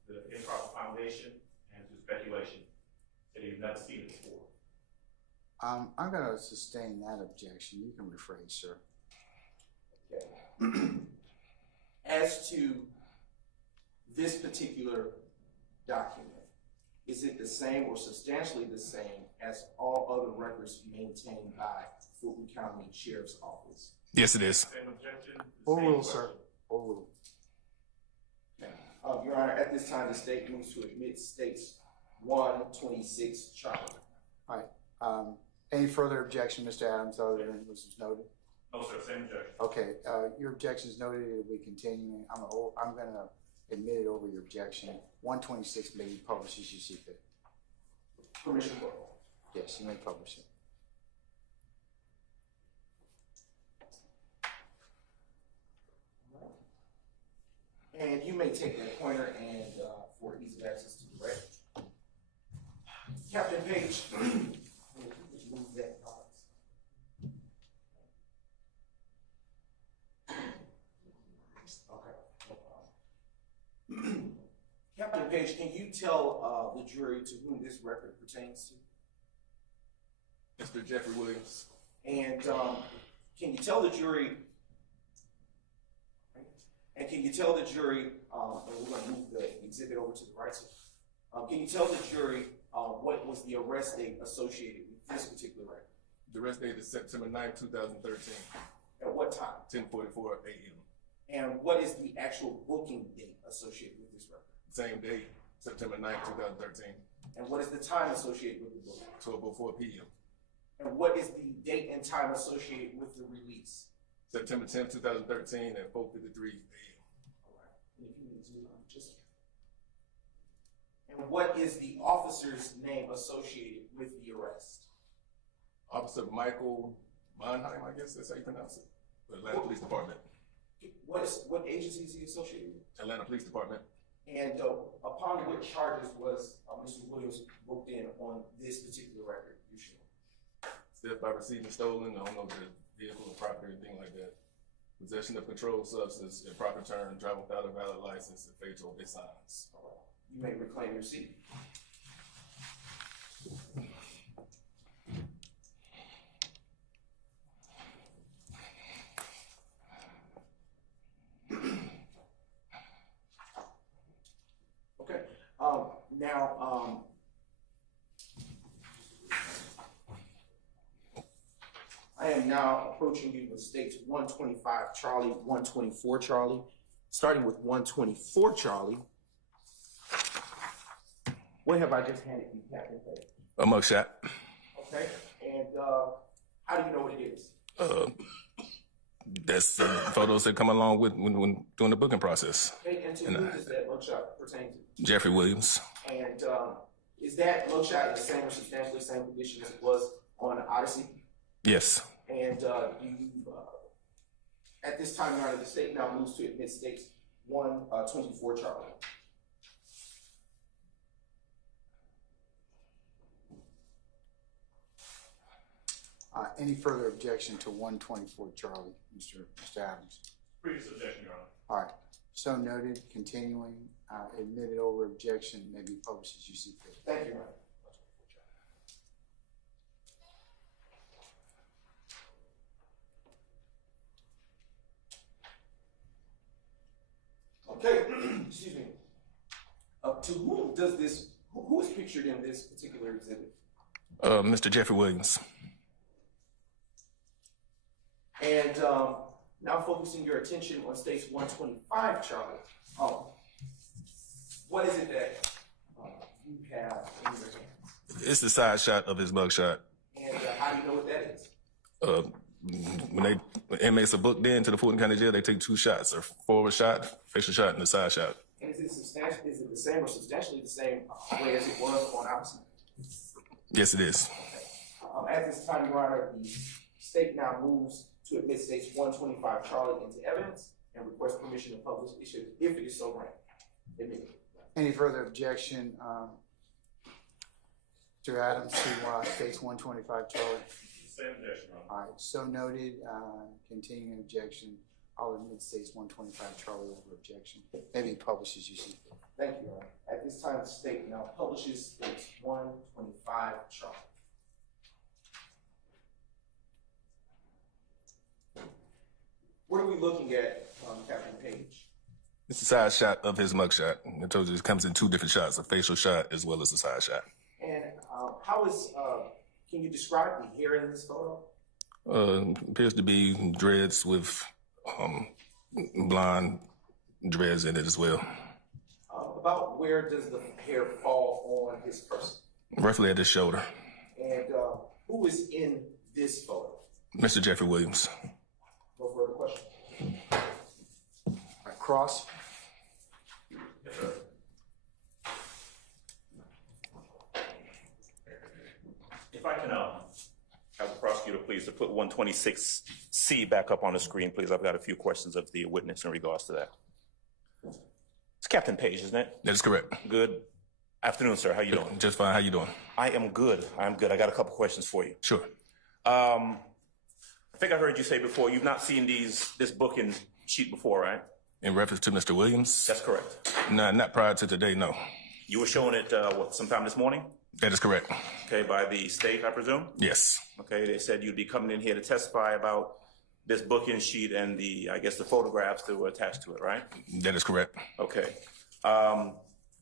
the improper foundation and to speculation that you've never seen it before. I'm going to sustain that objection. You can rephrase, sir. Okay. As to this particular document, is it the same or substantially the same as all other records maintained by Fulton County Sheriff's Office? Yes, it is. Same objection? Overruled, sir. Overruled. Okay. Your Honor, at this time, the state moves to admit States 126 Charlie. All right. Any further objection, Mr. Adams, other than what was noted? No, sir, same objection. Okay, your objection is noted. It will be continuing. I'm going to admit it over your objection. 126 may be published as you see fit. Permission for? Yes, you may publish it. And you may take that pointer and for ease of access to the record. Captain Page, move that. Okay, no problem. Captain Page, can you tell the jury to whom this record pertains to? Mr. Jeffery Williams. And can you tell the jury? And can you tell the jury? And we're going to move the exhibit over to the right. So, can you tell the jury what was the arrest date associated with this particular record? The arrest date is September 9th, 2013. At what time? 10:44 a.m. And what is the actual booking date associated with this record? Same date, September 9th, 2013. And what is the time associated with the booking? 12:04 p.m. And what is the date and time associated with the release? September 10th, 2013 at 4:53 a.m. All right. And if you need to, just. And what is the officer's name associated with the arrest? Officer Michael Bonheim, I guess that's how you pronounce it. The Atlanta Police Department. What agency is he associated with? Atlanta Police Department. And upon what charges was Mr. Williams booked in on this particular record? You should. Theft by receiving stolen, I don't know the vehicle or property or anything like that. Possession of controlled substance, improper turn, driving without a valid license, and failure to obey signs. All right. You may reclaim your seat. Okay. Now, I am now approaching you with States 125 Charlie, 124 Charlie. Starting with 124 Charlie. What have I just handed you, Captain Page? A mugshot. Okay. And how do you know what it is? That's photos that come along with when doing the booking process. Okay, and to whom does that mugshot pertain to? Jeffery Williams. And is that mugshot in the same or substantially same condition as it was on Odyssey? Yes. And do you, at this time, Your Honor, the state now moves to admit States 124 Charlie. Any further objection to 124 Charlie, Mr. Adams? Previous objection, Your Honor. All right. So noted. Continuing. Admitted over objection may be published as you see fit. Thank you, Your Honor. Okay, excuse me. To whom does this, who is pictured in this particular exhibit? Mr. Jeffery Williams. And now focusing your attention on States 125 Charlie. What is it that you have in your hands? It's the side shot of his mugshot. And how do you know what that is? When inmates are booked into the Fulton County Jail, they take 2 shots: a forward shot, facial shot, and a side shot. And is it the same or substantially the same way as it was on our side? Yes, it is. At this time, Your Honor, the state now moves to admit States 125 Charlie into evidence and request permission to publish it if it is so granted. Admitted. Any further objection, Mr. Adams, to States 125 Charlie? Same objection, Your Honor. All right, so noted. Continuing objection. I'll admit States 125 Charlie over objection. Maybe publishes you see. Thank you, Your Honor. At this time, the state now publishes States 125 Charlie. What are we looking at, Captain Page? It's the side shot of his mugshot. I told you it comes in 2 different shots: a facial shot as well as a side shot. And how is? Can you describe the hair in this photo? Appears to be dreads with blonde dreads in it as well. About where does the hair fall on his person? Roughly at his shoulder. And who is in this photo? Mr. Jeffery Williams. No further questions. All right, Cross. Yes, sir. If I can have the prosecutor please to put 126C back up on the screen, please. I've got a few questions of the witness in regards to that. It's Captain Page, isn't it? That is correct. Good afternoon, sir. How you doing? Just fine. How you doing? I am good. I'm good. I got a couple questions for you. Sure. I think I heard you say before you've not seen this booking sheet before, right? In reference to Mr. Williams? That's correct. No, not prior to today, no. You were showing it, sometime this morning? That is correct. Okay, by the state, I presume? Yes. Okay, they said you'd be coming in here to testify about this booking sheet and the photographs that were attached to it, right? That is correct. Okay.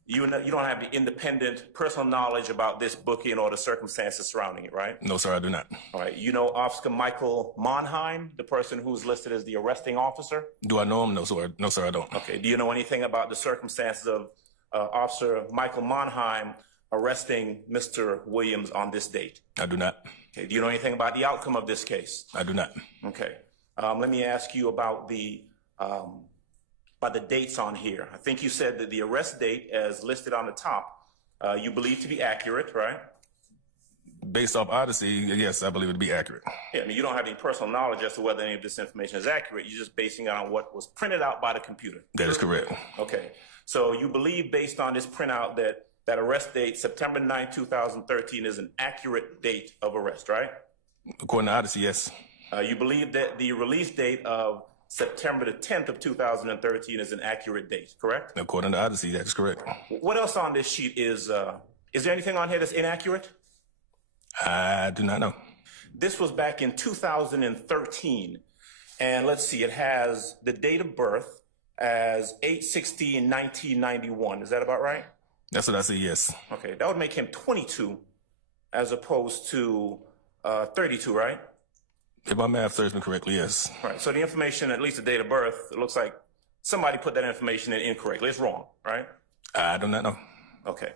You don't have the independent personal knowledge about this booking or the circumstances surrounding it, right? No, sir, I do not. All right. You know Officer Michael Monheim, the person who's listed as the arresting officer? Do I know him? No, sir, I don't. Okay. Do you know anything about the circumstances of Officer Michael Monheim arresting Mr. Williams on this date? I do not. Okay. Do you know anything about the outcome of this case? I do not. Okay. Let me ask you about the dates on here. I think you said that the arrest date, as listed on the top, you believe to be accurate, right? Based off Odyssey, yes, I believe it to be accurate. Yeah, I mean, you don't have any personal knowledge as to whether any of this information is accurate. You're just basing it on what was printed out by the computer. That is correct. Okay. So you believe, based on this printout, that arrest date, September 9, 2013, is an accurate date of arrest, right? According to Odyssey, yes. You believe that the release date of September the 10th of 2013 is an accurate date, correct? According to Odyssey, that is correct. What else on this sheet is there anything on here that's inaccurate? I do not know. This was back in 2013. And let's see, it has the date of birth as 8/16/1991. Is that about right? That's what I see, yes. Okay, that would make him 22 as opposed to 32, right? If my math serves me correctly, yes. Right, so the information, at least the date of birth, it looks like somebody put that information in incorrectly. It's wrong, right? I do not know. Okay.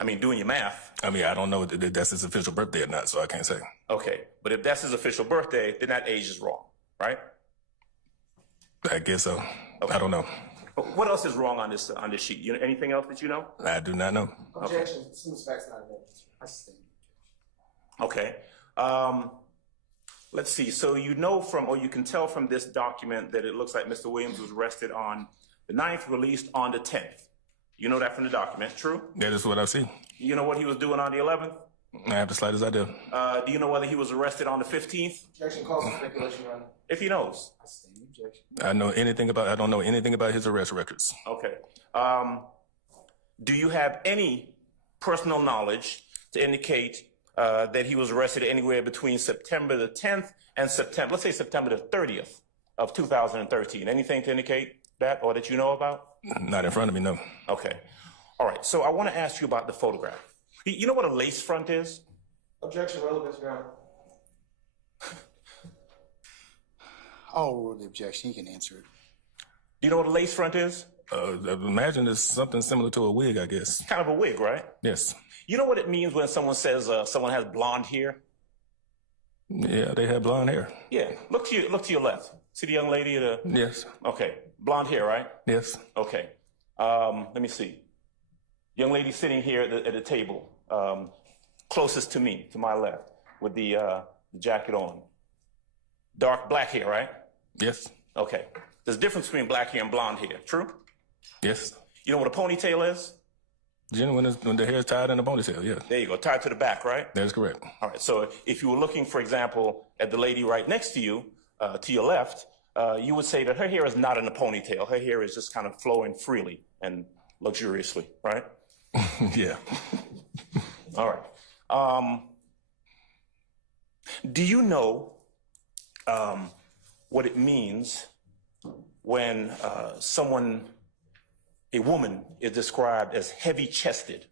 I mean, doing your math. I mean, I don't know if that's his official birthday or not, so I can't say. Okay, but if that's his official birthday, then that age is wrong, right? I guess so. Okay. I don't know. What else is wrong on this sheet? Anything else that you know? I do not know. Objection. Seems facts not evidence. Okay. Let's see. So you know or you can tell from this document that it looks like Mr. Williams was arrested on the 9th, released on the 10th. You know that from the document, true? That is what I see. You know what he was doing on the 11th? I have the slightest idea. Do you know whether he was arrested on the 15th? Objection calls for speculation, Your Honor. If he knows. I stand the objection. I don't know anything about his arrest records. Okay. Do you have any personal knowledge to indicate that he was arrested anywhere between September the 10th and let's say September the 30th of 2013? Anything to indicate that or that you know about? Not in front of me, no. Okay. All right. So I want to ask you about the photograph. You know what a lace front is? Objection, relevance, Your Honor. I'll rule the objection. He can answer it. Do you know what a lace front is? I imagine it's something similar to a wig, I guess. Kind of a wig, right? Yes. You know what it means when someone says someone has blonde hair? Yeah, they have blonde hair. Yeah. Look to your left. See the young lady? Yes. Okay. Blonde hair, right? Yes. Okay. Let me see. Young lady sitting here at the table, closest to me, to my left, with the jacket on. Dark black hair, right? Yes. Okay. There's a difference between black hair and blonde hair. True? Yes. You know what a ponytail is? Generally, when the hair is tied in a ponytail, yeah. There you go. Tied to the back, right? That is correct. All right. So if you were looking, for example, at the lady right next to you, to your left, you would say that her hair is not in a ponytail. Her hair is just kind of flowing freely and luxuriously, right? Yeah. All right. Do you know what it means when a woman is described as heavy-chested?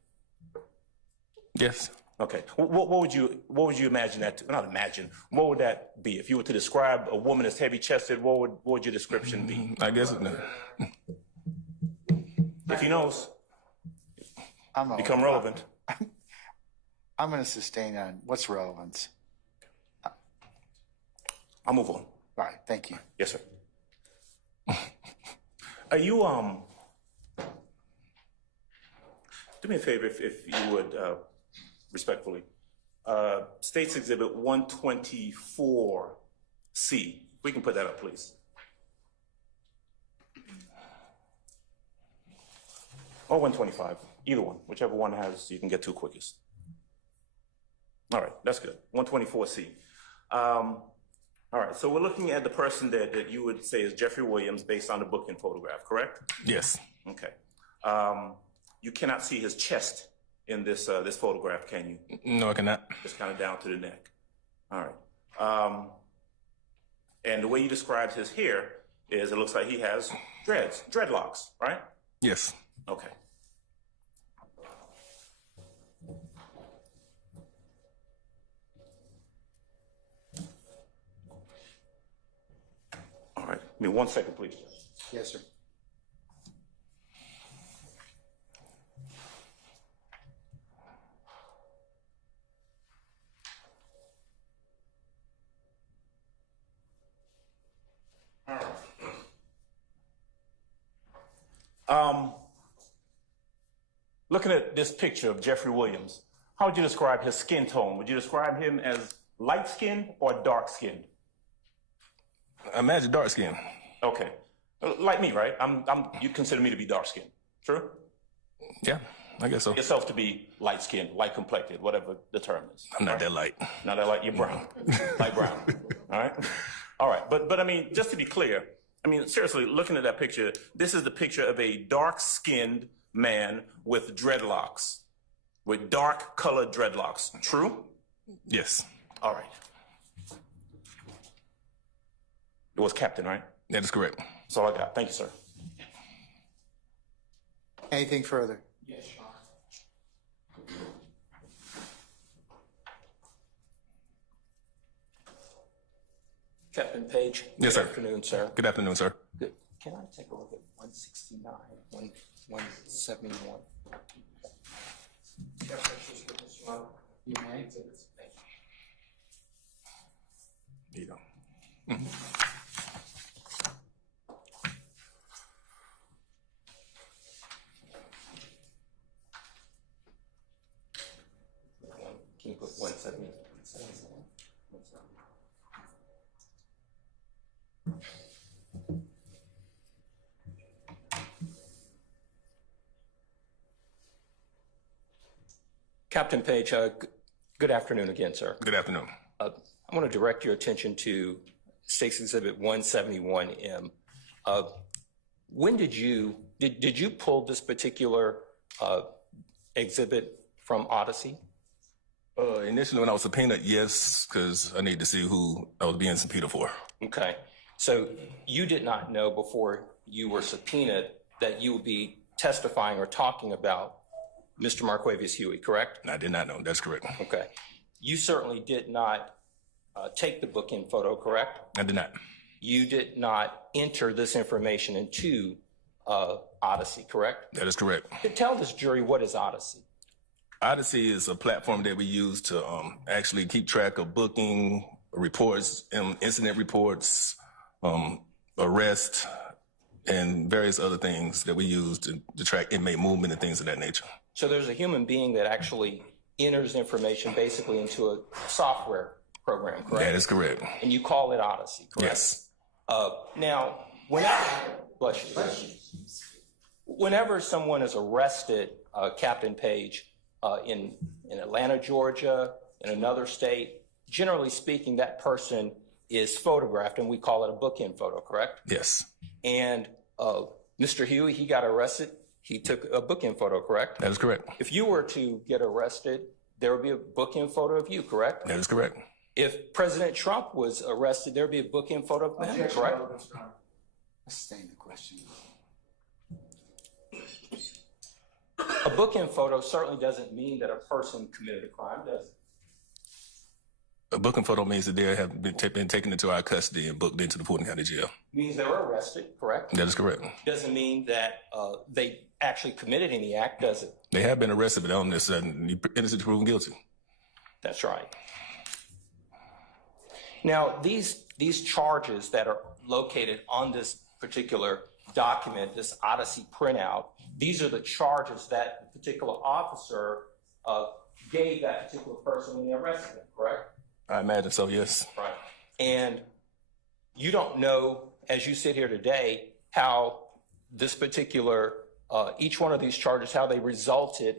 Yes. Okay. What would you imagine that? Not imagine. What would that be if you were to describe a woman as heavy-chested? What would your description be? I guess if he knows, become relevant. I'm going to sustain on what's relevance. I'll move on. All right. Thank you. Yes, sir. Are you do me a favor if you would respectfully. States Exhibit 124C. We can put that up, please. Or 125, either one, whichever one has you can get to quickest. All right, that's good. 124C. All right, so we're looking at the person that you would say is Jeffery Williams based on the booking photograph, correct? Yes. Okay. You cannot see his chest in this this photograph, can you? No, I cannot. Just kind of down to the neck. All right. And the way you described his hair is it looks like he has dreadlocks, right? Yes. Okay. All right. Give me 1 second, please. Yes, sir. Looking at this picture of Jeffery Williams, how would you describe his skin tone? Would you describe him as light-skinned or dark-skinned? I imagine dark skin. Okay. Like me, right? You consider me to be dark-skinned. True? Yeah, I guess so. Yourself to be light-skinned, light-complected, whatever the term is. I'm not that light. Not that light. You're brown. Light brown. All right? All right. But I mean, just to be clear, I mean, seriously, looking at that picture, this is the picture of a dark-skinned man with dreadlocks, with dark-colored dreadlocks. True? Yes. All right. It was Captain, right? That is correct. That's all I got. Thank you, sir. Anything further? Yes, Sean. Captain Page. Yes, sir. Good afternoon, sir. Good afternoon, sir. Good. Can I take a look at 169, 171? You may. There you go. Can you put 170? Captain Page, good afternoon again, sir. Good afternoon. I want to direct your attention to State's Exhibit 171M. When did you pull this particular exhibit from Odyssey? Initially, when I was subpoenaed, yes, because I needed to see who I was being subpoenaed for. Okay. So you did not know before you were subpoenaed that you would be testifying or talking about Mr. Marquavius Huey, correct? I did not know. That's correct. Okay. You certainly did not take the book-in photo, correct? I did not. You did not enter this information into Odyssey, correct? That is correct. Tell this jury, what is Odyssey? Odyssey is a platform that we use to actually keep track of booking reports, incident reports, arrest, and various other things that we use to track inmate movement and things of that nature. So there's a human being that actually enters information basically into a software program, correct? That is correct. And you call it Odyssey, correct? Yes. Now, whenever someone is arrested, Captain Page, in Atlanta, Georgia, in another state, generally speaking, that person is photographed, and we call it a bookend photo, correct? Yes. And Mr. Huey, he got arrested. He took a bookend photo, correct? That is correct. If you were to get arrested, there would be a bookend photo of you, correct? That is correct. If President Trump was arrested, there'd be a bookend photo of him, correct? Sustain the question. A bookend photo certainly doesn't mean that a person committed a crime, does it? A booking photo means that they have been taken into our custody and booked into the Fulton County Jail. Means they were arrested, correct? That is correct. Doesn't mean that they actually committed any act, does it? They have been arrested, but on this innocent proven guilty. That's right. Now, these charges that are located on this particular document, this Odyssey printout, these are the charges that the particular officer gave that particular person when they arrested him, correct? I imagine so, yes. Right. And you don't know, as you sit here today, how this particular, each one of these charges, how they resulted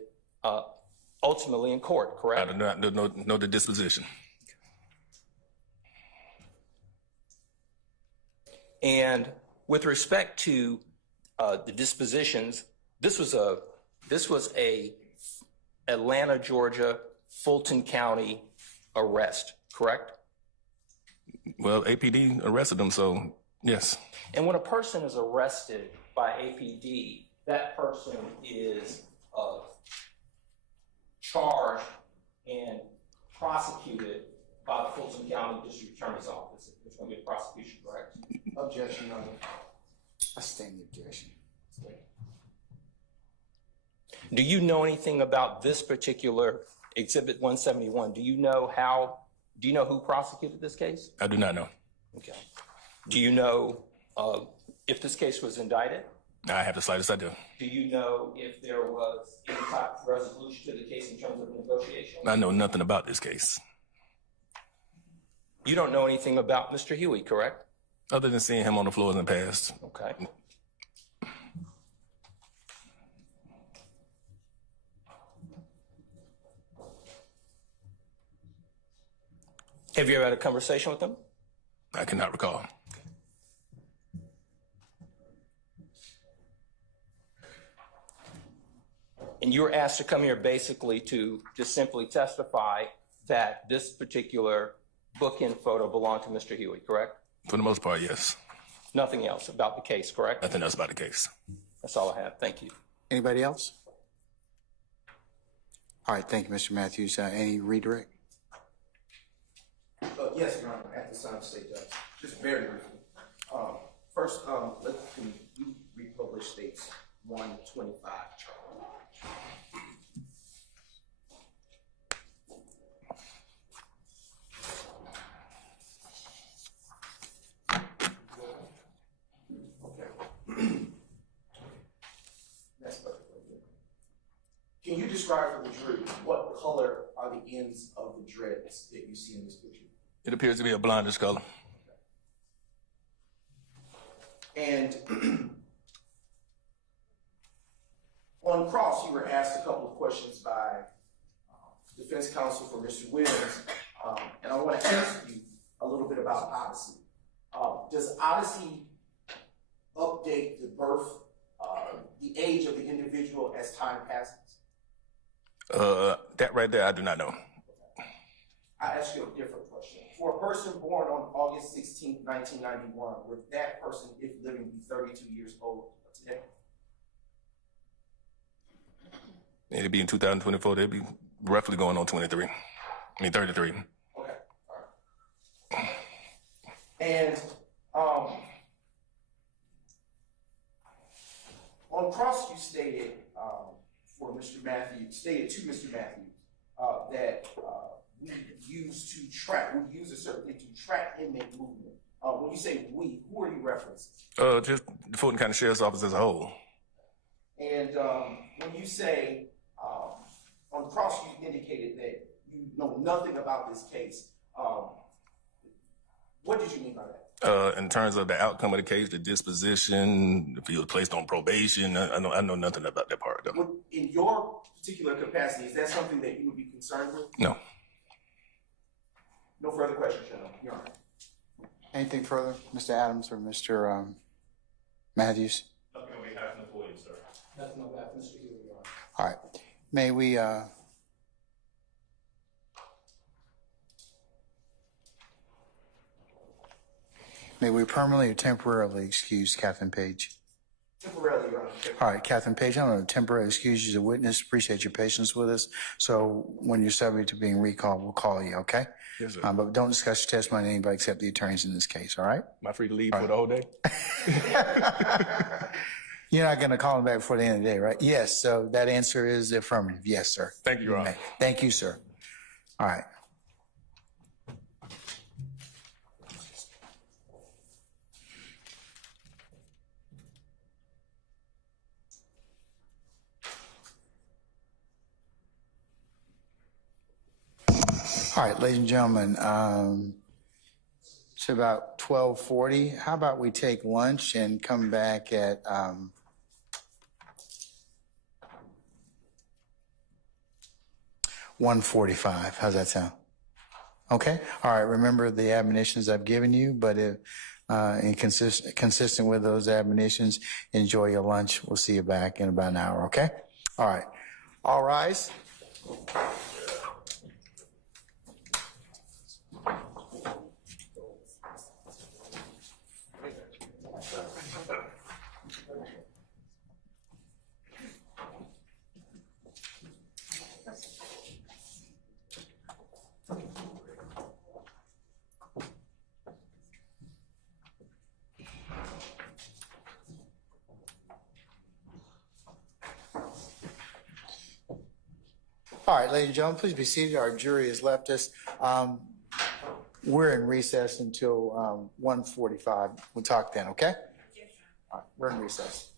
ultimately in court, correct? I do not know the disposition. And with respect to the dispositions, this was a Atlanta, Georgia, Fulton County arrest, correct? Well, APD arrested them, so yes. And when a person is arrested by APD, that person is charged and prosecuted by the Fulton County District Attorney's Office. There's going to be a prosecution, correct? Objection, Your Honor. Sustain the objection. Do you know anything about this particular Exhibit 171? Do you know who prosecuted this case? I do not know. Okay. Do you know if this case was indicted? I have the slightest idea. Do you know if there was any type of resolution to the case in terms of negotiation? I know nothing about this case. You don't know anything about Mr. Huey, correct? Other than seeing him on the floor in the past. Okay. Have you ever had a conversation with him? I cannot recall. And you were asked to come here basically to just simply testify that this particular bookend photo belonged to Mr. Huey, correct? For the most part, yes. Nothing else about the case, correct? Nothing else about the case. That's all I have. Thank you. Anybody else? All right, thank you, Mr. Matthews. Any redirect? Yes, Your Honor, at this time, State Judge. Just very briefly. First, can you republish States 125, That's perfectly good. Can you describe for the jury what color are the ends of the dreads that you see in this picture? It appears to be a blondish color. And on cross, you were asked a couple of questions by defense counsel for Mr. Williams, and I want to ask you a little bit about Odyssey. Does Odyssey update the birth, the age of the individual as time passes? That right there, I do not know. I ask you a different question. For a person born on August 16, 1991, would that person, if living, be 32 years old today? It'd be in 2024. They'd be roughly going on 33. 33. Okay, all right. And on On cross, you stated for Mr. Matthews, stated to Mr. Matthews that we use a certain thing to track inmate movement. When you say we, who are you referencing? Just the Fulton County Sheriff's Office as a whole. And when you say on cross, you indicated that you know nothing about this case. What did you mean by that? In terms of the outcome of the case, the disposition, if he was placed on probation, I know nothing about that part though. In your particular capacity, is that something that you would be concerned with? No. No further questions, gentlemen. Your Honor. Anything further, Mr. Adams or Mr. Matthews? Nothing on behalf of Mr. Williams, sir. Nothing on behalf of Mr. Healy, Your Honor. All right. May we permanently or temporarily excuse Catherine Page? Temporarily, Your Honor. All right, Catherine Page, I'm going to temporarily excuse you as a witness. Appreciate your patience with us. So when you're subject to being recalled, we'll call you, okay? Yes, sir. But don't discuss your testimony to anybody except the attorneys in this case, all right? Am I free to leave for the whole day? You're not going to call him back before the end of the day, right? Yes, so that answer is affirmative. Yes, sir. Thank you, Your Honor. Thank you, sir. All right. All right, ladies and gentlemen, it's about 12:40. How about we take lunch and come back at 1:45? How's that sound? Okay. All right. Remember the admonitions I've given you, but if consistent with those admonitions, enjoy your lunch. We'll see you back in about an hour. Okay. All right. All rise. All right, ladies and gentlemen, please be seated. Our jury has left us. We're in recess until 1:45. We'll talk then, okay? All right, we're in recess.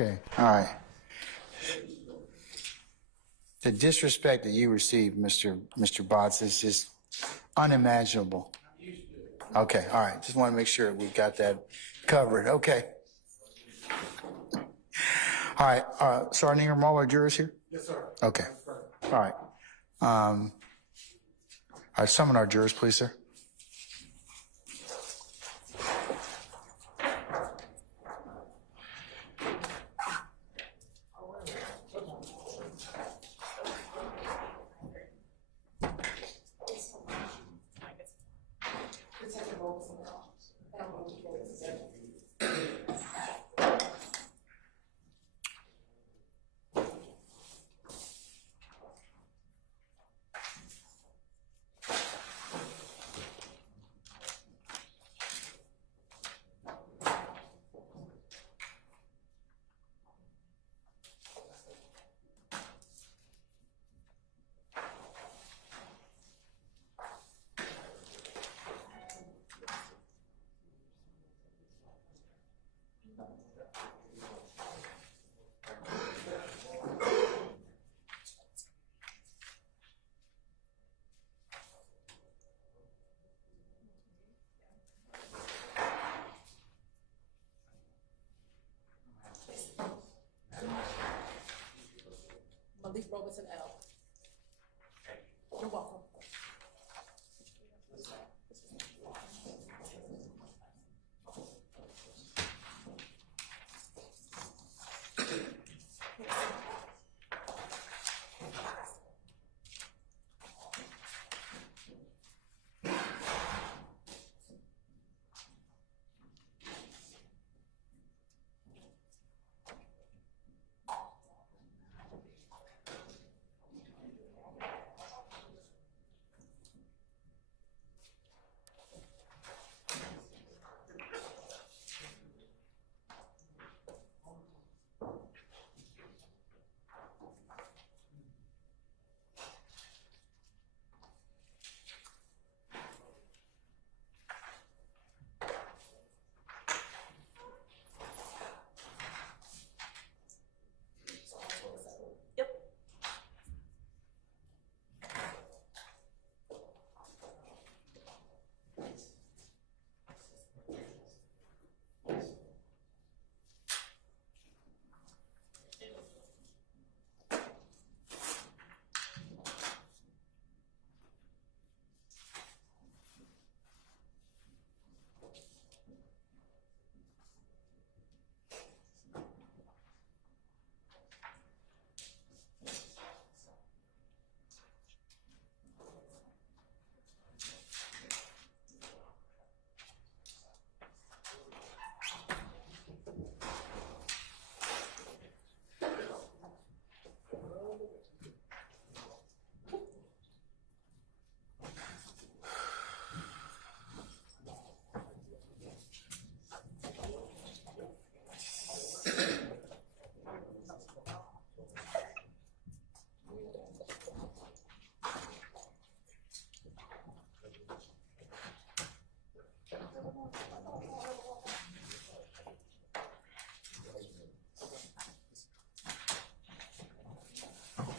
Okay, all right. The disrespect that you received, Mr. Botts, is just unimaginable. Okay, all right. Just want to make sure we got that covered. Okay. All right. Sergeant Ingram, all our jurors here? Yes, sir. Okay. All right. All right, summon our jurors, please, sir. Malik Robertson L. You're welcome.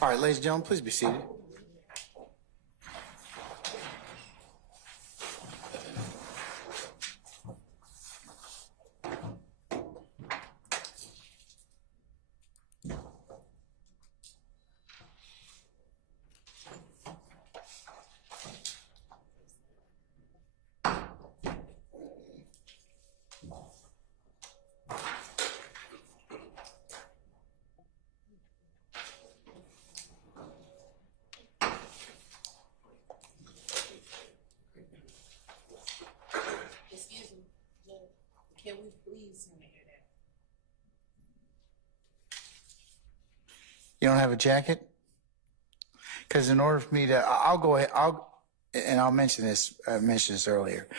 All right, ladies and gentlemen, please be seated. Excuse me, can we please hear that? You don't have a jacket? Because in order for me to, I'll go ahead, I'll mention this, I mentioned this earlier.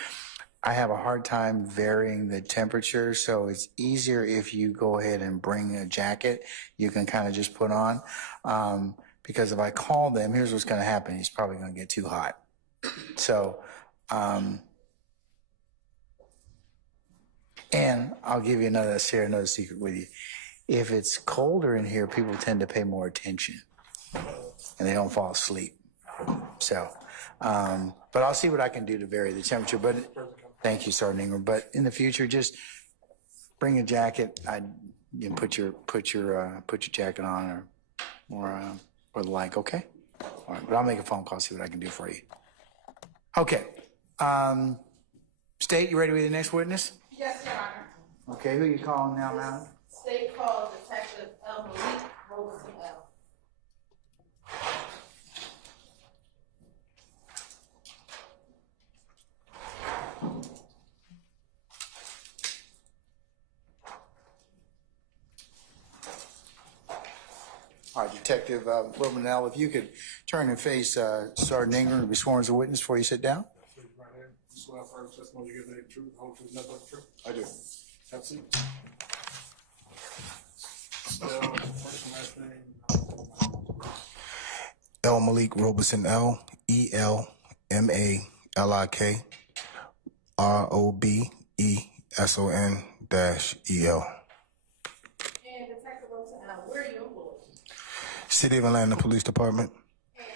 I have a hard time varying the temperature, so it's easier if you go ahead and bring a jacket you can kind of just put on. Because if I call them, here's what's going to happen. He's probably going to get too hot. So, and I'll give you another secret with you. if it's colder in here, people tend to pay more attention and they don't fall asleep. So, but I'll see what I can do to vary the temperature. But thank you, Sergeant Ingram. But in the future, just bring a jacket. Put your jacket on or the like. Okay. All right. But I'll make a phone call, see what I can do for you. Okay. State, you ready with the next witness? Yes, Your Honor. Okay. Who you calling now, madam? State called Detective Malik Roberson L. All right, Detective Romanell, if you could turn and face Sergeant Ingram and be sworn as a witness before you sit down. Right here. Swear first testimony you give the truth, whole truth, nothing but the truth. I do. Have a seat. Still, first and last name. L. Malik Roberson L. ELMALIK ROBESON -EL. And Detective Roberson L, where are you employed? City of Atlanta Police Department. And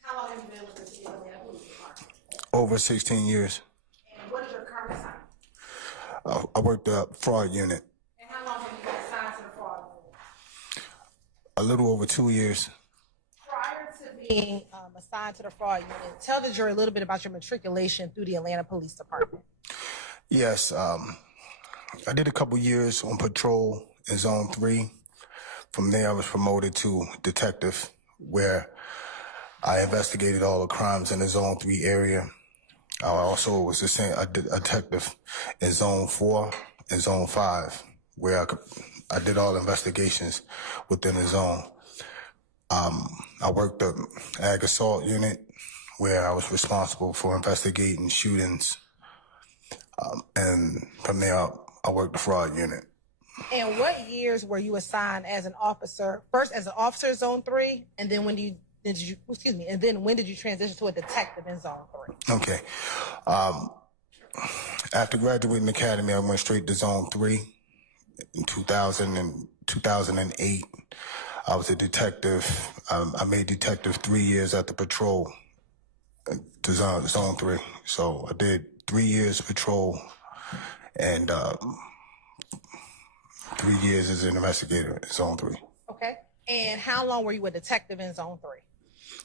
how long have you been with the City of Atlanta Police Department? Over 16 years. And what is your current assignment? I worked the fraud unit. And how long have you been assigned to the fraud unit? A little over 2 years. Prior to being assigned to the fraud unit, tell the jury a little bit about your matriculation through the Atlanta Police Department. Yes, I did a couple years on patrol in Zone 3. From there, I was promoted to detective, where I investigated all the crimes in the Zone 3 area. I also was a detective in Zone 4 and Zone 5, where I did all investigations within the zone. I worked the ag assault unit, where I was responsible for investigating shootings. And from there, I worked the fraud unit. And what years were you assigned as an officer? First as an officer in Zone 3, and then when did you transition to a detective in Zone 3? Okay. After graduating academy, I went straight to Zone 3 in 2008. I was a detective. I made detective 3 years at the patrol to Zone 3. So I did 3 years patrol and 3 years as an investigator in Zone 3. Okay. And how long were you a detective in Zone 3?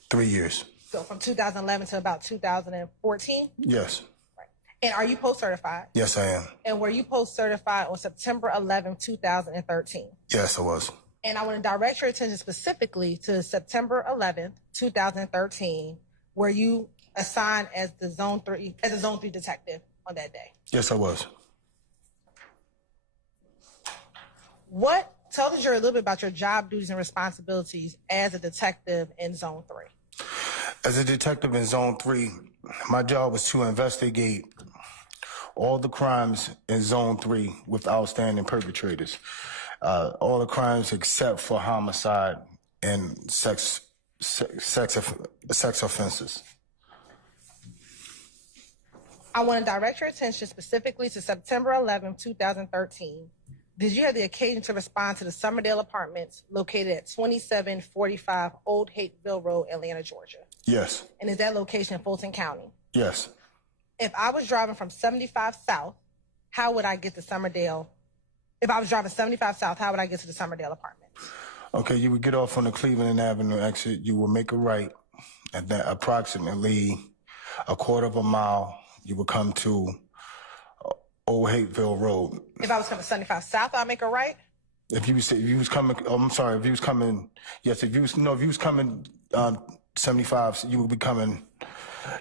3 years. So from 2011 to about 2014? Yes. Right. And are you post-certified? Yes, I am. And were you post-certified on September 11, 2013? Yes, I was. And I want to direct your attention specifically to September 11, 2013, where you assigned as a Zone 3 detective on that day. Yes, I was. Tell the jury a little bit about your job duties and responsibilities as a detective in Zone 3. As a detective in Zone 3, my job was to investigate all the crimes in Zone 3 with outstanding perpetrators. All the crimes except for homicide and sex offenses. I want to direct your attention specifically to September 11, 2013. Did you have the occasion to respond to the Summerdale Apartments located at 2745 Old Hateville Road, Atlanta, Georgia? Yes. And is that location in Fulton County? Yes. If I was driving from 75 South, how would I get to Summerdale? If I was driving 75 South, how would I get to the Summerdale Apartments? Okay, you would get off on the Cleveland Avenue exit. You would make a right, and then approximately a quarter of a mile, you would come to Old Hateville Road. If I was coming 75 South, I'd make a right? If you was coming 75,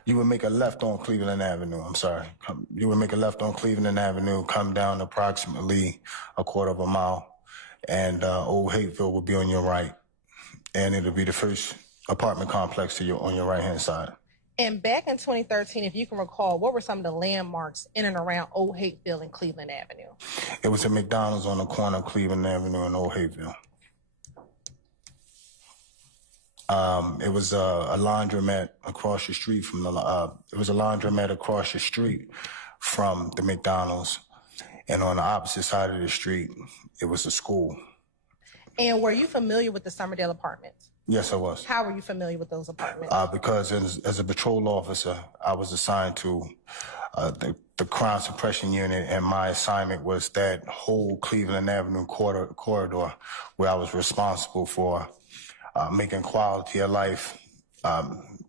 you would make a left on Cleveland Avenue. You would make a left on Cleveland Avenue, come down approximately a quarter of a mile, and Old Hateville would be on your right. And it'll be the first apartment complex on your right-hand side. And back in 2013, if you can recall, what were some of the landmarks in and around Old Hateville and Cleveland Avenue? It was a McDonald's on the corner of Cleveland Avenue and Old Hateville. It was a laundromat across the street from the McDonald's. and on the opposite side of the street, it was a school. And were you familiar with the Summerdale apartments? Yes, I was. How were you familiar with those apartments? Because as a patrol officer, I was assigned to the crime suppression unit, and my assignment was that whole Cleveland Avenue corridor where I was responsible for making quality of life. I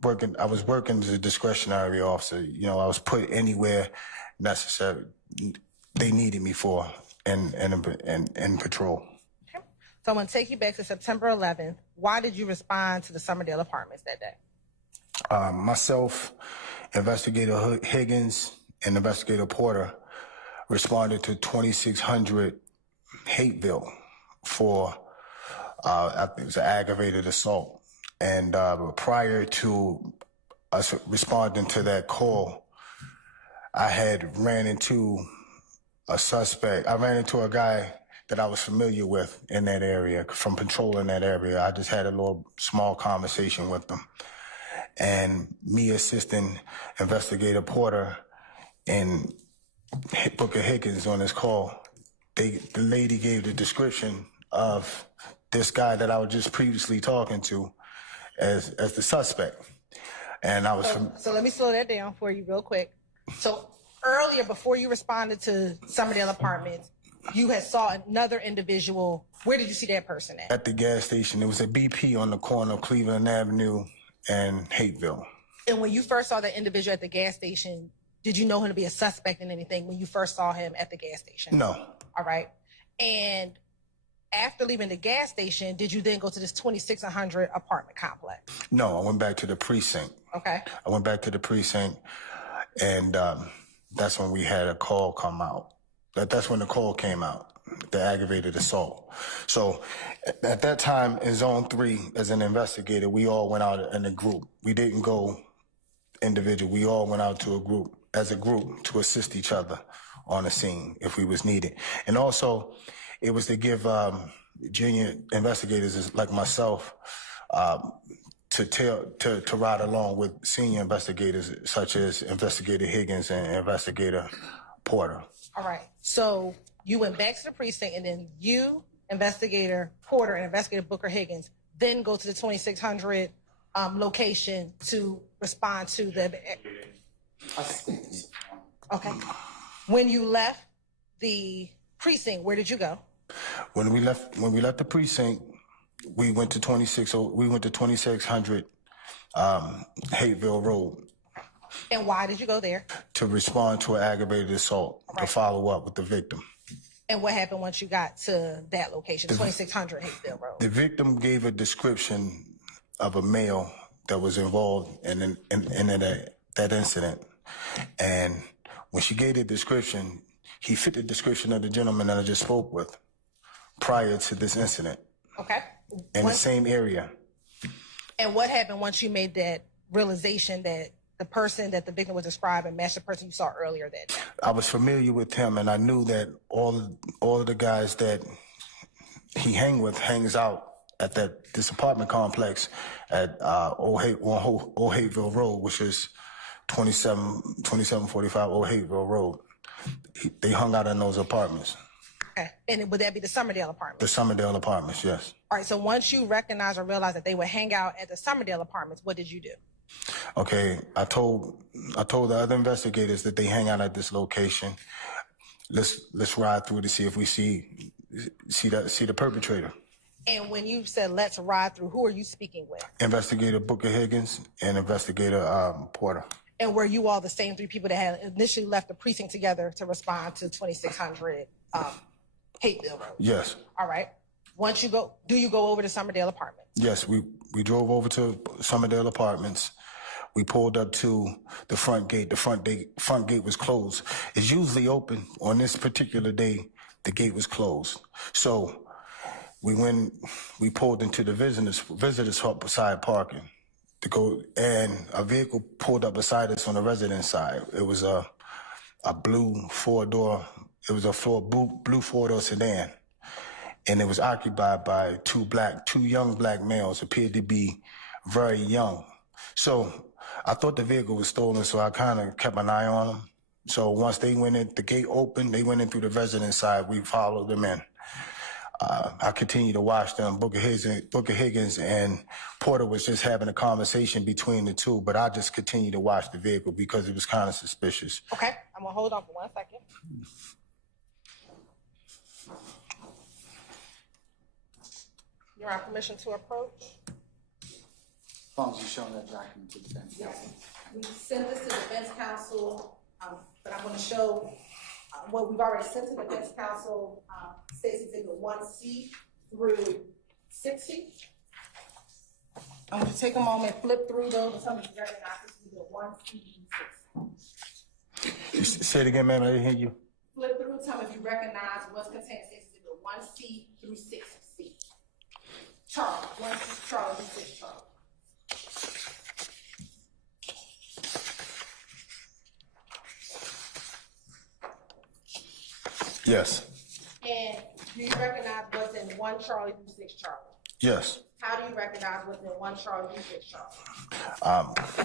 was working as a discretionary officer. You know, I was put anywhere necessary they needed me for in patrol. Okay. So I'm going to take you back to September 11th. Why did you respond to the Summerdale apartments that day? Myself, Investigator Higgins, and Investigator Porter responded to 2600 Hateville for, I think it was an aggravated assault. And prior to us responding to that call, I had ran into a suspect. I ran into a guy that I was familiar with in that area, from patrolling that area. I just had a little small conversation with them. And me assisting Investigator Porter and Booker Higgins on this call, the lady gave the description of this guy that I was just previously talking to as the suspect. And I was so let me slow that down for you real quick. So earlier, before you responded to Summerdale apartments, you had saw another individual. Where did you see that person at? At the gas station. It was a BP on the corner of Cleveland Avenue and Hateville. And when you first saw that individual at the gas station, did you know him to be a suspect in anything when you first saw him at the gas station? No. All right. And after leaving the gas station, did you then go to this 2600 apartment complex? No, I went back to the precinct. Okay. I went back to the precinct, and that's when we had a call come out. That's when the call came out, the aggravated assault. So at that time in Zone 3, as an investigator, we all went out in a group. We didn't go individual. We all went out to a group, as a group, to assist each other on the scene if we was needed. And also, it was to give junior investigators like myself to ride along with senior investigators such as Investigator Higgins and Investigator Porter. All right. So you went back to the precinct, and then you, Investigator Porter, and Investigator Booker Higgins then go to the 2600 location to respond to the. Okay. When you left the precinct, where did you go? When we left the precinct, we went to 2600 Hateville Road. And why did you go there? To respond to an aggravated assault, to follow up with the victim. And what happened once you got to that location, 2600 Hateville Road? The victim gave a description of a male that was involved in that incident. And when she gave the description, he fit the description of the gentleman that I just spoke with prior to this incident. Okay. In the same area. And what happened once you made that realization that the person that the victim was describing matched the person you saw earlier that day? I was familiar with him, and I knew that all of the guys that he hangs out at this apartment complex at Old Hateville Road, which is 2745 Old Hateville Road. They hung out in those apartments. Okay. And would that be the Summerdale apartments? The Summerdale apartments, yes. All right. So once you recognized or realized that they would hang out at the Summerdale apartments, what did you do? Okay, I told the other investigators that they hang out at this location. Let's ride through to see if we see the perpetrator. And when you said let's ride through, who are you speaking with? Investigator Booker Higgins and Investigator Porter. And were you all the same three people that had initially left the precinct together to respond to 2600 Hateville Road? Yes. All right. Once you go, do you go over to Summerdale Apartments? Yes, we drove over to Summerdale Apartments. We pulled up to the front gate. The front gate was closed. It's usually open. On this particular day, the gate was closed. So we pulled into the visitors side parking to go, and a vehicle pulled up beside us on the residence side. It was a blue four-door sedan, and it was occupied by two young black males, appeared to be very young. So I thought the vehicle was stolen, so I kind of kept an eye on them So once they went in, the gate opened, they went in through the residence side. We followed them in. I continued to watch them. Booker Higgins and Porter was just having a conversation between the two, but I just continued to watch the vehicle because it was kind of suspicious. Okay, I'm gonna hold on for 1 second. You're on permission to approach? As long as you're showing that document to the defense counsel. We sent this to the defense counsel, but I'm gonna show what we've already sent to the defense counsel, States Exhibit 1C through 6C. I'm gonna take a moment, flip through those, and some of you recognize this is the 1C through 6C. Say it again, ma'am, I didn't hear you. Flip through, tell me if you recognize what's contained in States Exhibit 1C through 6C. Charlie, 1C Charlie through 6 Charlie. Yes. And do you recognize what's in 1 Charlie through 6 Charlie? Yes. How do you recognize what's in 1 Charlie through 6 Charlie?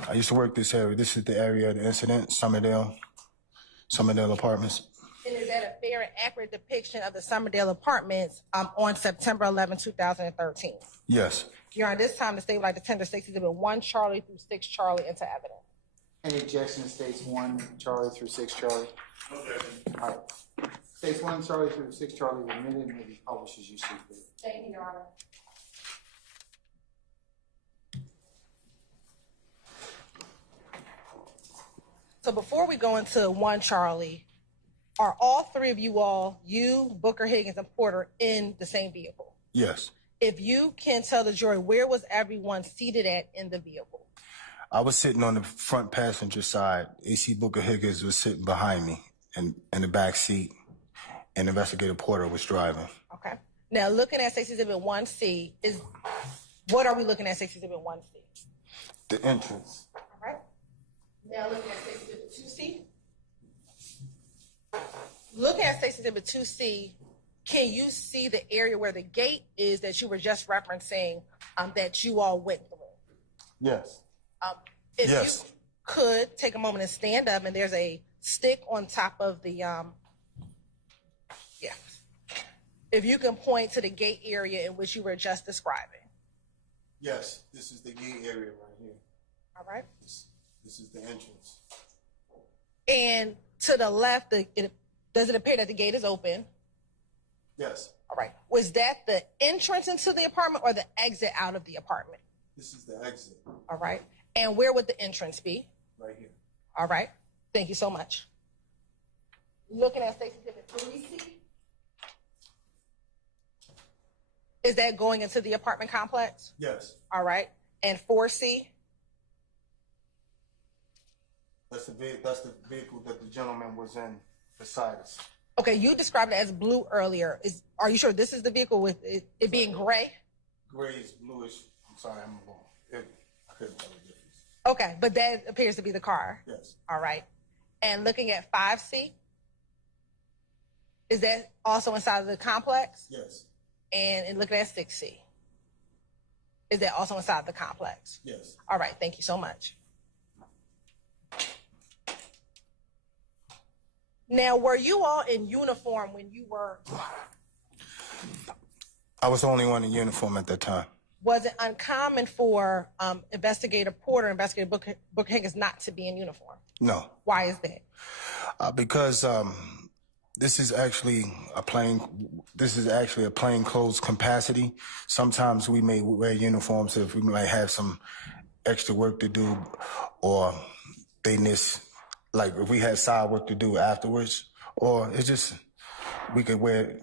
I used to work this area. This is the area of the incident, Summerdale Apartments. And is that a fair and accurate depiction of the Summerdale Apartments on September 11, 2013? Yes. Your Honor, this time the state would like to tender States Exhibit 1 Charlie through 6 Charlie into evidence. Any objection to States 1 Charlie through 6 Charlie? No objection. All right. States 1 Charlie through 6 Charlie admitted and may be published as you see fit. Thank you, Your Honor. So before we go into 1 Charlie, are all three of you all, you, Booker, Higgins, and Porter, in the same vehicle? Yes. If you can tell the jury, where was everyone seated at in the vehicle? I was sitting on the front passenger side. AC Booker Higgins was sitting behind me in the back seat, and Investigator Porter was driving. Okay. Now, looking at States Exhibit 1C, what are we looking at States Exhibit 1C? The entrance. All right. Now, looking at States Exhibit 2C. Looking at States Exhibit 2C, can you see the area where the gate is that you were just referencing that you all went through? Yes. If yes. you could take a moment and stand up, and there's a stick on top of the, if you can point to the gate area in which you were just describing. Yes, this is the gate area right here. All right. This is the entrance. And to the left, does it appear that the gate is open? Yes. All right. Was that the entrance into the apartment or the exit out of the apartment? This is the exit. All right. And where would the entrance be? Right here. All right. Thank you so much. Looking at States Exhibit 3C. Is that going into the apartment complex? Yes. All right. And 4C? That's the vehicle that the gentleman was in beside us. Okay, you described it as blue earlier. Are you sure this is the vehicle with it being gray? Grayish, bluish. I'm sorry, I'm wrong. I couldn't tell the difference. Okay, but that appears to be the car. Yes. All right. And looking at 5C, is that also inside of the complex? Yes. And looking at 6C, is that also inside the complex? Yes. All right, thank you so much. Now, were you all in uniform when you were? I was the only one in uniform at that time. Was it uncommon for Investigator Porter, Investigator Booker Higgins not to be in uniform? No. Why is that? Because this is actually a plain clothes capacity. Sometimes we may wear uniforms if we might have some extra work to do, or they miss. Like if we had side work to do afterwards, or it's just we could wear it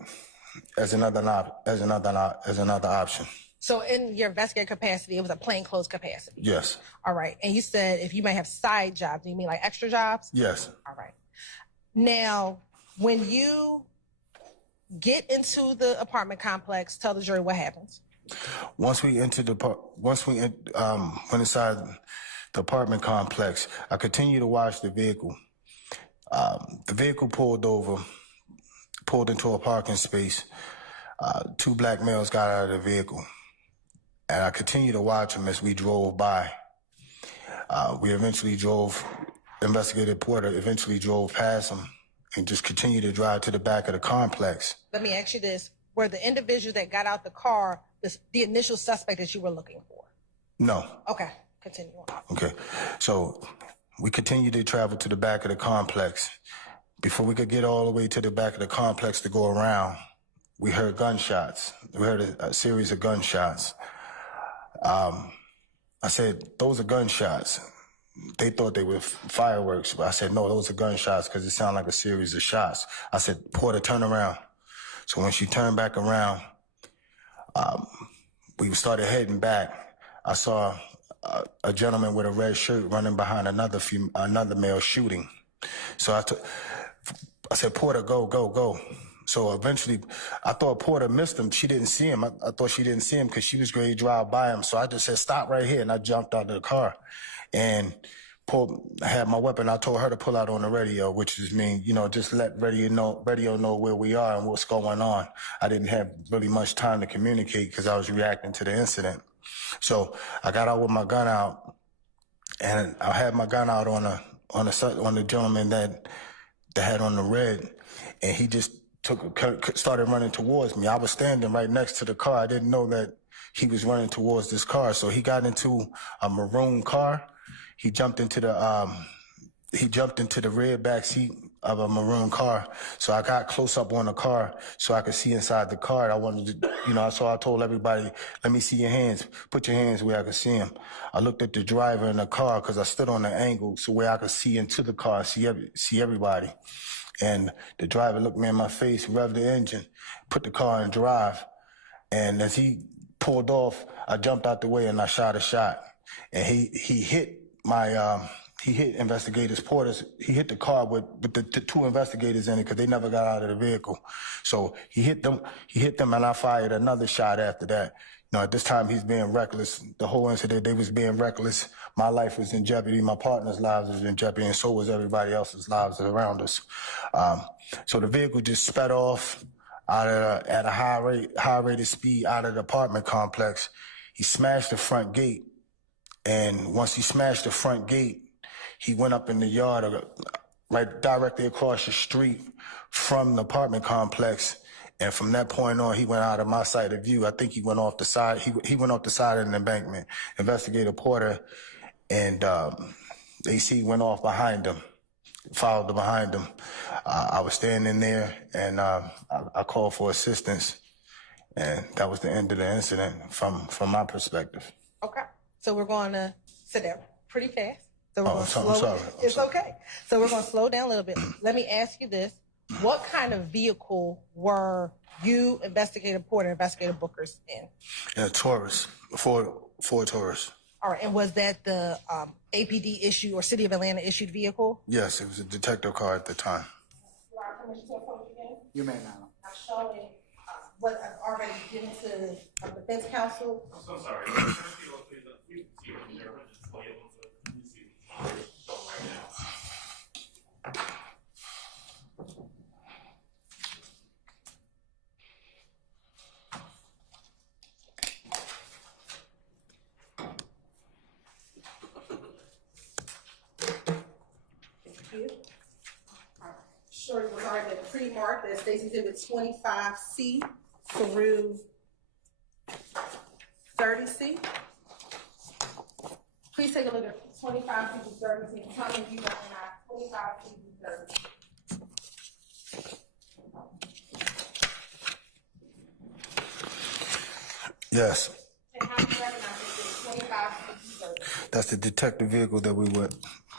as another option. So in your investigator capacity, it was a plain clothes capacity. Yes. All right. And you said if you may have side jobs, do you mean like extra jobs? Yes. All right. Now, when you get into the apartment complex, tell the jury what happens. Once we went inside the apartment complex, I continued to watch the vehicle. The vehicle pulled into a parking space. Two black males got out of the vehicle, and I continued to watch them as we drove by. We eventually drove Investigator Porter eventually drove past him and just continued to drive to the back of the complex. Let me ask you this. Were the individuals that got out the car the initial suspect that you were looking for? No. Okay, continue on. Okay, so we continued to travel to the back of the complex. Before we could get all the way to the back of the complex to go around, we heard gunshots. We heard a series of gunshots. I said, those are gunshots. They thought they were fireworks, but I said, no, those are gunshots because it sounded like a series of shots. I said, Porter, turn around. So when she turned back around, we started heading back. I saw a gentleman with a red shirt running behind another male shooting. So I said, Porter, go, go, go. So eventually, I thought Porter missed him. She didn't see him. I thought she didn't see him because she was ready to drive by him. So I just said, stop right here. And I jumped out of the car and I had my weapon. I told her to pull out on the radio, which is mean, just let radio know where we are and what's going on. I didn't have really much time to communicate because I was reacting to the incident. So I got out with my gun out, and I had my gun out on the gentleman that had on the red, and he just started running towards me. I was standing right next to the car. I didn't know that he was running towards this car. So he got into a maroon car. He jumped into the rear back seat of a maroon car. So I got close up on the car so I could see inside the car. I wanted to, so I told everybody, let me see your hands. Put your hands where I could see them. I looked at the driver in the car because I stood on the angle so where I could see into the car, see everybody. And the driver looked me in my face, revved the engine, put the car in drive. And as he pulled off, I jumped out the way and I shot a shot. And he hit he hit investigators Porter's. He hit the car with the two investigators in it because they never got out of the vehicle. So he hit them, and I fired another shot after that. At this time he's being reckless. The whole incident, they was being reckless. My life was in jeopardy. My partner's lives was in jeopardy, and so was everybody else's lives around us. So the vehicle just sped off at a high rate of speed out of the apartment complex. He smashed the front gate, and once he smashed the front gate, he went up in the yard, right directly across the street from the apartment complex. And from that point on, he went out of my sight of view. I think he went off the side. He went off the side of the embankment. Investigator Porter and AC went off behind him, followed behind him. I was standing there, and I called for assistance, and that was the end of the incident from my perspective. Okay, so we're going to sit down pretty fast. So we're I'm sorry. It's okay. So we're going to slow down a little bit. Let me ask you this. What kind of vehicle were you, Investigator Porter, Investigator Bookers in? In a Taurus, Ford Taurus. All right, and was that the APD issued or City of Atlanta issued vehicle? Yes, it was a detective car at the time. You may now. I'm showing what I've already given to defense counsel. I'm so sorry. Sure, regarding the pre-mark that states exhibit 25C through 30C. Please take a look at 25C through 30C. Tell me if you recognize 25C through 30C. Yes. And how do you recognize this 25C through 30C? That's the detective vehicle that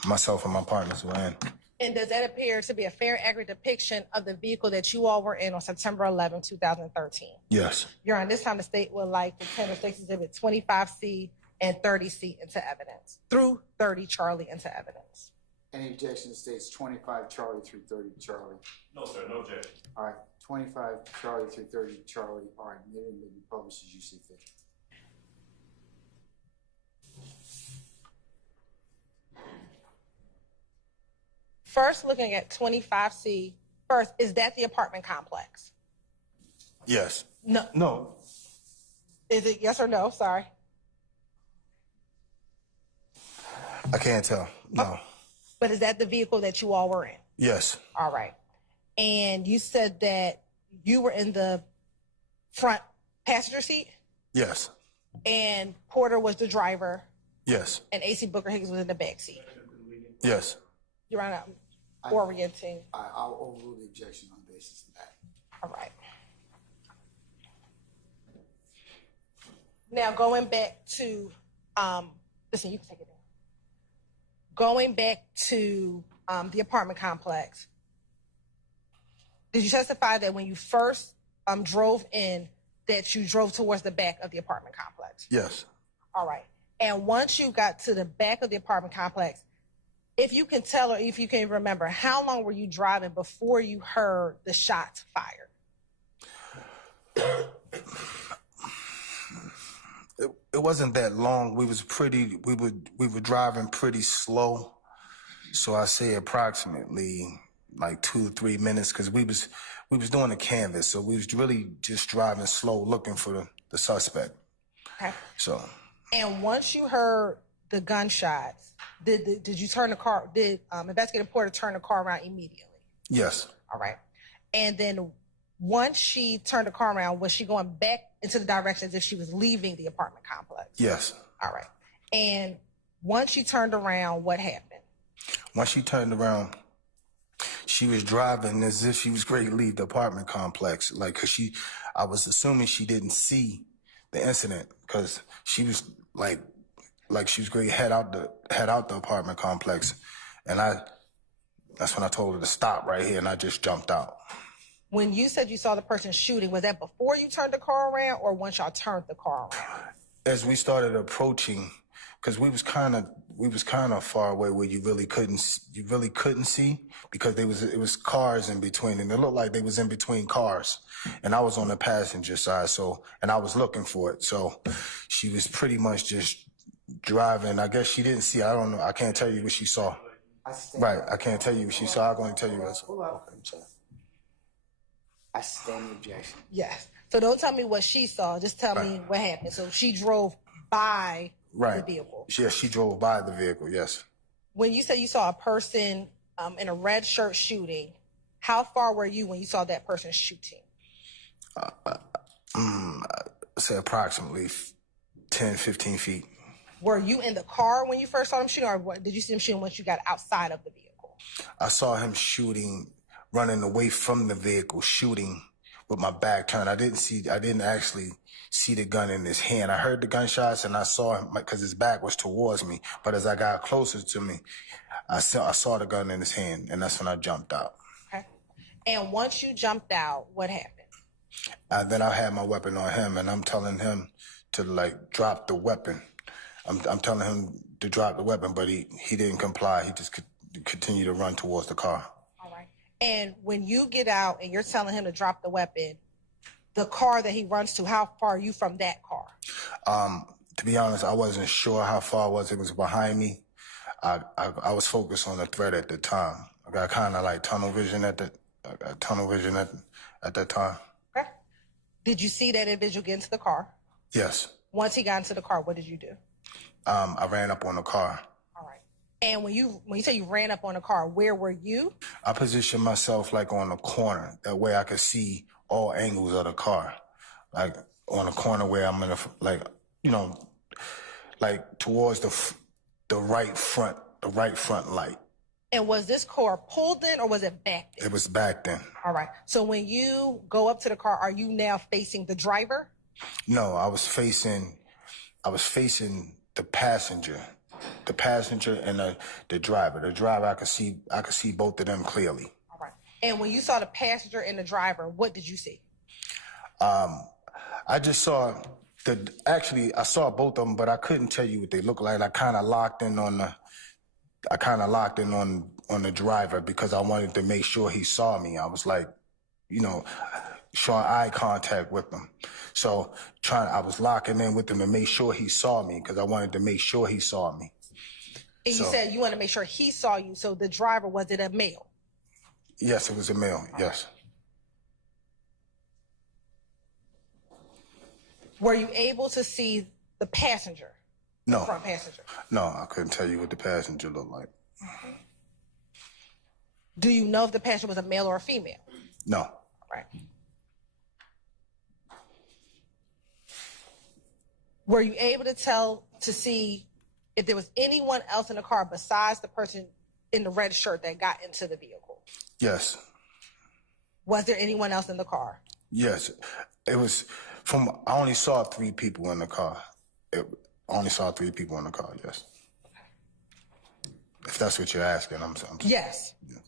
myself and my partners were in. And does that appear to be a fair, accurate depiction of the vehicle that you all were in on September 11, 2013? Yes. Your Honor, this time the state would like to tender State's Exhibit 25C and 30C into evidence, through 30 Charlie into evidence. Any objection states 25 Charlie through 30 Charlie? No, sir, no objection. All right, 25 Charlie through 30 Charlie are admitted and may be published as you see fit. First, looking at 25C, first, is that the apartment complex? Yes. No. No. Is it yes or no? Sorry. I can't tell. No. But is that the vehicle that you all were in? Yes. All right. And you said that you were in the front passenger seat? Yes. And Porter was the driver? Yes. And AC Booker Higgins was in the back seat? Yes. Your Honor, I'm orienting. I'll overrule the objection on the basis of that. All right. Now, going back to, listen, you can take it in. Going back to the apartment complex, did you testify that when you first drove in, that you drove towards the back of the apartment complex? Yes. All right. And once you got to the back of the apartment complex, if you can tell or if you can remember, how long were you driving before you heard the shots fired? It wasn't that long. We were driving pretty slow. So I say approximately like 2 to 3 minutes, because we was doing a canvas. So we was really just driving slow, looking for the suspect. Okay. So. And once you heard the gunshots, did you turn the car? Did Investigator Porter turn the car around immediately? Yes. All right. And then once she turned the car around, was she going back into the direction as if she was leaving the apartment complex? Yes. All right. And once she turned around, what happened? Once she turned around, she was driving as if she was ready to leave the apartment complex. Like, cause I was assuming she didn't see the incident, cause she was like she was going to head out the apartment complex. And that's when I told her to stop right here, and I just jumped out. When you said you saw the person shooting, was that before you turned the car around or once y'all turned the car around? As we started approaching, because we was kind of far away where you really couldn't see, because it was cars in between, and it looked like they was in between cars, and I was on the passenger side, and I was looking for it. So she was pretty much just driving. I guess she didn't see. I don't know. I can't tell you what she saw. Right. I can't tell you what she saw. I'm going to tell you what I saw. Okay, I'm sorry. I stand the objection. Yes. So don't tell me what she saw. Just tell me what happened. So she drove by the vehicle. Yes, she drove by the vehicle, yes. When you said you saw a person in a red shirt shooting, how far were you when you saw that person shooting? Say approximately 10, 15 feet. Were you in the car when you first saw him shooting, or did you see him shooting once you got outside of the vehicle? I saw him shooting, running away from the vehicle, shooting with my back turned. I didn't actually see the gun in his hand. I heard the gunshots and I saw him because his back was towards me. But as I got closer to me, I saw the gun in his hand, and that's when I jumped out. Okay. And once you jumped out, what happened? Then I had my weapon on him, and I'm telling him to drop the weapon. I'm telling him to drop the weapon, but he didn't comply. He just continued to run towards the car. All right. And when you get out and you're telling him to drop the weapon, the car that he runs to, how far are you from that car? To be honest, I wasn't sure how far it was. It was behind me. I was focused on the threat at the time. I got kind of tunnel vision at that time. Okay. Did you see that individual get into the car? Yes. Once he got into the car, what did you do? I ran up on the car. All right. And when you say you ran up on the car, where were you? I positioned myself on the corner. That way I could see all angles of the car. On a corner where I'm in towards the right front light. And was this car pulled in or was it backed in? It was backed in. All right. So when you go up to the car, are you now facing the driver? No, I was facing the passenger and the driver. The driver, I could see both of them clearly. All right. And when you saw the passenger and the driver, what did you see? I just saw I saw both of them, but I couldn't tell you what they looked like. I kind of locked in on the driver because I wanted to make sure he saw me. I was showing eye contact with him. So I was locking in with him to make sure he saw me because I wanted to make sure he saw me. And you said you wanted to make sure he saw you. So the driver, was it a male? Yes, it was a male. Yes. Were you able to see the passenger? No. The front passenger? No, I couldn't tell you what the passenger looked like. Mm-hmm. Do you know if the passenger was a male or a female? No. Right. Were you able to see if there was anyone else in the car besides the person in the red shirt that got into the vehicle? Yes. Was there anyone else in the car? Yes. It was I only saw 3 people in the car. I only saw 3 people in the car, yes. If that's what you're asking, I'm Yes. Yeah.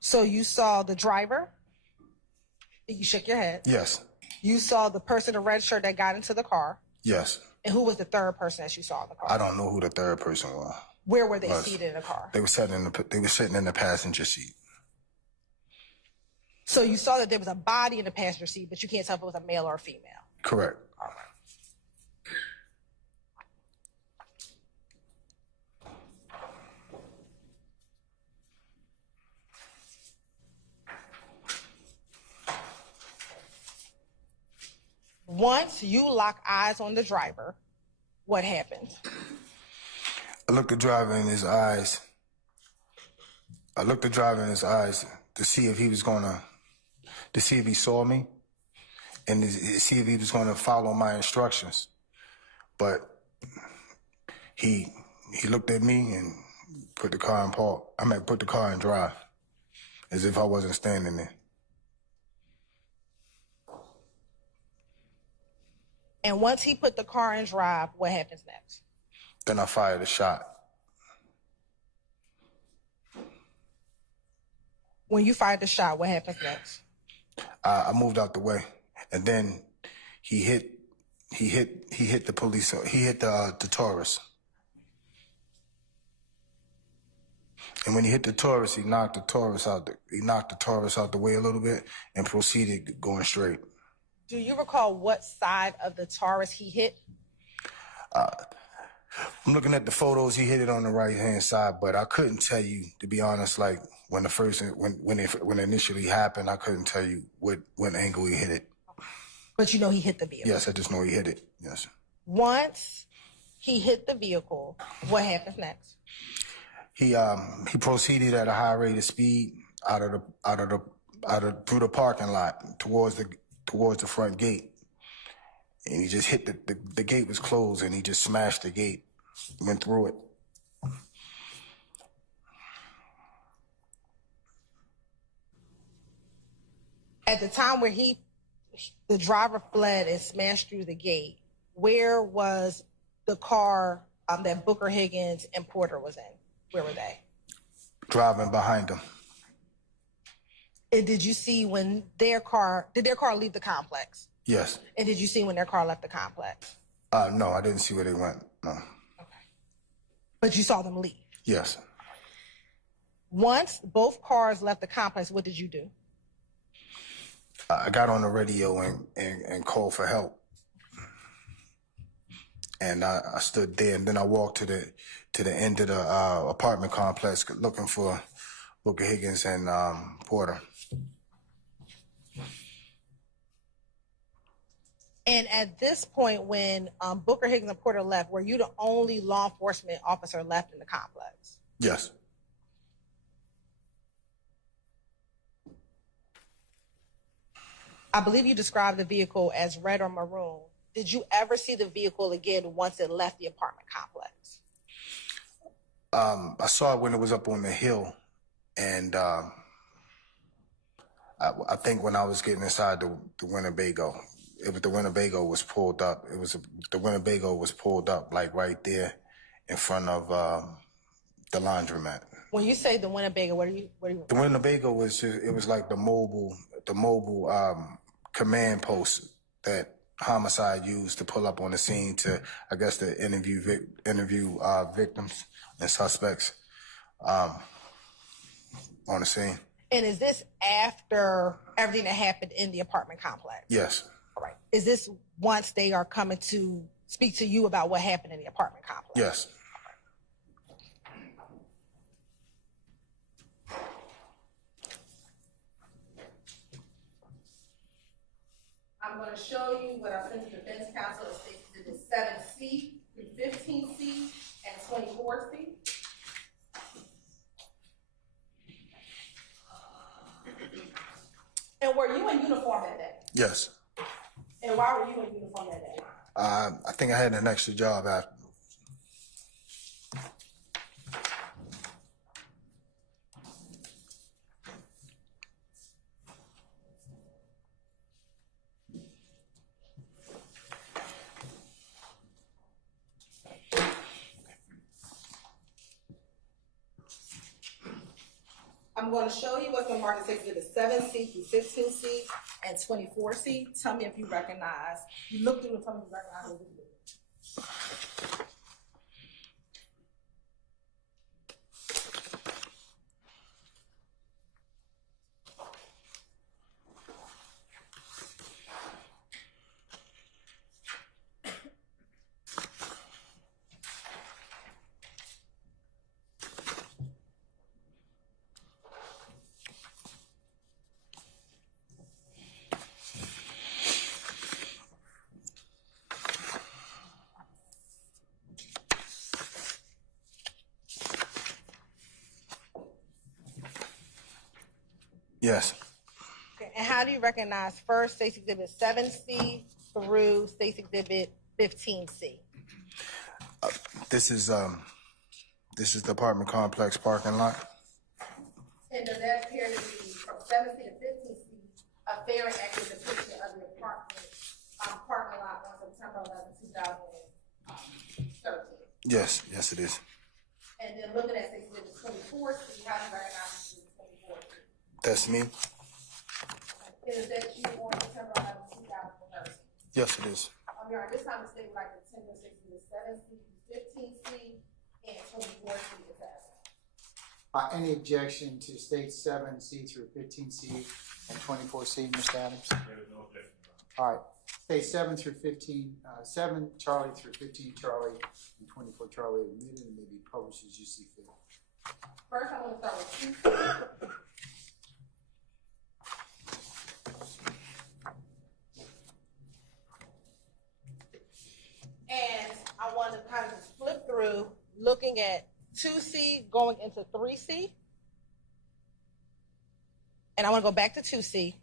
So you saw the driver? You shook your head. Yes. You saw the person in the red shirt that got into the car. Yes. And who was the third person that you saw in the car? I don't know who the third person was. Where were they seated in the car? They were sitting in the passenger seat. So you saw that there was a body in the passenger seat, but you can't tell if it was a male or a female. Correct. All right. Once you lock eyes on the driver, what happened? I looked the driver in his eyes. To see if he was to see if he saw me, and to see if he was gonna follow my instructions. But he looked at me and put the car in park. Put the car in drive, as if I wasn't standing there. And once he put the car in drive, what happens next? Then I fired a shot. When you fired the shot, what happens next? I moved out the way, and then he hit the police. He hit the tourist. And when he hit the tourist, he knocked the tourist out the way a little bit and proceeded going straight. Do you recall what side of the Taurus he hit? I'm looking at the photos. He hit it on the right hand side, but I couldn't tell you, to be honest. Like when it initially happened, I couldn't tell you what angle he hit it. But you know he hit the vehicle. Yes, I just know he hit it. Yes. Once he hit the vehicle, what happens next? He proceeded at a high rate of speed through the parking lot towards the front gate, and he just hit the gate was closed, and he just smashed the gate, went through it. At the time where the driver fled and smashed through the gate, where was the car that Booker, Higgins, and Porter was in? Where were they? Driving behind him. And did you see when did their car leave the complex? Yes. And did you see when their car left the complex? No, I didn't see where they went. No. Okay. But you saw them leave? Yes. Once both cars left the complex, what did you do? I got on the radio and called for help. And I stood there, and then I walked to the end of the apartment complex looking for Booker, Higgins, and Porter. And at this point, when Booker, Higgins, and Porter left, were you the only law enforcement officer left in the complex? Yes. I believe you described the vehicle as red or maroon. Did you ever see the vehicle again once it left the apartment complex? I saw it when it was up on the hill, and I think when I was getting inside the Winnebago, the Winnebago was pulled up. The Winnebago was pulled up like right there in front of the laundromat. When you say the Winnebago, what are you? The Winnebago was like the mobile command post that homicide used to pull up on the scene to, I guess, to interview victims and suspects on the scene. And is this after everything that happened in the apartment complex? Yes. All right. Is this once they are coming to speak to you about what happened in the apartment complex? Yes. I'm going to show you what our Central Defense Counsel has stated in 7C through 15C and 24C. And were you in uniform that day? Yes. And why were you in uniform that day? I think I had an extra job after. I'm going to show you what's been marked as Exhibit 7C through 15C and 24C. Tell me if you recognize. You look through and tell me if you recognize what it is. Yes. Okay, and how do you recognize first State's Exhibit 7C through State's Exhibit 15C? This is the apartment complex parking lot. And does that appear to be from 7C to 15C a fair and accurate depiction of the apartment parking lot on September 11, 2013? Yes, yes it is. And then looking at State's Exhibit 24C, how do you recognize Exhibit 24C? That's me. Is that you on September 11, 2013? Yes, it is. Your Honor, this time the state would like to tender Exhibit 7C, 15C, and 24C is absent. Any objection to state 7C through 15C and 24C, Mr. Adams? There is no objection. All right, state 7 through 15, 7 Charlie through 15 Charlie, and 24 Charlie admitted and may be published as you see fit. First, I want to start with 2C. And I want to kind of just flip through, looking at 2C going into 3C. And I want to go back to 2C.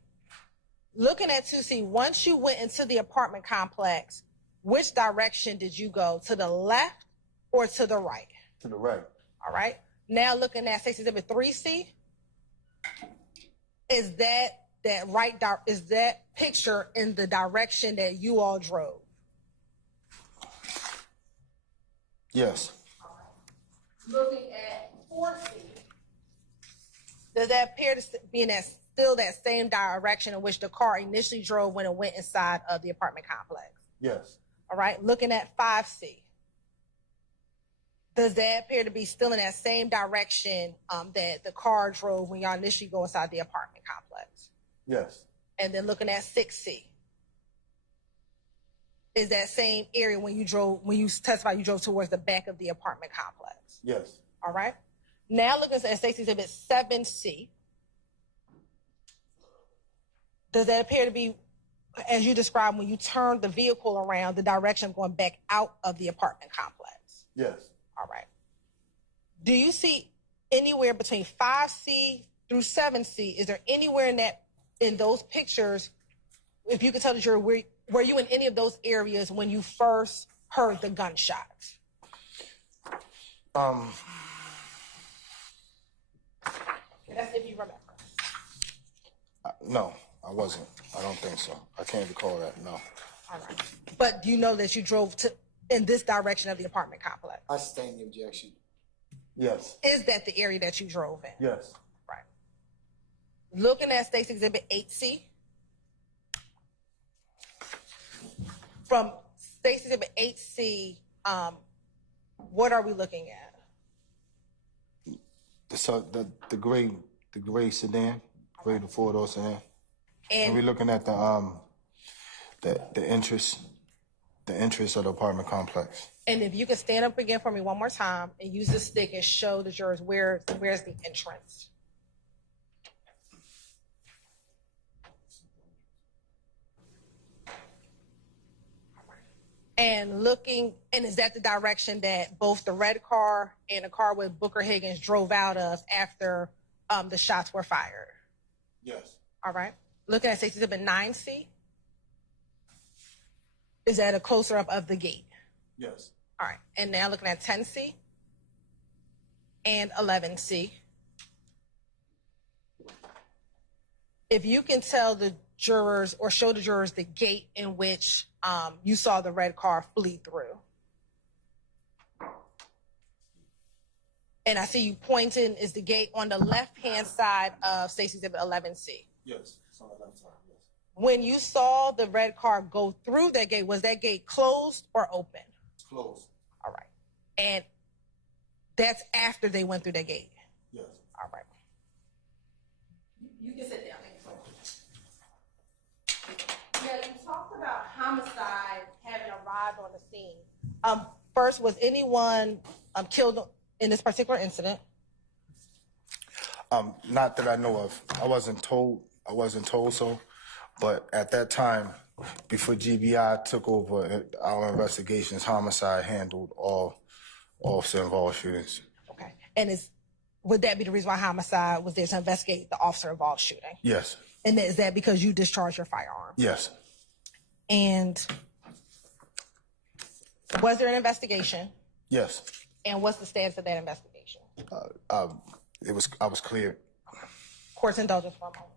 Looking at 2C, once you went into the apartment complex, which direction did you go? To the left or to the right? To the right. All right. Now looking at State's Exhibit 3C, is that is that picture in the direction that you all drove? Yes. Looking at 4C, does that appear to be in still that same direction in which the car initially drove when it went inside of the apartment complex? Yes. All right. Looking at 5C, does that appear to be still in that same direction that the car drove when y'all initially go inside the apartment complex? Yes. And then looking at 6C, is that same area when you testified you drove towards the back of the apartment complex? Yes. All right. Now looking at State's Exhibit 7C, does that appear to be, as you described, when you turned the vehicle around, the direction of going back out of the apartment complex? Yes. All right. Do you see anywhere between 5C through 7C, is there anywhere in those pictures, if you could tell the jury, were you in any of those areas when you first heard the gunshots? That's if you remember. No, I wasn't. I don't think so. I can't recall that, no. All right. But do you know that you drove in this direction of the apartment complex? I sustain the objection. Yes. Is that the area that you drove in? Yes. Right. Looking at State's Exhibit 8C. From State's Exhibit 8C, what are we looking at? The gray sedan, the four-door sedan. And we're looking at the entrance of the apartment complex. And if you could stand up again for me one more time and use the stick and show the jurors where's the entrance. And is that the direction that both the red car and the car with Booker Higgins drove out of after the shots were fired? Yes. All right. looking at Safety Exhibit 9C, is that a closer up of the gate? Yes. All right. And now looking at 10C and 11C. If you can tell the jurors or show the jurors the gate in which you saw the red car flee through. And I see you pointing, is the gate on the left-hand side of Safety Exhibit 11C? Yes, it's on the left side, yes. When you saw the red car go through that gate, was that gate closed or open? It's closed. All right. And that's after they went through that gate? Yes. All right. You can sit down. Yeah, you talked about homicide having arrived on the scene. First, was anyone killed in this particular incident? Not that I know of. I wasn't told so, but at that time, before GBI took over our investigations, homicide handled all officer-involved shootings. Okay. And would that be the reason why homicide was there to investigate the officer-involved shooting? Yes. And is that because you discharged your firearm? Yes. And was there an investigation? Yes. And what's the status of that investigation? I was cleared. Court's indulgence for a moment.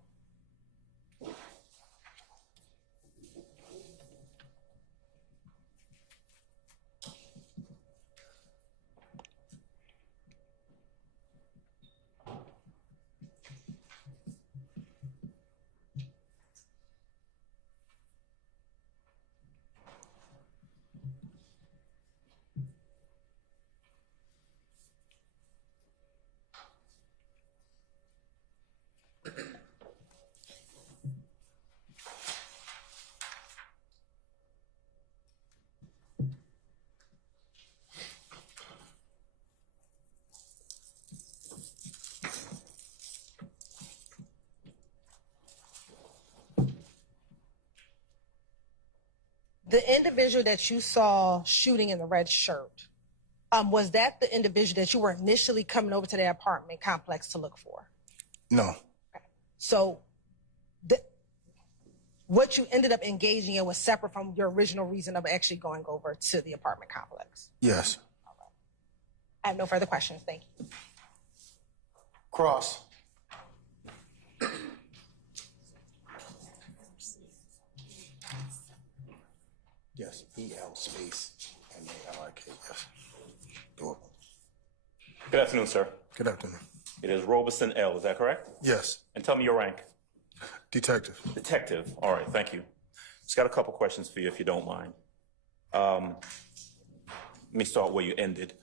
The individual that you saw shooting in the red shirt, was that the individual that you were initially coming over to the apartment complex to look for? No. Okay. So what you ended up engaging in was separate from your original reason of actually going over to the apartment complex? Yes. All right. I have no further questions. Thank you. Cross. Yes, EL space MALIK, yes. Good afternoon, sir. Good afternoon. It is Robeson L., is that correct? Yes. And tell me your rank. Detective. Detective. All right, thank you. Just got a couple questions for you, if you don't mind. Let me start where you ended.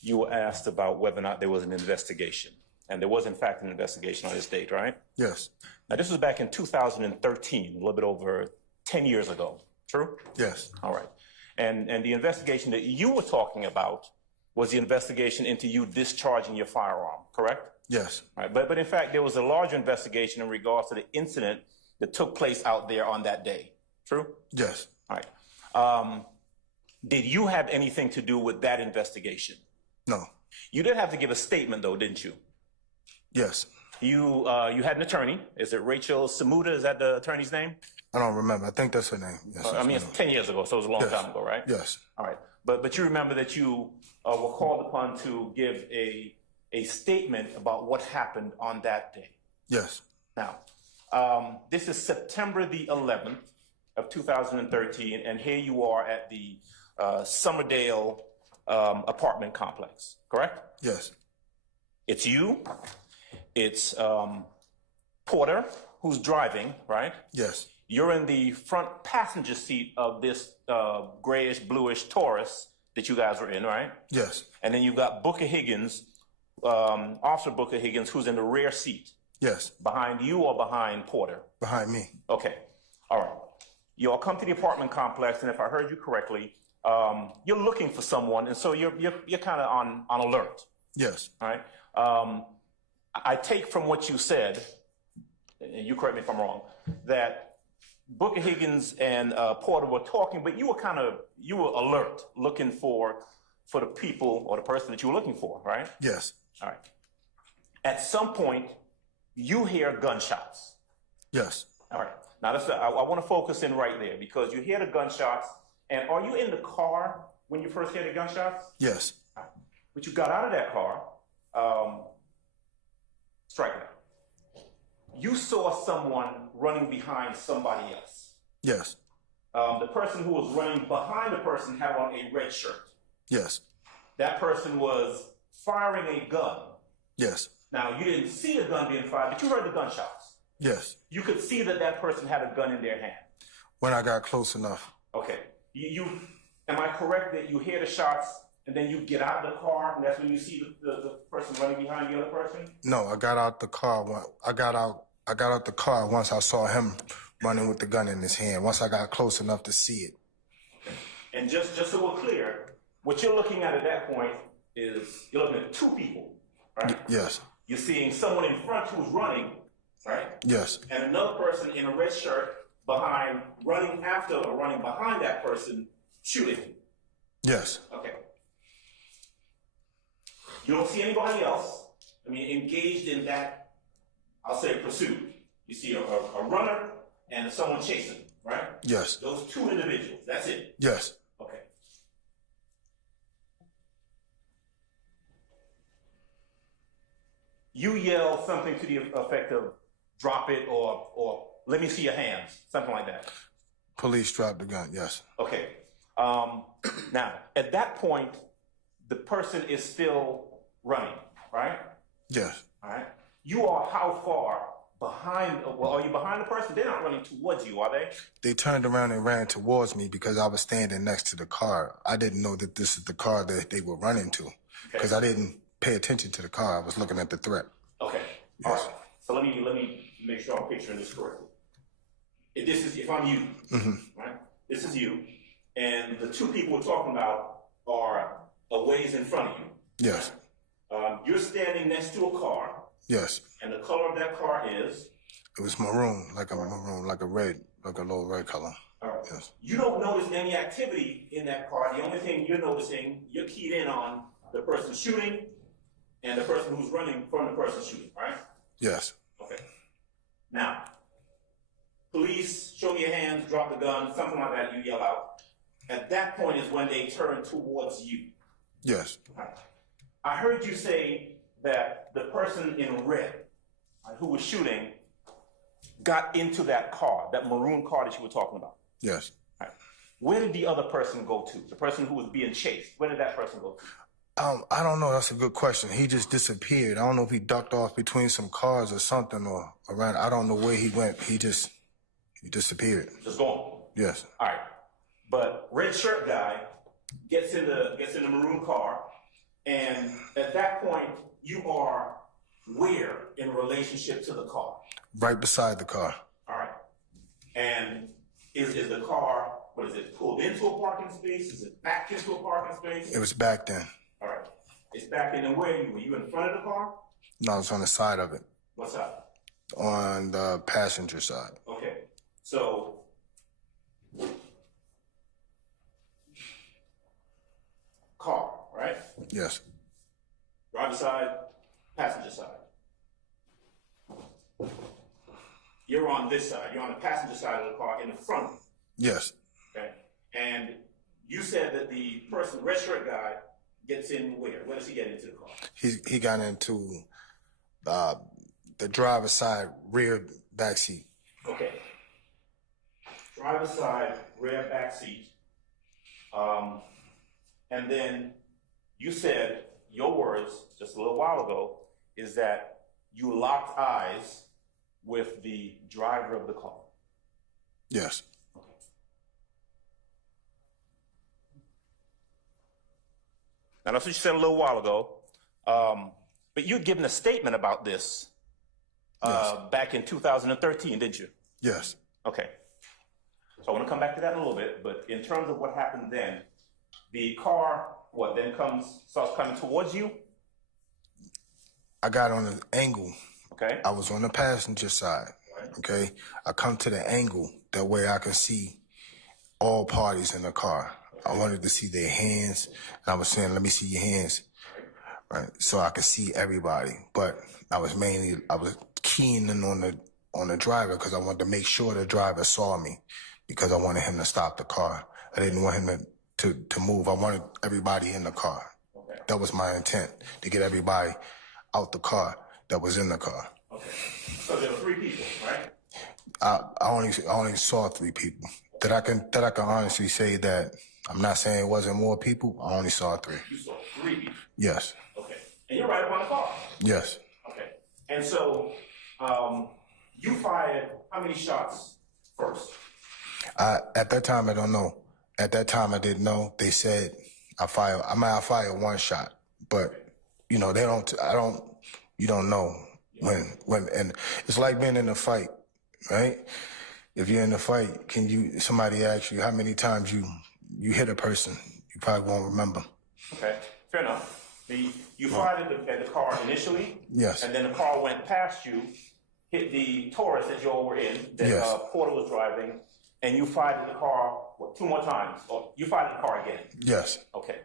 You were asked about whether or not there was an investigation. And there was, in fact, an investigation on this date, right? Yes. Now, this was back in 2013, a little bit over 10 years ago. True? Yes. All right. And the investigation that you were talking about was the investigation into you discharging your firearm, correct? Yes. All right. But in fact, there was a larger investigation in regards to the incident that took place out there on that day. True? Yes. All right. Did you have anything to do with that investigation? No. You did have to give a statement, though, didn't you? Yes. You had an attorney. Is it Rachel Samuda? Is that the attorney's name? I don't remember. I think that's her name. Yes, I mean, it's 10 years ago, so it was a long time ago, right? Yes. All right. But you remember that you were called upon to give a statement about what happened on that day. Yes. Now, this is September the 11th of 2013, and here you are at the Summerdale apartment complex, correct? Yes. It's you. It's Porter, who's driving, right? Yes. You're in the front passenger seat of this grayish, bluish Taurus that you guys were in, right? Yes. And then you've got Booker Higgins, Officer Booker Higgins, who's in the rear seat. Yes. Behind you or behind Porter? Behind me. Okay. All right. You all come to the apartment complex, and if I heard you correctly, you're looking for someone, and so you're kind of on alert. Yes. All right. I take from what you said, and you correct me if I'm wrong, that Booker Higgins and Porter were talking, but you were alert, looking for the people or the person that you were looking for, right? Yes. All right. At some point, you hear gunshots. Yes. All right. Now, I want to focus in right there because you hear the gunshots. And are you in the car when you first hear the gunshots? Yes. But you got out of that car, strike that. You saw someone running behind somebody else. Yes. The person who was running behind the person had on a red shirt. Yes. That person was firing a gun. Yes. Now, you didn't see a gun being fired, but you heard the gunshots. Yes. You could see that that person had a gun in their hand. When I got close enough. Okay. Am I correct that you hear the shots and then you get out of the car and that's when you see the person running behind the other person? No, I got out the car. I got out the car once I saw him running with the gun in his hand. Once I got close enough to see it. Okay. And just so we're clear, what you're looking at that point is you're looking at two people, right? Yes. You're seeing someone in front who's running, right? Yes. And another person in a red shirt behind, running after or running behind that person, shooting. Yes. Okay. You don't see anybody else, engaged in that, I'll say, pursuit. You see a runner and someone chasing, right? Yes. Those two individuals, that's it? Yes. Okay. You yell something to the effect of, drop it or let me see your hands, something like that. Police dropped the gun, yes. Okay. Now, at that point, the person is still running, right? Yes. All right. You are how far behind? Well, are you behind the person? They're not running towards you, are they? They turned around and ran towards me because I was standing next to the car. I didn't know that this is the car that they were running to because I didn't pay attention to the car. I was looking at the threat. Okay. All right. So let me make sure I'm picturing this correctly. If I'm you, right? This is you, and the two people we're talking about are a ways in front of you. Yes. You're standing next to a car. Yes. And the color of that car is? It was maroon, like a low red color. All right. Yes. You don't notice any activity in that car. The only thing you're noticing, you're keyed in on the person shooting and the person who's running from the person shooting, right? Yes. Okay. Now, police, show me your hands, drop the gun, something like that, you yell out. At that point is when they turn towards you. Yes. Right. I heard you say that the person in red who was shooting got into that car, that maroon car that you were talking about. Yes. Right. Where did the other person go to? The person who was being chased, where did that person go to? I don't know. That's a good question. He just disappeared. I don't know if he ducked off between some cars or something or around. I don't know where he went. He disappeared. Just gone. Yes. All right. But red shirt guy gets in the maroon car, and at that point you are where in relationship to the car? Right beside the car. All right. And is the car, pulled into a parking space? Is it backed into a parking space? It was back then. All right. It's back in, and where are you? Were you in front of the car? No, I was on the side of it. What side? On the passenger side. Okay. So, car, right? Yes. Driver side, passenger side. You're on this side. You're on the passenger side of the car in the front. Yes. Okay. And you said that the person, red shirt guy, gets in where? Where does he get into the car? He got into the driver's side rear back seat. Okay. Driver side rear back seat. And then you said, your words just a little while ago, is that you locked eyes with the driver of the car. Yes. Okay. Now that's what you said a little while ago. But you'd given a statement about this back in 2013, didn't you? Yes. Okay. So I want to come back to that in a little bit, but in terms of what happened then, the car, starts coming towards you? I got on an angle. Okay. I was on the passenger side. Right. Okay. I come to the angle. That way I can see all parties in the car. Okay. I wanted to see their hands. And I was saying, let me see your hands. Right. So I could see everybody. But I was keying in on on the driver because I wanted to make sure the driver saw me because I wanted him to stop the car. I didn't want him to move. I wanted everybody in the car. Okay. That was my intent, to get everybody out the car that was in the car. Okay. So there were 3 people, right? I only saw 3 people. That I can honestly say that I'm not saying it wasn't more people. I only saw 3. You saw 3 people. Yes. Okay. And you're right up on the car. Yes. Okay. And so you fired how many shots first? At that time, I don't know. At that time, I didn't know. They said I fired 1 shot, but you know, you don't know when, and it's like being in a fight, right? If you're in a fight, somebody asks you how many times you hit a person, you probably won't remember. Okay, fair enough. You fired at the car initially? Yes. And then the car went past you, hit the Taurus that you all were in, that Yes. Porter was driving, and you fired at the car, 2 more times? Or you fired at the car again? Yes. Okay.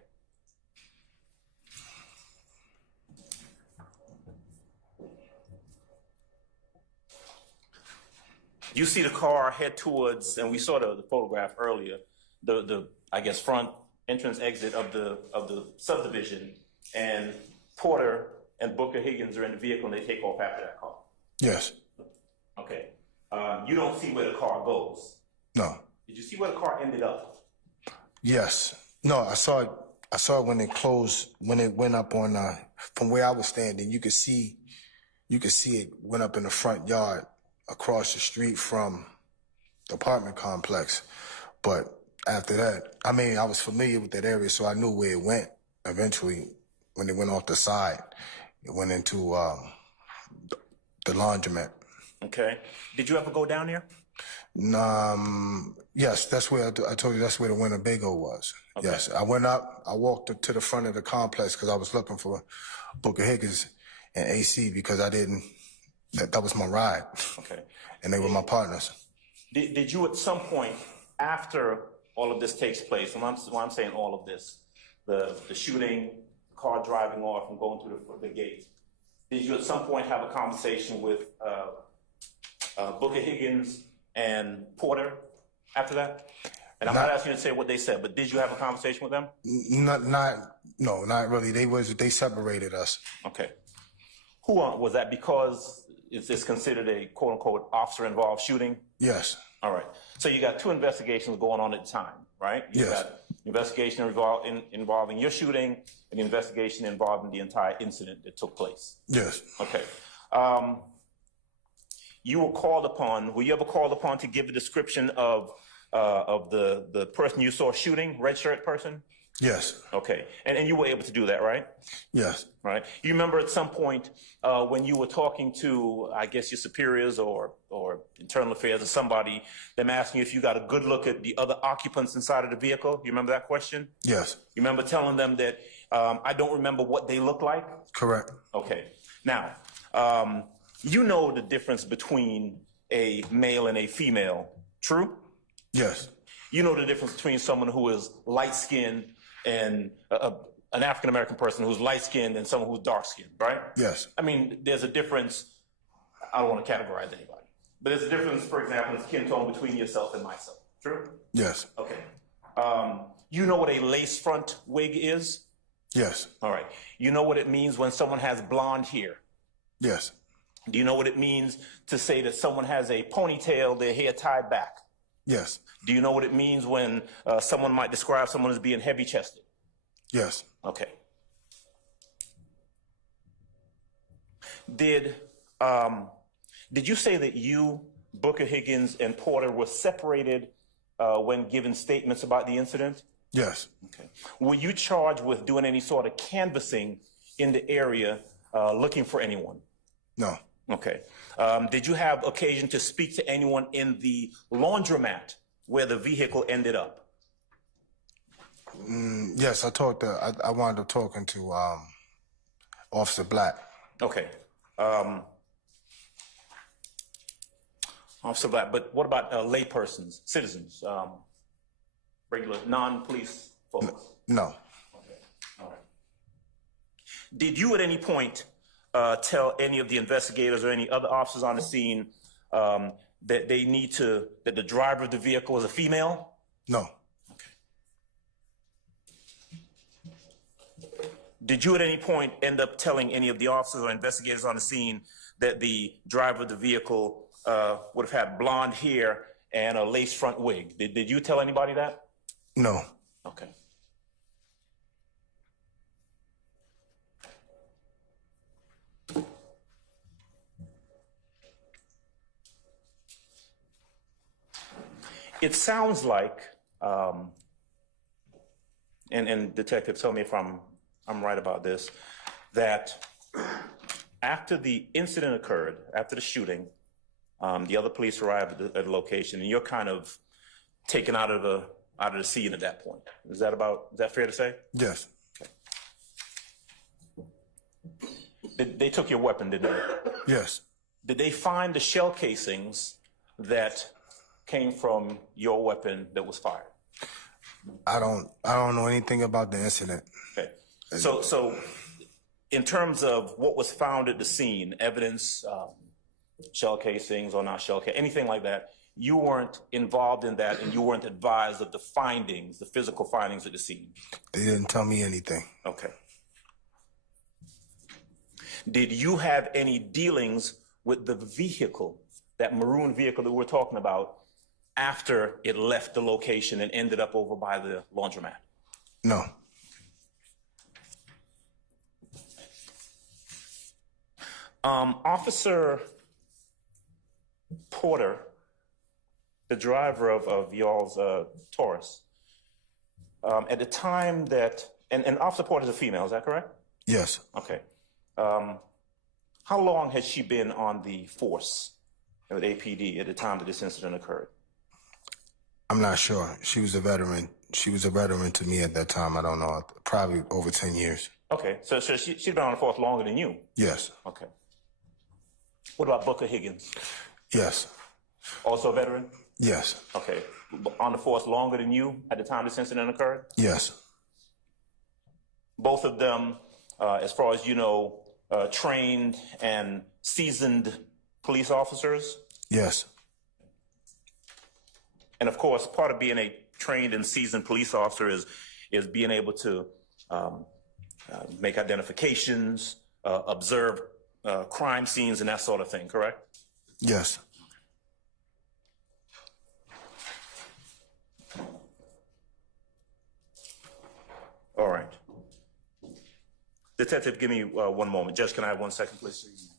You see the car head towards, and we saw the photograph earlier, the I guess front entrance exit of the subdivision, and Porter and Booker Higgins are in the vehicle and they take off after that car. Yes. Okay. You don't see where the car goes. No. Did you see where the car ended up? Yes. No, I saw it when it closed, when it went up on from where I was standing. You could see it went up in the front yard across the street from the apartment complex. But after that, I mean, I was familiar with that area, so I knew where it went. Eventually, when it went off the side, it went into the laundromat. Okay. Did you ever go down there? Yes, that's where I told you that's where the Winnebago was. Okay. Yes, I went up, I walked to the front of the complex because I was looking for Booker Higgins and AC because that was my ride. Okay. And they were my partners. Did you at some point after all of this takes place, and when I'm saying all of this, the shooting, the car driving off and going through the gate, did you at some point have a conversation with Booker Higgins and Porter after that? And I'm not asking you to say what they said, but did you have a conversation with them? Not really. They separated us. Okay. Who was that? Because it's considered a quote unquote officer involved shooting? Yes. All right. So you got 2 investigations going on at the time, right? You Yes. got investigation involving your shooting and the investigation involving the entire incident that took place. Yes. Okay. You were called upon. Were you ever called upon to give a description of the person you saw shooting, red shirt person? Yes. Okay. And you were able to do that, right? Yes. Right. You remember at some point when you were talking to, I guess, your superiors or internal affairs or somebody, them asking you if you got a good look at the other occupants inside of the vehicle? You remember that question? Yes. You remember telling them that I don't remember what they look like? Correct. Okay. Now, you know the difference between a male and a female, true? Yes. You know the difference between someone who is light-skinned and an African-American person who's light-skinned and someone who's dark-skinned, right? Yes. I mean, there's a difference. I don't want to categorize anybody, but there's a difference, for example, in skin tone between yourself and myself, true? Yes. Okay. You know what a lace front wig is? Yes. All right. You know what it means when someone has blonde hair? Yes. Do you know what it means to say that someone has a ponytail, their hair tied back? Yes. Do you know what it means when someone might describe someone as being heavy-chested? Yes. Okay. Did you say that you, Booker Higgins, and Porter were separated when given statements about the incident? Yes. Okay. Were you charged with doing any sort of canvassing in the area looking for anyone? No. Okay. Did you have occasion to speak to anyone in the laundromat where the vehicle ended up? Yes, I wound up talking to Officer Black. Okay. Officer Black, but what about laypersons, citizens, regular non-police folks? No. Okay. All right. Did you at any point tell any of the investigators or any other officers on the scene that that the driver of the vehicle is a female? No. Did you at any point end up telling any of the officers or investigators on the scene that the driver of the vehicle would have had blonde hair and a lace front wig? Did you tell anybody that? No. Okay. It sounds like, and detective, tell me if I'm right about this, that after the incident occurred, after the shooting, the other police arrived at the location, and you're kind of taken out of the scene at that point. Is that fair to say? Yes. They took your weapon, didn't they? Yes. Did they find the shell casings that came from your weapon that was fired? I don't know anything about the incident. Okay. So in terms of what was found at the scene, evidence, shell casings or not shell casings, anything like that, you weren't involved in that and you weren't advised of the findings, the physical findings at the scene? They didn't tell me anything. Okay. Did you have any dealings with the vehicle, that maroon vehicle that we're talking about, after it left the location and ended up over by the laundromat? No. Officer Porter, the driver of y'all's Taurus, at the time that, and Officer Porter is a female, is that correct? Yes. Okay. How long has she been on the force with APD at the time that this incident occurred? I'm not sure. She was a veteran. She was a veteran to me at that time. I don't know. Probably over 10 years. Okay. So she's been on the force longer than you? Yes. Okay. What about Booker Higgins? Yes. Also a veteran? Yes. Okay. On the force longer than you at the time this incident occurred? Yes. Both of them, as far as you know, trained and seasoned police officers? Yes. And of course, part of being a trained and seasoned police officer is being able to make identifications, observe crime scenes and that sort of thing, correct? Yes. All right. Detective, give me 1 moment. Judge, can I have 1 second, please?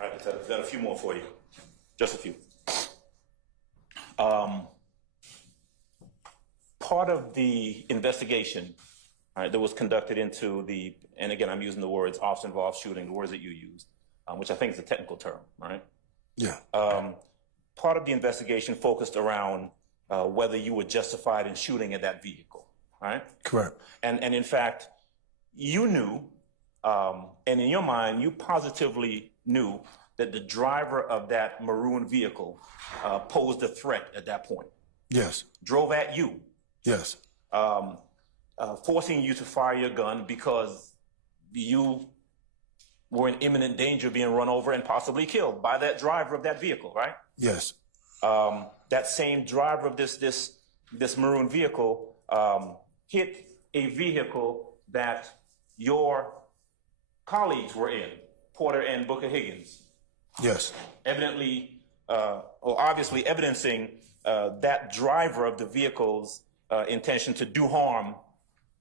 All right, I've got a few more for you. Just a few. Part of the investigation, all right, that was conducted into the, and again, I'm using the words officer-involved shooting, the words that you used, which I think is a technical term, right? Yeah. Part of the investigation focused around whether you were justified in shooting at that vehicle, right? Correct. And in fact, you knew, and in your mind, you positively knew that the driver of that maroon vehicle posed a threat at that point. Yes. Drove at you. Yes. Forcing you to fire your gun because you were in imminent danger of being run over and possibly killed by that driver of that vehicle, right? Yes. That same driver of this maroon vehicle hit a vehicle that your colleagues were in, Porter and Booker Higgins. Yes. Evidently, or obviously evidencing that driver of the vehicle's intention to do harm,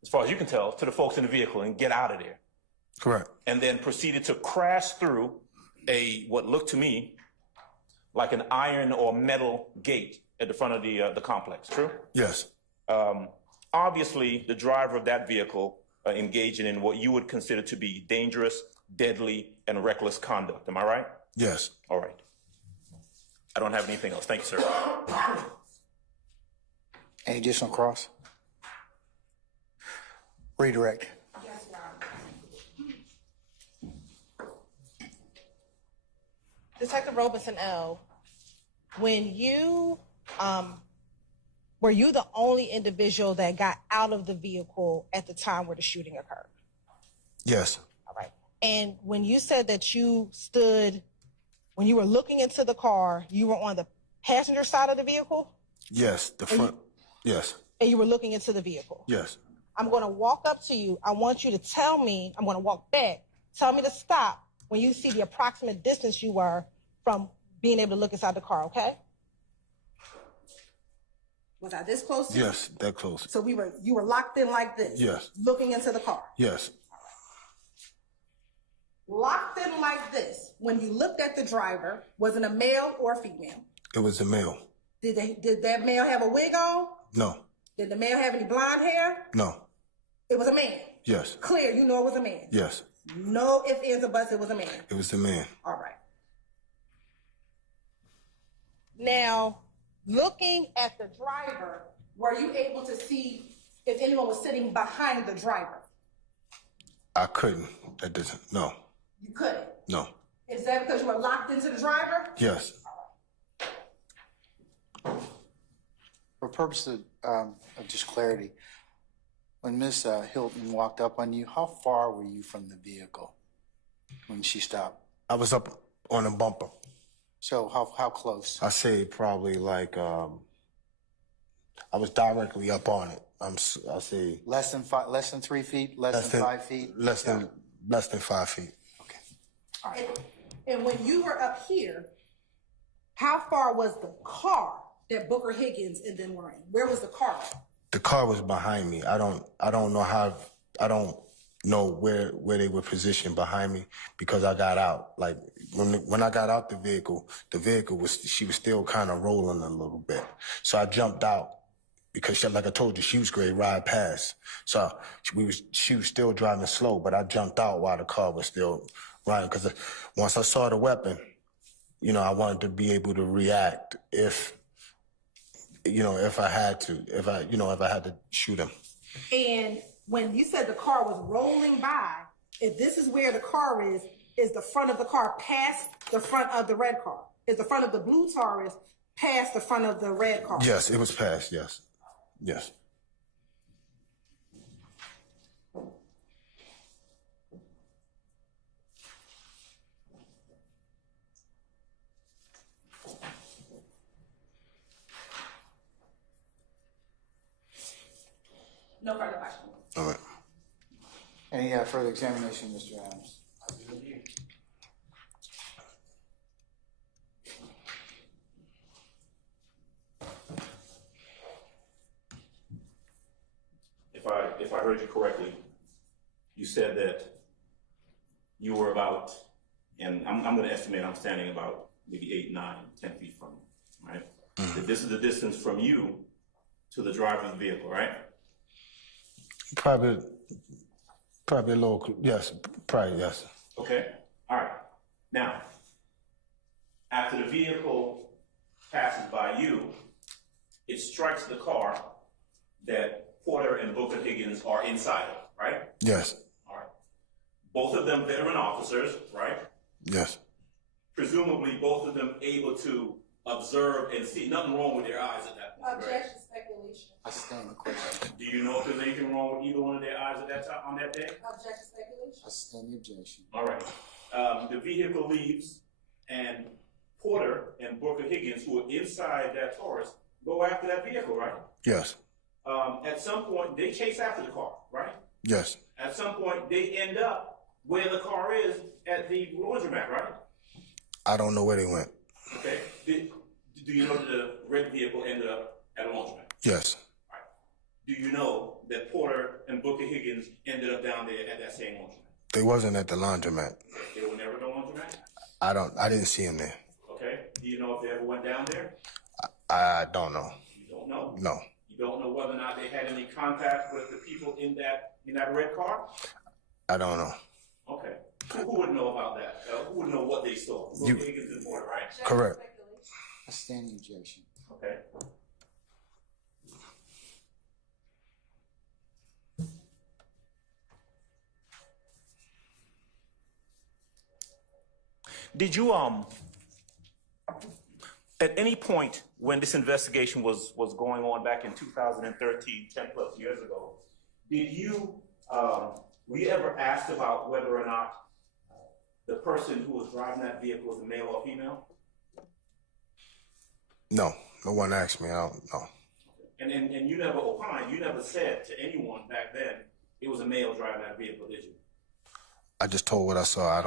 as far as you can tell, to the folks in the vehicle and get out of there. Correct. And then proceeded to crash through what looked to me like an iron or metal gate at the front of the complex. True? Yes. Obviously, the driver of that vehicle engaging in what you would consider to be dangerous, deadly, and reckless conduct. Am I right? Yes. All right. I don't have anything else. Thank you, sir. Any additional cross? Redirect. Detective Robinson L., when you, were you the only individual that got out of the vehicle at the time where the shooting occurred? Yes. All right. And when you said that you stood, when you were looking into the car, you were on the passenger side of the vehicle? Yes. The front. Yes. And you were looking into the vehicle? Yes. I'm going to walk up to you. I want you to tell me, I'm going to walk back. Tell me to stop when you see the approximate distance you were from being able to look inside the car, okay? Was I this close to you? Yes, that close. So you were locked in like this? Yes. Looking into the car? Yes. Locked in like this, when you looked at the driver, was it a male or a female? It was a male. Did that male have a wig on? No. Did the male have any blonde hair? No. It was a man? Yes. Clear, you know it was a man? Yes. No ifs, ands, or buts, it was a man? It was the man. All right. Now, looking at the driver, were you able to see if anyone was sitting behind the driver? I couldn't. That doesn't. No. You couldn't? No. Is that because you were locked into the driver? Yes. For purposes of just clarity, when Miss Hilton walked up on you, how far were you from the vehicle when she stopped? I was up on a bumper. So how close? I say probably like I was directly up on it. I say Less than 3 feet, less than 5 feet? Less than 5 feet. Okay. All right. And when you were up here, how far was the car that Booker Higgins and them were in? Where was the car at? The car was behind me. I don't know where they were positioned behind me because I got out. Like when I got out the vehicle was still kind of rolling a little bit. So I jumped out because like I told you, she was great ride past. So she was still driving slow, but I jumped out while the car was still riding because once I saw the weapon, I wanted to be able to react if I had to shoot him. And when you said the car was rolling by, if this is where the car is the front of the car past the front of the red car? Is the front of the blue Taurus past the front of the red car? Yes, it was past, yes. Yes. No further questions. All right. Any further examination, Mr. Adams? If I heard you correctly, you said that you were about, and I'm going to estimate I'm standing about maybe 8, 9, 10 feet from you, right? Mm-hmm. That this is the distance from you to the driver of the vehicle, right? Probably a little, yes, probably, yes. Okay, all right. Now, after the vehicle passes by you, it strikes the car that Porter and Booker Higgins are inside of, right? Yes. All right. Both of them veteran officers, right? Yes. Presumably both of them able to observe and see. Nothing wrong with their eyes at that point. Objection, speculation. I stand the question. Do you know if there's anything wrong with either one of their eyes at that time, on that day? Objection, speculation. I stand the objection. All right. The vehicle leaves, and Porter and Booker Higgins, who are inside that Taurus, go after that vehicle, right? Yes. At some point, they chase after the car, right? Yes. At some point, they end up where the car is at the laundromat, right? I don't know where they went. Okay. Do you know that the red vehicle ended up at a laundromat? Yes. All right. Do you know that Porter and Booker Higgins ended up down there at that same laundromat? They wasn't at the laundromat. They were never at the laundromat? I didn't see them there. Okay. Do you know if they ever went down there? I don't know. You don't know? No. You You don't know whether or not they had any contact with the people in that red car? I don't know. Okay. Who would know about that? Who would know what they saw? You- Higgins and Porter, right? Correct. A standing objection. Okay. Did you at any point when this investigation was going on back in 2013, 10 plus years ago, did you were you ever asked about whether or not the person who was driving that vehicle was a male or female? No, no one asked me. I don't know. And you never opined, you never said to anyone back then it was a male driving that vehicle, did you? I just told what I saw.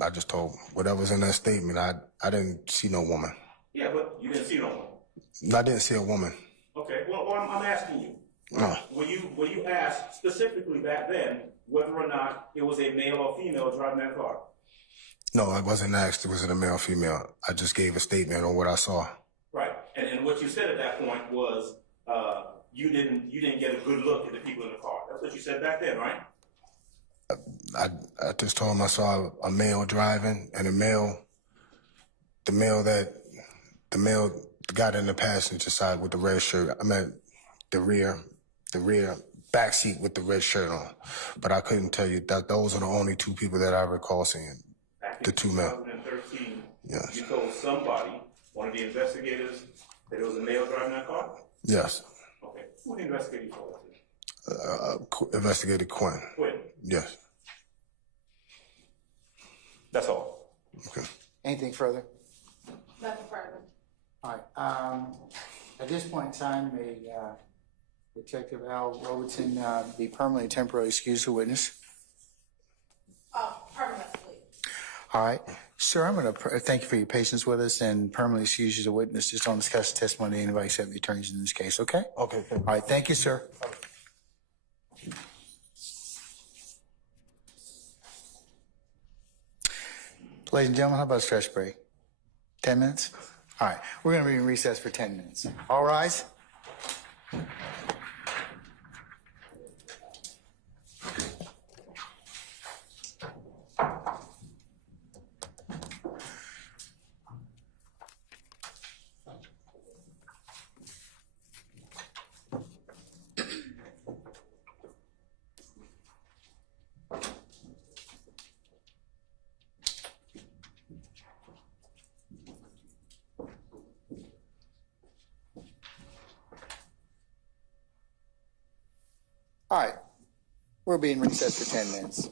I just told whatever's in that statement. I didn't see no woman. Yeah, but you didn't see no one. I didn't see a woman. Okay, well, I'm asking you. No. Were you asked specifically back then whether or not it was a male or female driving that car? No, I wasn't asked was it a male or female. I just gave a statement on what I saw. Right, and what you said at that point was you didn't get a good look at the people in the car. That's what you said back then, right? I just told him I saw a male driving and the guy in the passenger side with the red shirt. I meant the rear back seat with the red shirt on. But I couldn't tell you that those are the only two people that I recall seeing. The two men. Back in 2013, Yes. you told somebody, one of the investigators, that it was a male driving that car? Yes. Okay. Who the investigator told that? Investigator Quinn. Quinn. Yes. That's all. Okay. Anything further? Nothing further. All right. At this point in time, may Detective Al Robertson be permanently temporarily excused for witness? Permanently. All right. Sir, I'm going to thank you for your patience with us and permanently excuse you as a witness. Just don't discuss the testimony of anybody except the attorneys in this case, okay? Okay. All right. Thank you, sir. Ladies and gentlemen, how about a stretch break? 10 minutes? All right. We're going to be in recess for 10 minutes. All rise. All right. We'll be in recess for 10 minutes.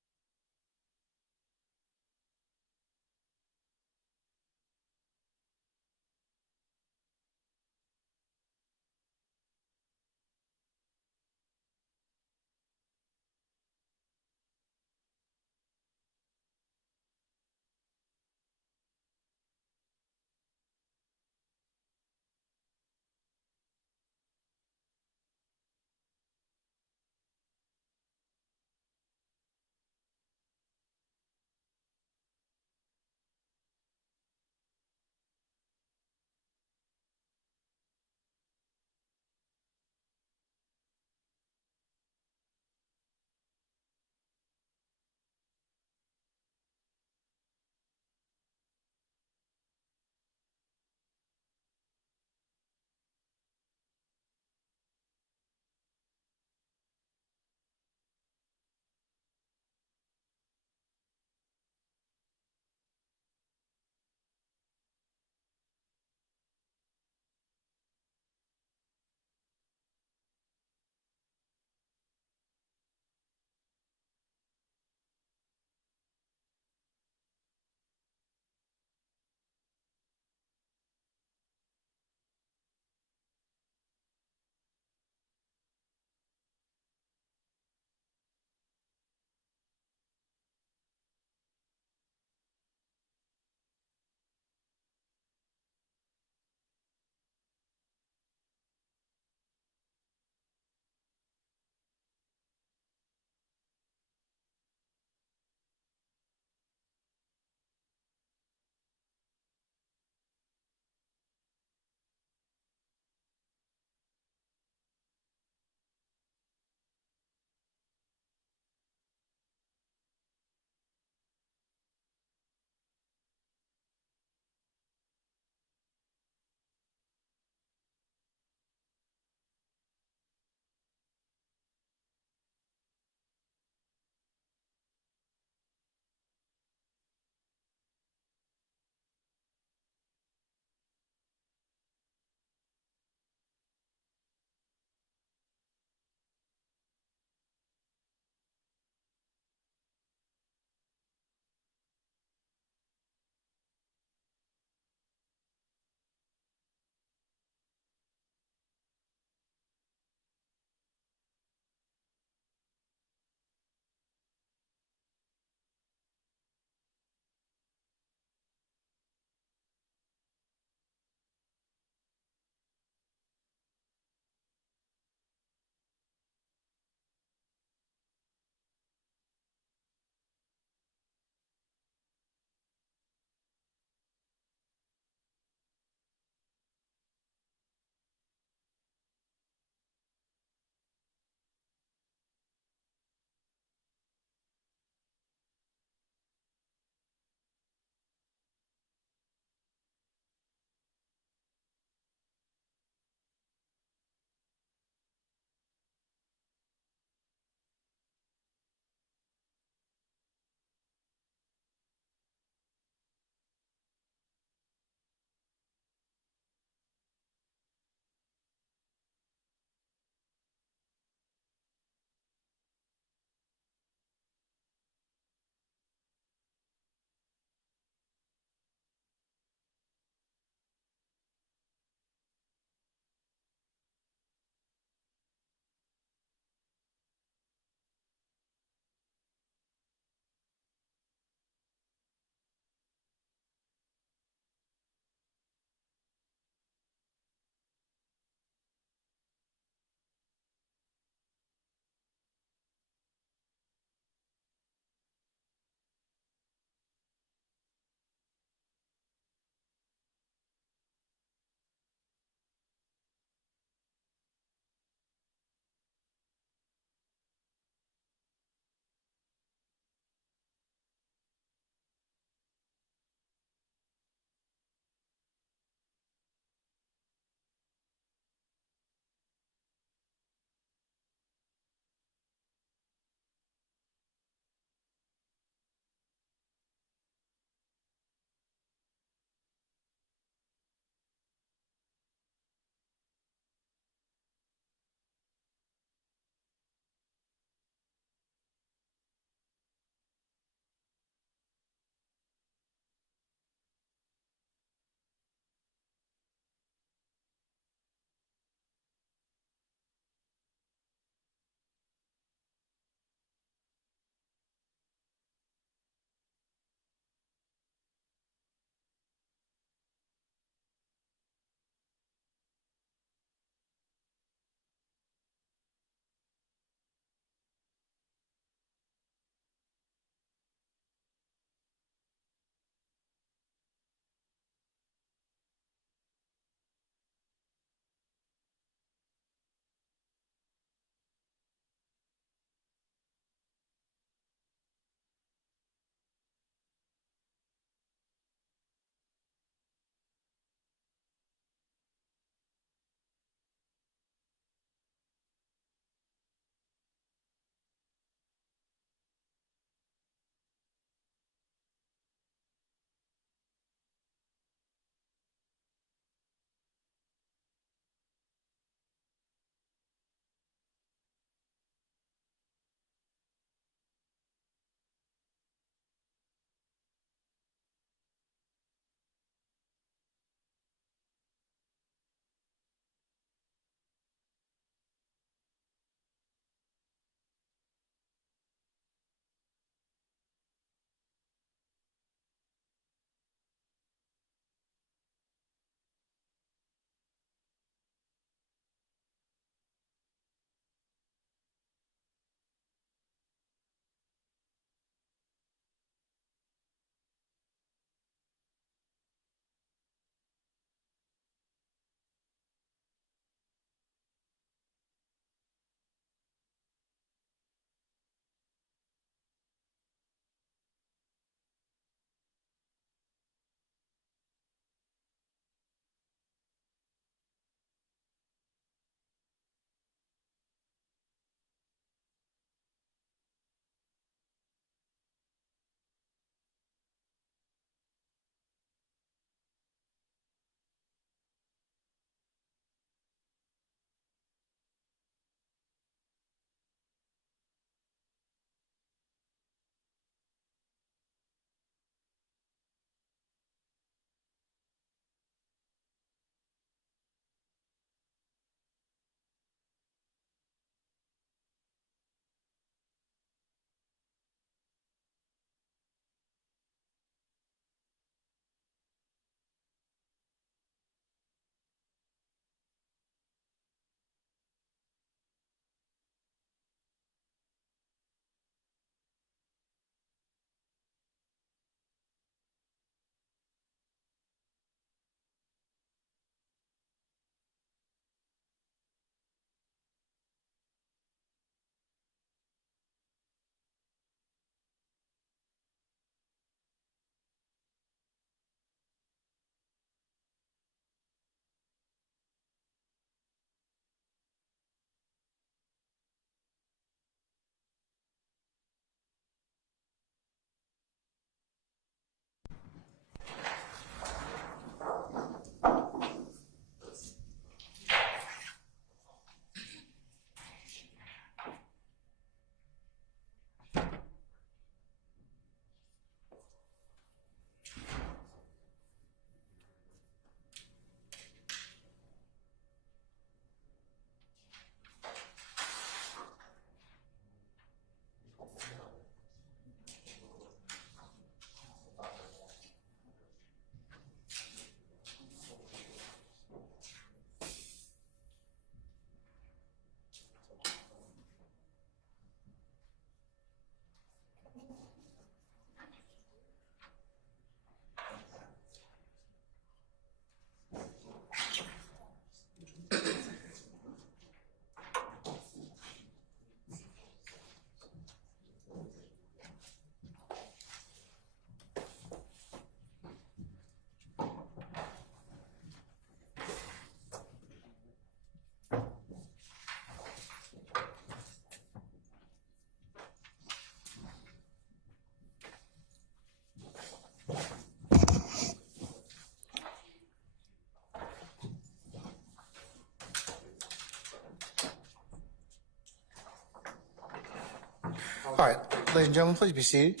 ladies and gentlemen, please be seated.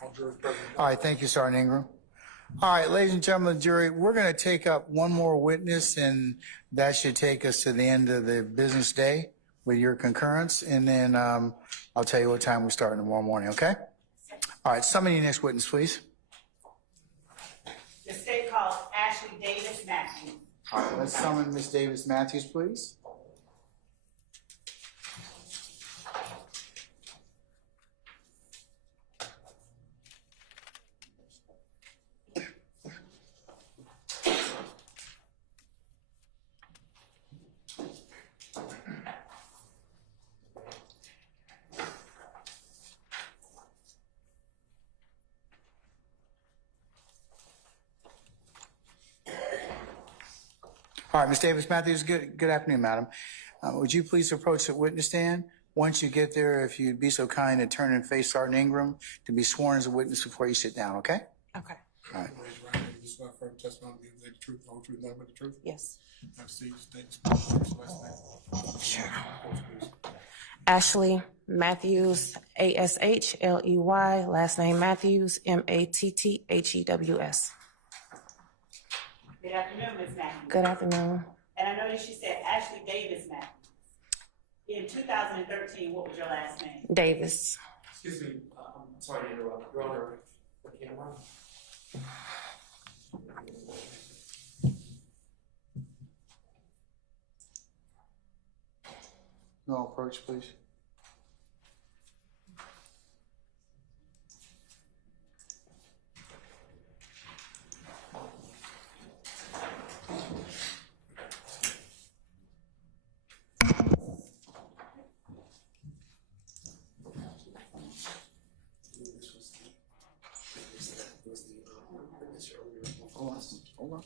All jurors present. All right, thank you, Sergeant Ingram. All right, ladies and gentlemen of the jury, we're going to take up one more witness, and that should take us to the end of the business day with your concurrence, and then I'll tell you what time we start tomorrow morning, okay? All right, summon your next witness, please. The state calls Ashley Davis Matthews. All right, let's summon Ms. Davis Matthews, please. All right, Ms. Davis Matthews, good afternoon, madam. Would you please approach the witness stand? Once you get there, if you'd be so kind to turn and face Sergeant Ingram to be sworn as a witness before you sit down, okay? Okay. All right. Raise your right hand. You swear firm testimony to the truth, the whole truth, nothing but the truth. Yes. Have a seat. State your last name. Sure. Ashley Matthews, ASHLEY, last name Matthews, MATTHEWS. Good afternoon, Ms. Matthews. Good afternoon. And I noticed you said Ashley Davis Matthews. In 2013, what was your last name? Davis. Excuse me, I'm sorry to interrupt. You're on the camera. No approach, please. Hold on.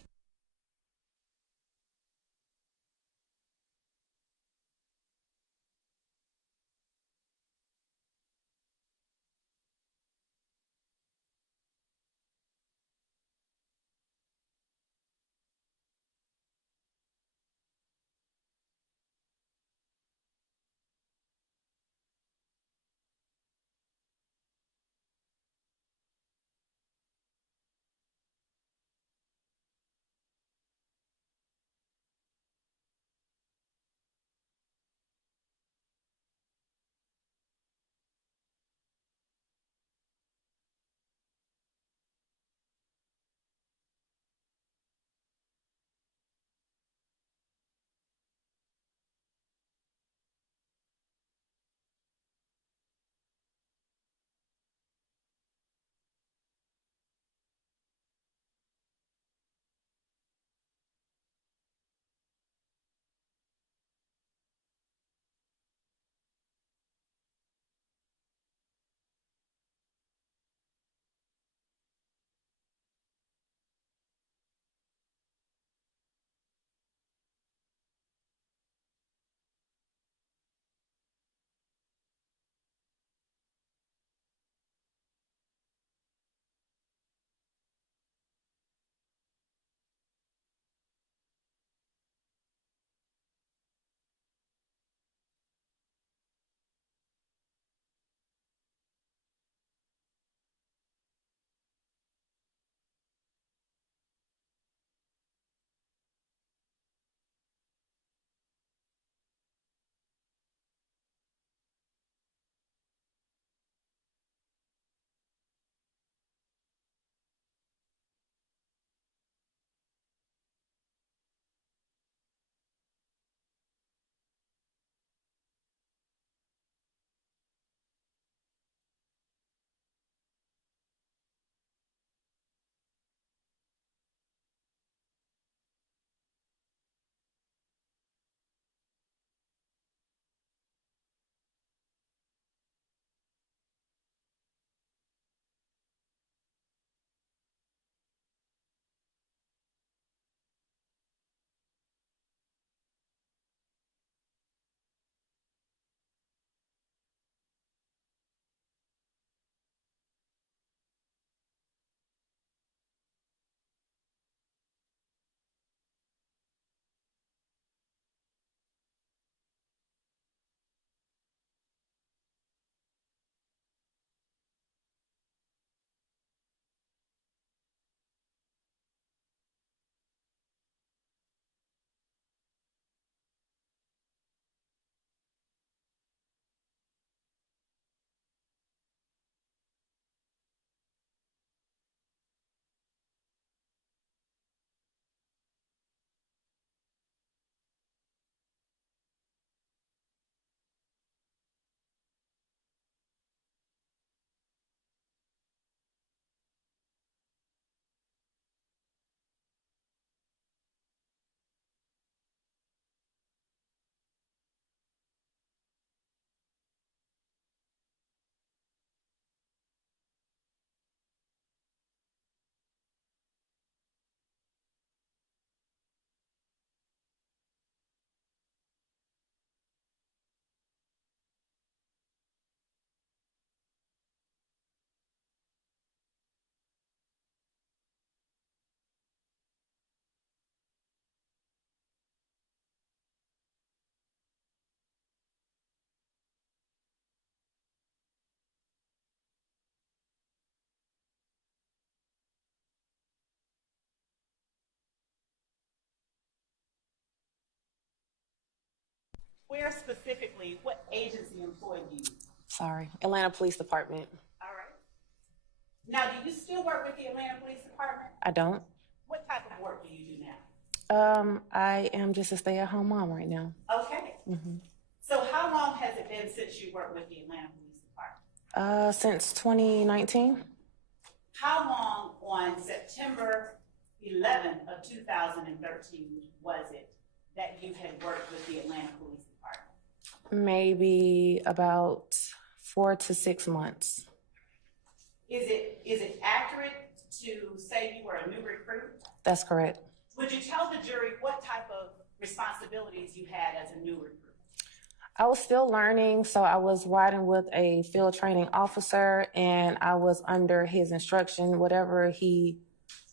Where specifically, what agency employed you? Sorry, Atlanta Police Department. All right. Now, do you still work with the Atlanta Police Department? I don't. What type of work do you do now? I am just a stay-at-home mom right now. Okay. So how long has it been since you worked with the Atlanta Police Department? Since 2019. How long on September 11th of 2013 was it that you had worked with the Atlanta Police Department? Maybe about 4 to 6 months. Is it accurate to say you were a new recruit? That's correct. Would you tell the jury what type of responsibilities you had as a new recruit? I was still learning, so I was riding with a field training officer, and I was under his instruction. Whatever he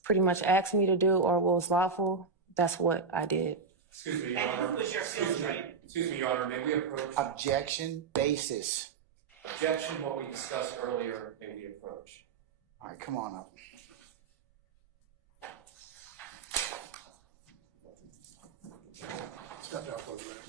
pretty much asked me to do or what was lawful, that's what I did. Excuse me, Your And Honor. who was your field trainer? Excuse me, Your Honor, may we approach? Objection basis. Objection, what we discussed earlier, may we approach? All right, come on up. Step down for a minute.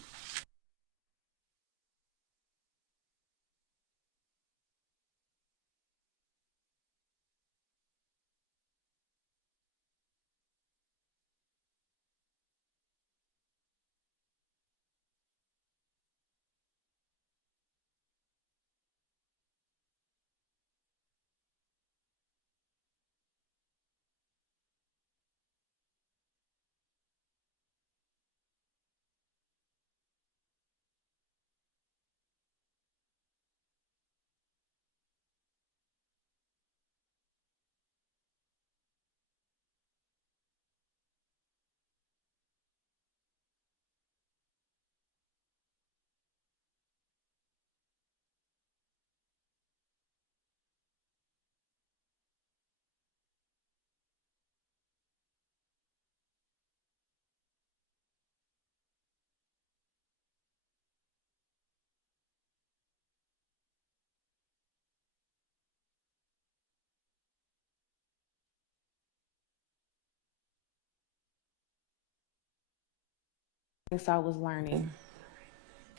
So I was learning.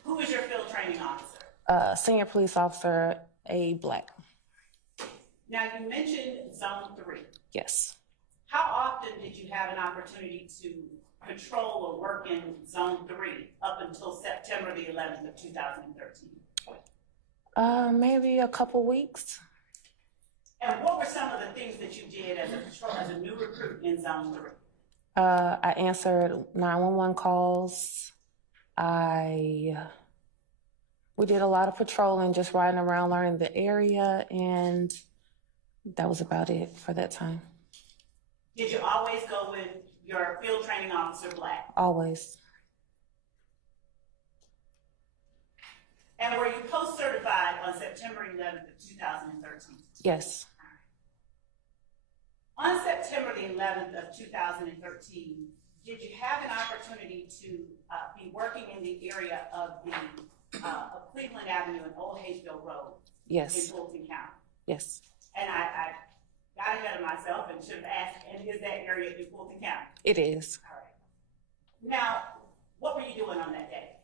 Who was your field training officer? Senior police officer, a black. Now, you mentioned Zone 3. Yes. How often did you have an opportunity to patrol or work in Zone 3 up until September the 11th of 2013? Maybe a couple weeks. And what were some of the things that you did as a new recruit in Zone 3? I answered 911 calls. We did a lot of patrolling, just riding around, learning the area, and that was about it for that time. Did you always go with your field training officer, black? Always. And were you post-certified on September 11th of 2013? Yes. On September the 11th of 2013, did you have an opportunity to be working in the area of of Cleveland Avenue and Old Hayesville Road? Yes. In Fulton County? Yes. And I got ahead of myself and should have asked, and is that area in Fulton County? It is. All right. Now, what were you doing on that day?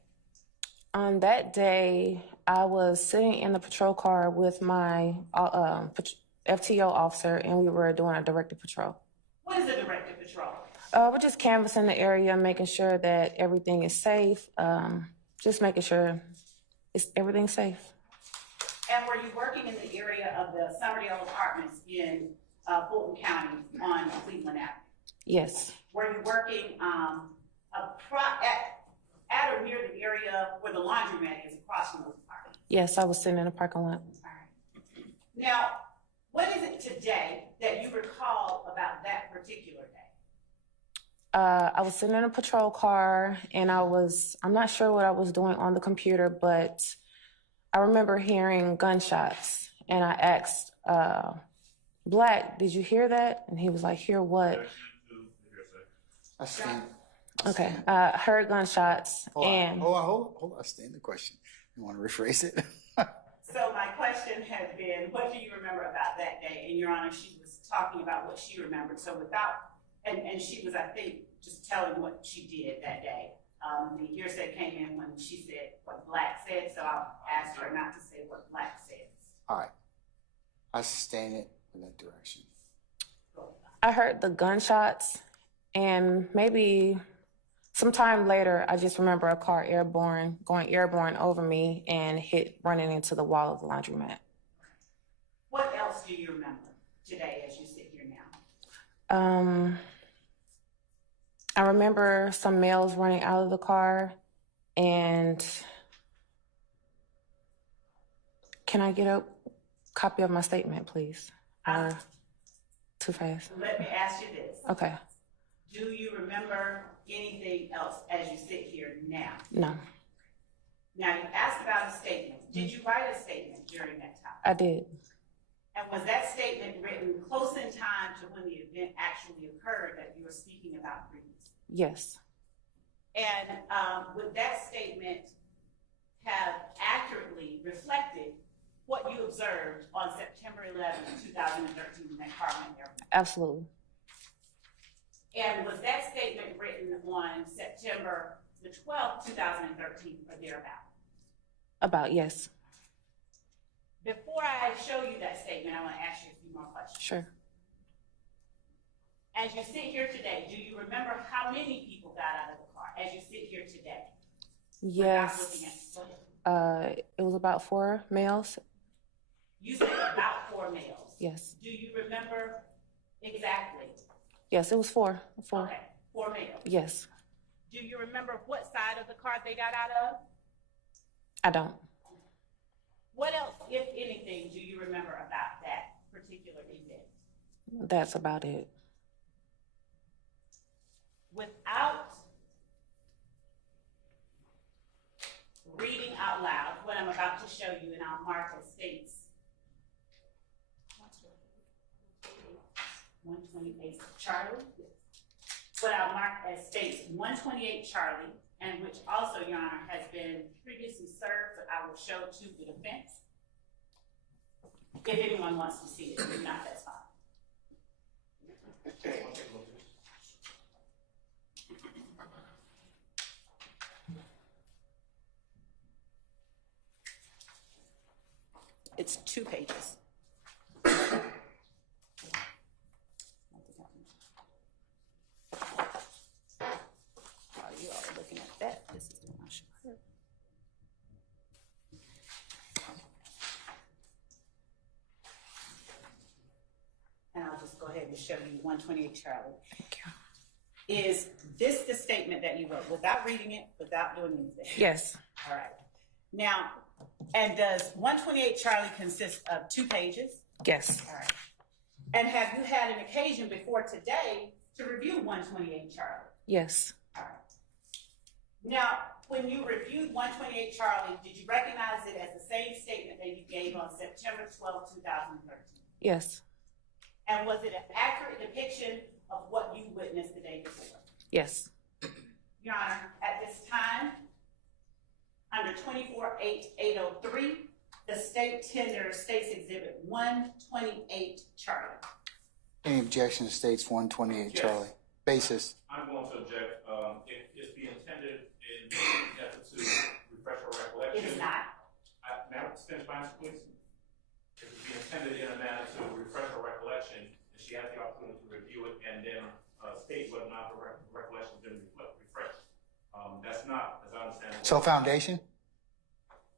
On that day, I was sitting in the patrol car with my FTO officer, and we were doing a directed patrol. What is a directed patrol? We're just canvassing the area, making sure that everything is safe, just making sure everything's safe. And were you working in the area of the Summerdale Apartments in Fulton County on Cleveland Avenue? Yes. Were you working at or near the area where the laundromat is across from those apartments? Yes, I was sitting in a parking lot. All right. Now, what is it today that you recall about that particular day? I was sitting in a patrol car, and I'm not sure what I was doing on the computer, but I remember hearing gunshots, and I asked, Black, did you hear that? And he was like, hear what? Okay, I heard gunshots. Hold on. I stand the question. You want to rephrase it? So my question has been, what do you remember about that day? And Your Honor, she was talking about what she remembered. So and she was, I think, just telling what she did that day. The hearsay came in when she said what Black said, so I'll ask her not to say what Black says. All right. I sustain it in that direction. I heard the gunshots, and maybe sometime later, I just remember a car going airborne over me and running into the wall of the laundromat. What else do you remember today as you sit here now? I remember some males running out of the car, and can I get a copy of my statement, please? Or too fast? Let me ask you this. Okay. Do you remember anything else as you sit here now? No, Now, you asked about a statement. Did you write a statement during that time? I did. And was that statement written close in time to when the event actually occurred that you were speaking about previously? Yes. And would that statement have accurately reflected what you observed on September 11, 2013 when that car went there? Absolutely. And was that statement written on September the 12th, 2013 or thereabout? Yes. Before I show you that statement, I want to ask you a few more questions. Sure. As you sit here today, do you remember how many people got out of the car as you sit here today? Yes. It was about 4 males. You said about 4 males. Yes. Do you remember exactly? Yes, it was 4. Okay, 4 males. Yes. Do you remember what side of the car they got out of? I don't. What else, if anything, do you remember about that particular event? That's about it. Without reading out loud what I'm about to show you, and I'll mark as states 128 Charlie. What I'll mark as states 128 Charlie, and which also, Your Honor, has been previously served, but I will show to the defense. If anyone wants to see it, if not, that's fine. It's 2 pages. While you all are looking at that, this is the one I'll show her. And I'll just go ahead and show you 128 Charlie. Thank you. Is this the statement that you wrote without reading it, without doing anything? Yes. All right. Now, and does 128 Charlie consist of 2 pages? Yes. All right. And have you had an occasion before today to review 128 Charlie? Yes. All right. Now, when you reviewed 128 Charlie, did you recognize it as the same statement that you gave on September 12, 2013? Yes. And was it an accurate depiction of what you witnessed the day before? Yes. Your Honor, at this time, under 24-8-803, the state tenders State's Exhibit 128 Charlie. Any objection to states 128 Yes. Charlie? Basis. I'm going to object. If the intended in effort to refresh our recollection. It is not. May I finish my answer, please? If it be intended in a manner to refresh her recollection, and she has the opportunity to review it and then state whether or not the recollection has been refreshed. That's not, as I understand it. So foundation?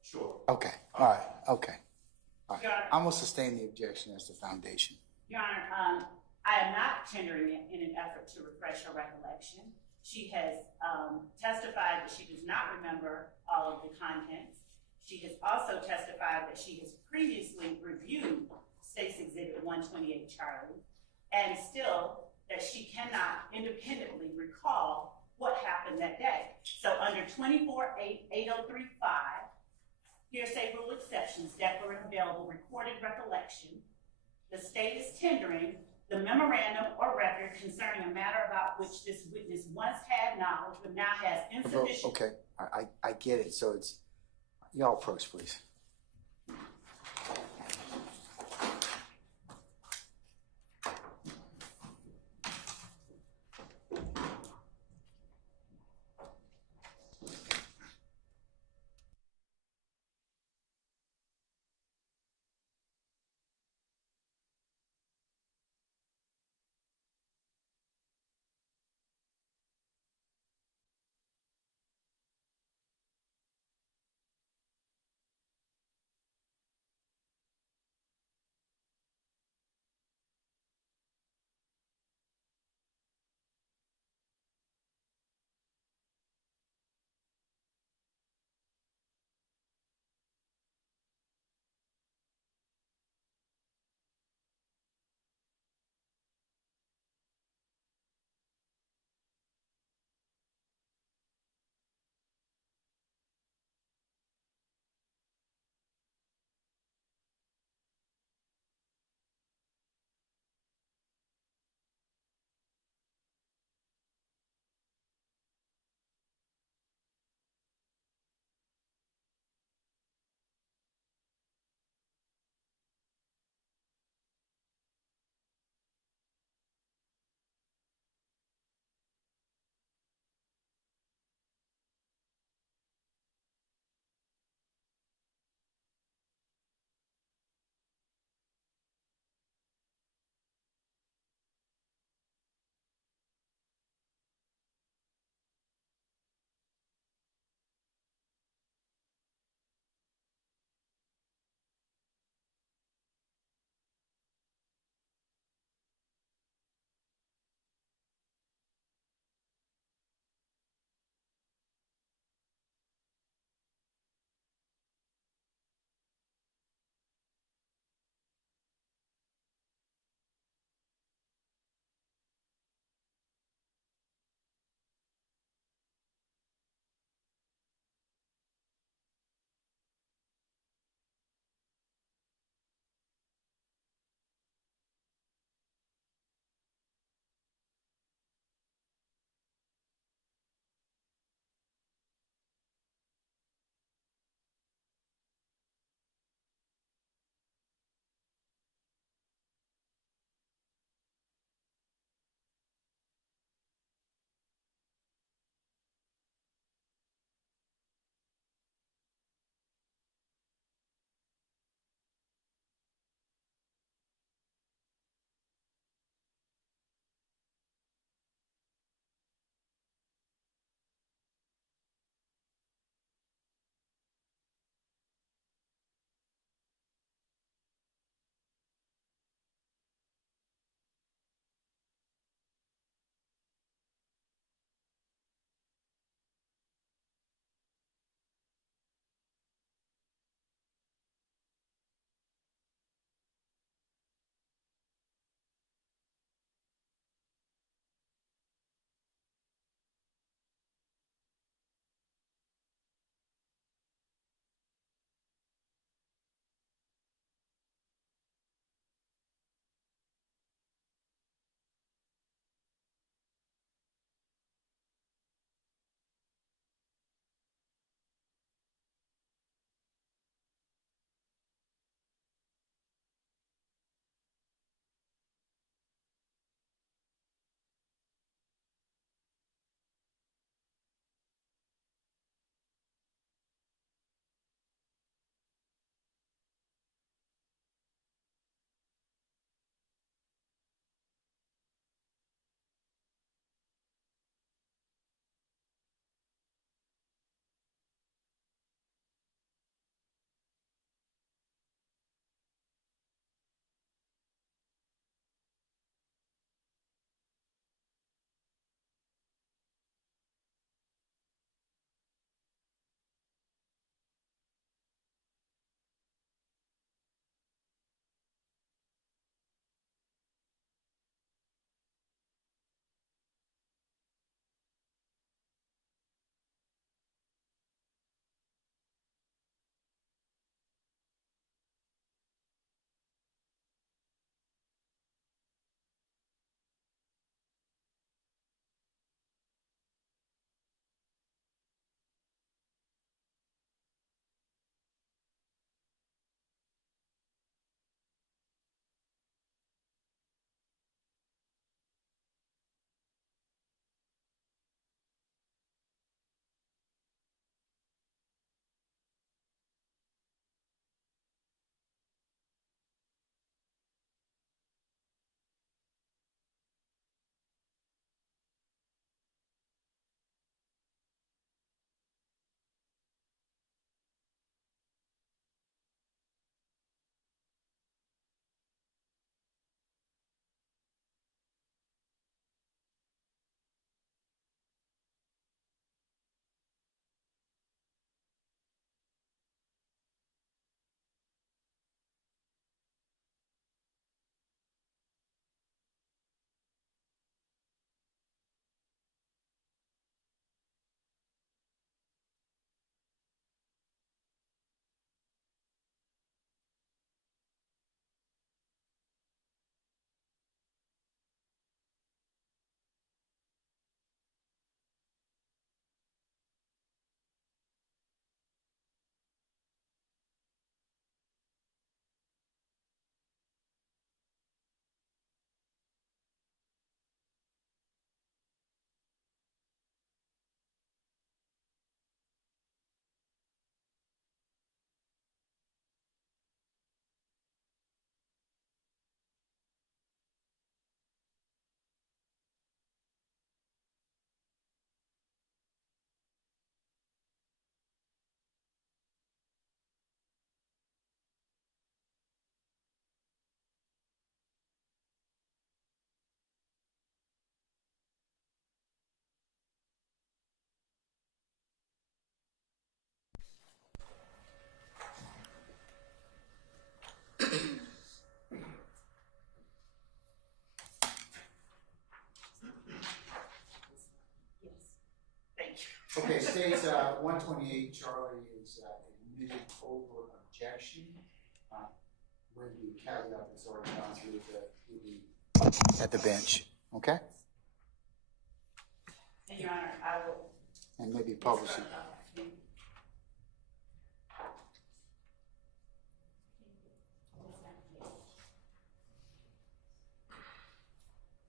Sure. Okay. All right. Okay. All right. Your Honor. I'm going to sustain the objection as to foundation. Your Honor, I am not tendering it in an effort to refresh her recollection. She has testified that she does not remember all of the contents. She has also testified that she has previously reviewed State's Exhibit 128 Charlie, and still that she cannot independently recall what happened that day. So under 24-8-8035, hearsay rule exceptions, declarative available, recorded recollection, the state is tendering the memorandum or record concerning a matter about which this witness once had knowledge but now has insufficient. Okay. I get it. So it's, y'all approach, please. Okay, states 128 Charlie is admitted over objection. With the caveat that's already gone through at the bench. Okay? And Your Honor, I will. And maybe publish it.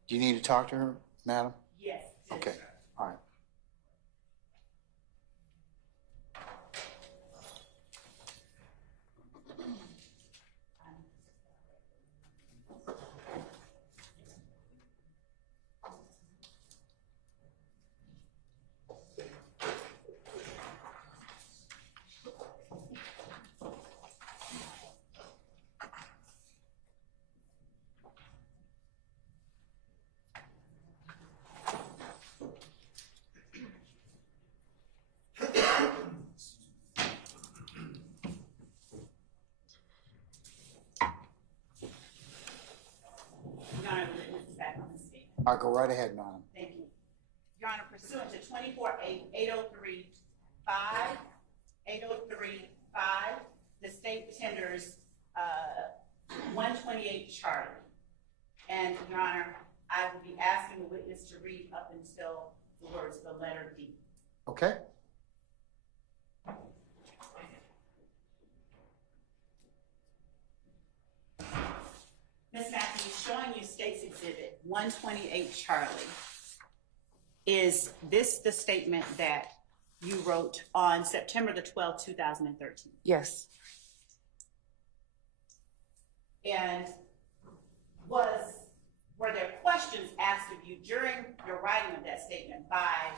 Do you need to talk to her, madam? Yes. Okay, all right. Your Honor, the witness is back on the stand. All right, go right ahead, madam. Thank you. Your Honor, pursuant to 24-803-5, the state tenders 128 Charlie. And Your Honor, I will be asking the witness to read up until the words, the letter D. Okay. Ms. Matthews, showing you State's Exhibit 128 Charlie. Is this the statement that you wrote on September the 12th, 2013? Yes. And were there questions asked of you during your writing of that statement by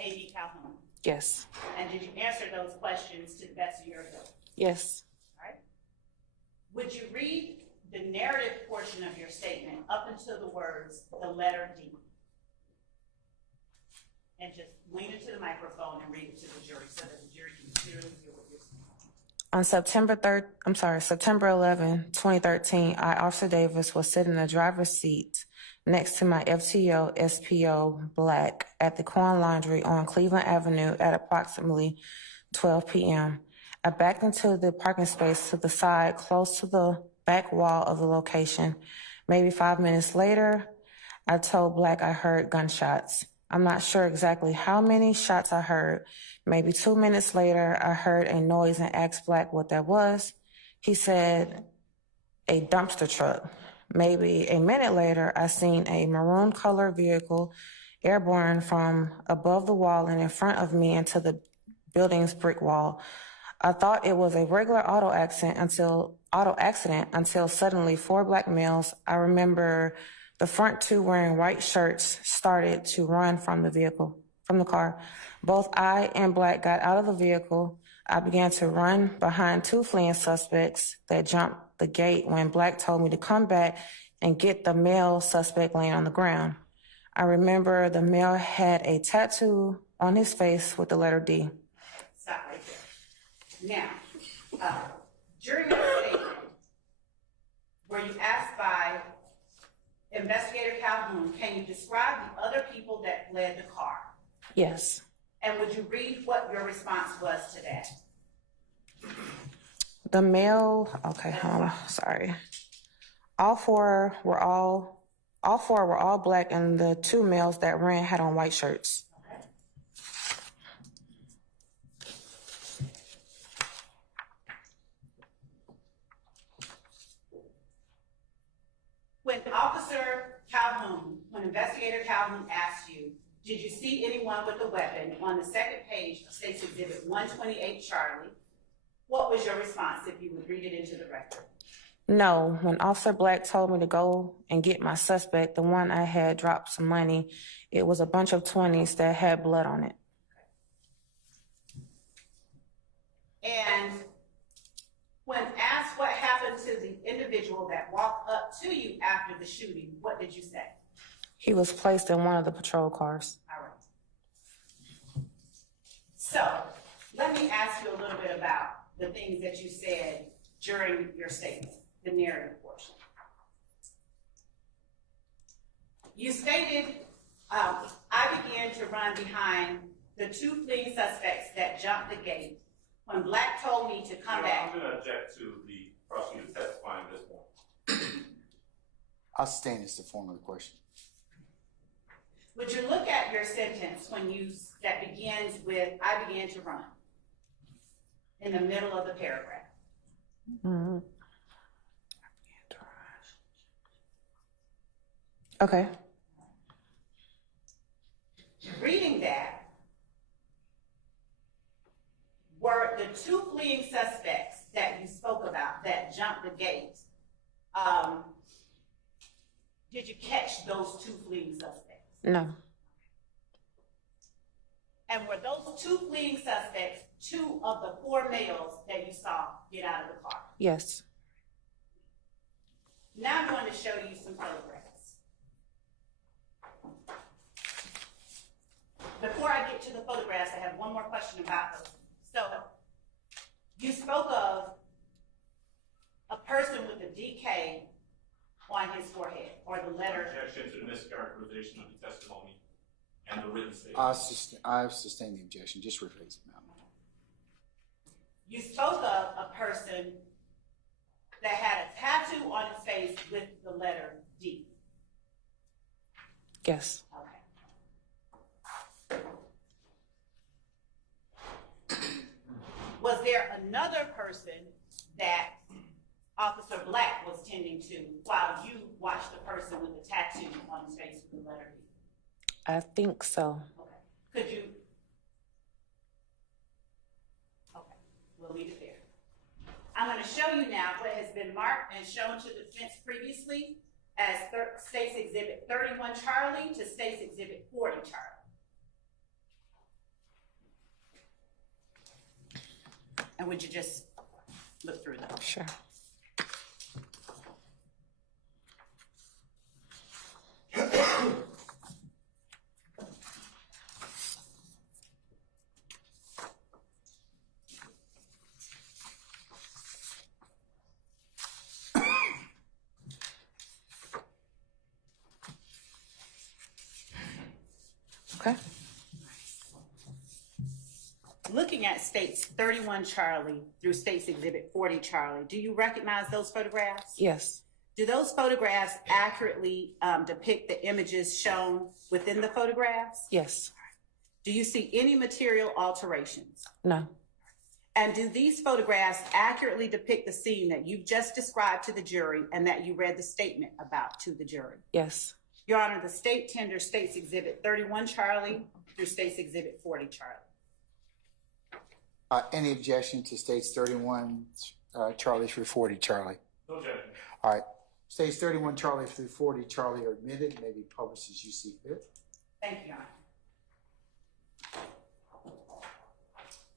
A.B. Calhoun? Yes. And did you answer those questions to the best of your ability? Yes. All right. Would you read the narrative portion of your statement up until the words, the letter D? And just lean into the microphone and read it to the jury so that the jury can clearly hear what you're saying. On September 11, 2013, I, Officer Davis, was sitting in the driver's seat next to my FTO SPO Black at the Corn Laundry on Cleveland Avenue at approximately 12 p.m. I backed into the parking space to the side close to the back wall of the location. Maybe 5 minutes later, I told Black I heard gunshots. I'm not sure exactly how many shots I heard. Maybe 2 minutes later, I heard a noise and asked Black what that was. He said, a dumpster truck. Maybe a minute later, I seen a maroon color vehicle airborne from above the wall and in front of me into the building's brick wall. I thought it was a regular auto accident until suddenly 4 Black males, I remember the front 2 wearing white shirts, started to run from the car. Both I and Black got out of the vehicle. I began to run behind 2 fleeing suspects that jumped the gate when Black told me to come back and get the male suspect laying on the ground. I remember the male had a tattoo on his face with the letter D. Stop right there. Now, during your statement, were you asked by Investigator Calhoun, can you describe the other people that led the car? Yes. And would you read what your response was to that? The male, okay, sorry. All four were all Black, and the 2 males that ran had on white shirts. Okay. When Investigator Calhoun asked you, did you see anyone with a weapon on the second page of State's Exhibit 128 Charlie, what was your response if you would read it into the record? No, when Officer Black told me to go and get my suspect, the one I had dropped some money, it was a bunch of 20s that had blood on it. And when asked what happened to the individual that walked up to you after the shooting, what did you say? He was placed in one of the patrol cars. All right. So let me ask you a little bit about the things that you said during your statement, the narrative portion. You stated, I began to run behind the two fleeing suspects that jumped the gate when Black told me to come back. I'm going to object to the prosecutor testifying at this point. I'll stand as the form of the question. Would you look at your sentence that begins with, I began to run, in the middle of the paragraph? Mm-hmm. Okay. Reading that, were the two fleeing suspects that you spoke about that jumped the gate, did you catch those two fleeing suspects? No. And were those two fleeing suspects two of the four males that you saw get out of the car? Yes. Now I'm going to show you some photographs. Before I get to the photographs, I have one more question about those. So, you spoke of a person with a DK on his forehead, or the letter. Objection to the mischaracterization of the testimony and the written statement. I've sustained the objection. Just rephrase it, ma'am. You spoke of a person that had a tattoo on his face with the letter D. Yes. Okay. Was there another person that Officer Black was tending to while you watched the person with the tattoo on his face with the letter D? I think so. Okay. Could you? Okay, we'll leave it there. I'm going to show you now what has been marked and shown to the defense previously as State's Exhibit 31 Charlie to State's Exhibit 40 Charlie. And would you just look through them? Sure. Okay. Looking at State's 31 Charlie through State's Exhibit 40 Charlie, do you recognize those photographs? Yes. Do those photographs accurately depict the images shown within the photographs? Yes. Do you see any material alterations? No. And do these photographs accurately depict the scene that you've just described to the jury and that you read the statement about to the jury? Yes. Your Honor, the state tenders State's Exhibit 31 Charlie through State's Exhibit 40 Charlie. Any objection to States 31 Charlie through 40 Charlie? No objection. All right. States 31 Charlie through 40 Charlie are admitted, may be published as you see fit. Thank you, Your Honor.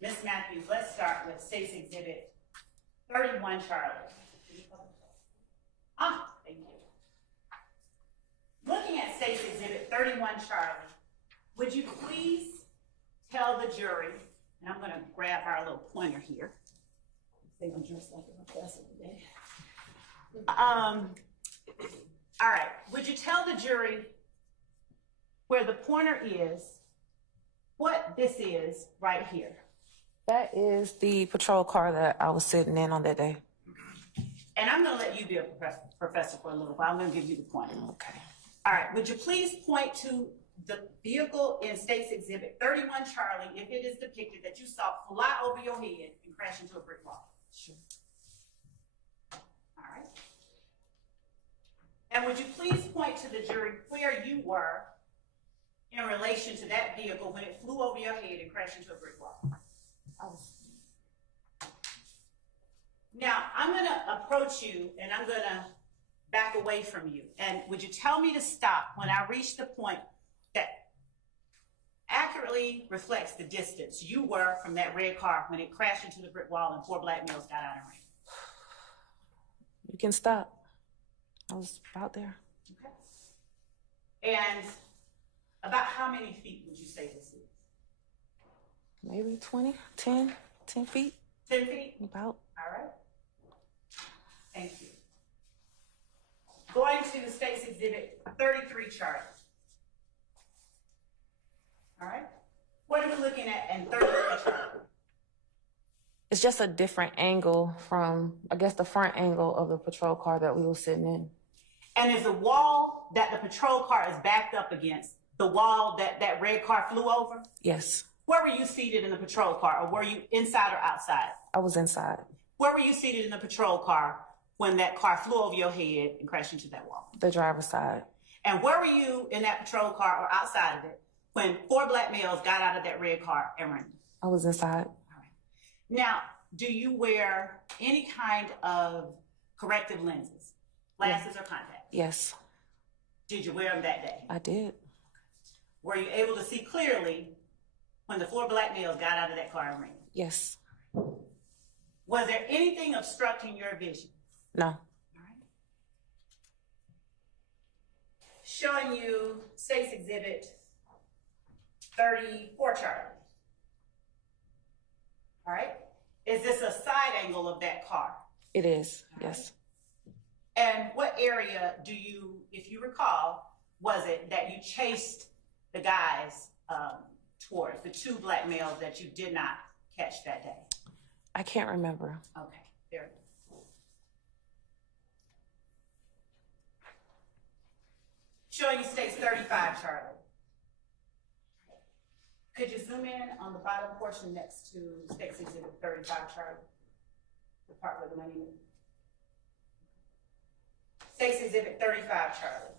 Ms. Matthews, let's start with State's Exhibit 31 Charlie. Thank you. Looking at State's Exhibit 31 Charlie, would you please tell the jury, and I'm going to grab our little pointer here. They I'm dressed like a professor today. All right. Would you tell the jury where the pointer is, what this is right here? That is the patrol car that I was sitting in on that day. And I'm going to let you be a professor for a little while. I'm going to give you the pointer. Okay. All right. Would you please point to the vehicle in State's Exhibit 31 Charlie, if it is depicted that you saw fly over your head and crash into a brick wall? Sure. All right. And would you please point to the jury where you were in relation to that vehicle when it flew over your head and crashed into a brick wall? Now, I'm going to approach you and I'm going to back away from you. And would you tell me to stop when I reach the point that accurately reflects the distance you were from that red car when it crashed into the brick wall and 4 black males got out and ran? You can stop. I was about there. Okay. And about how many feet would you say this is? Maybe 20, 10 feet. 10 feet? About. All right. Thank you. Going to State's Exhibit 33 Charlie. All right. What are we looking at in 33? It's just a different angle from, I guess, the front angle of the patrol car that we were sitting in. And is the wall that the patrol car is backed up against the wall that red car flew over? Yes, Where were you seated in the patrol car, or were you inside or outside? I was inside. Where were you seated in the patrol car when that car flew over your head and crashed into that wall? The driver's side. And where were you in that patrol car or outside of it when 4 black males got out of that red car and ran? I was inside. Now, do you wear any kind of corrective lenses, glasses or contacts? Yes, Did you wear them that day? I did. Were you able to see clearly when the 4 black males got out of that car and ran? Yes. Was there anything obstructing your vision? No. Showing you State's Exhibit 34, Charlie. All right? Is this a side angle of that car? It is, yes. And what area do you, if you recall, was it that you chased the guys towards, the 2 black males that you did not catch that day? I can't remember. Okay, there. Showing you State's 35, Charlie. Could you zoom in on the bottom portion next to State's Exhibit 35, Charlie? The part where the money is. State's Exhibit 35, Charlie.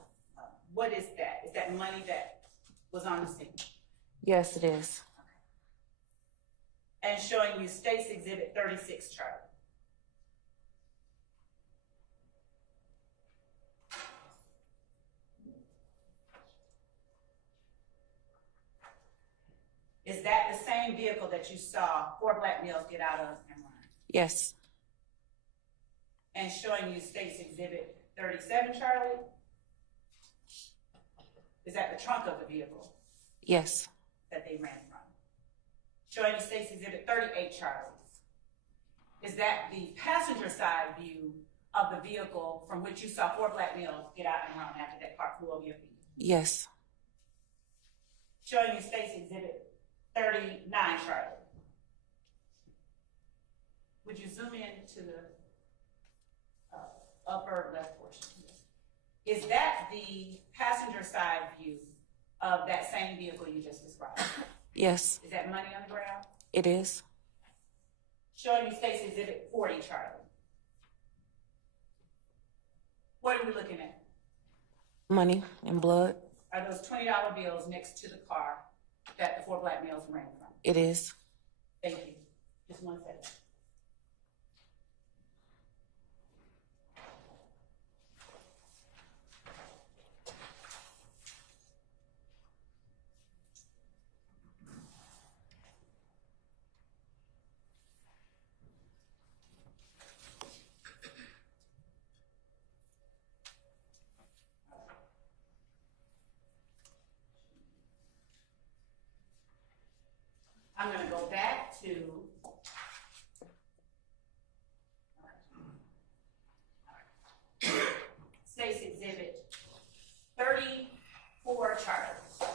What is that? Is that money that was on the scene? Yes, it is. And showing you State's Exhibit 36, Charlie. Is that the same vehicle that you saw 4 black males get out of and run? Yes. And showing you State's Exhibit 37, Charlie? Is that the trunk of the vehicle Yes. that they ran from? Showing you State's Exhibit 38, Charlie? Is that the passenger side view of the vehicle from which you saw 4 black males get out and run after that car flew over your feet? Yes. Showing you State's Exhibit 39, Charlie? Would you zoom in to the upper left portion? Is that the passenger side view of that same vehicle you just described? Yes. Is that money on the ground? It is. Showing you State's Exhibit 40, Charlie? What are we looking at? Money and blood. Are those $20 bills next to the car that the 4 black males ran from? It is. Thank you. Just one second. I'm going to go back to State's Exhibit 34, Charlie. All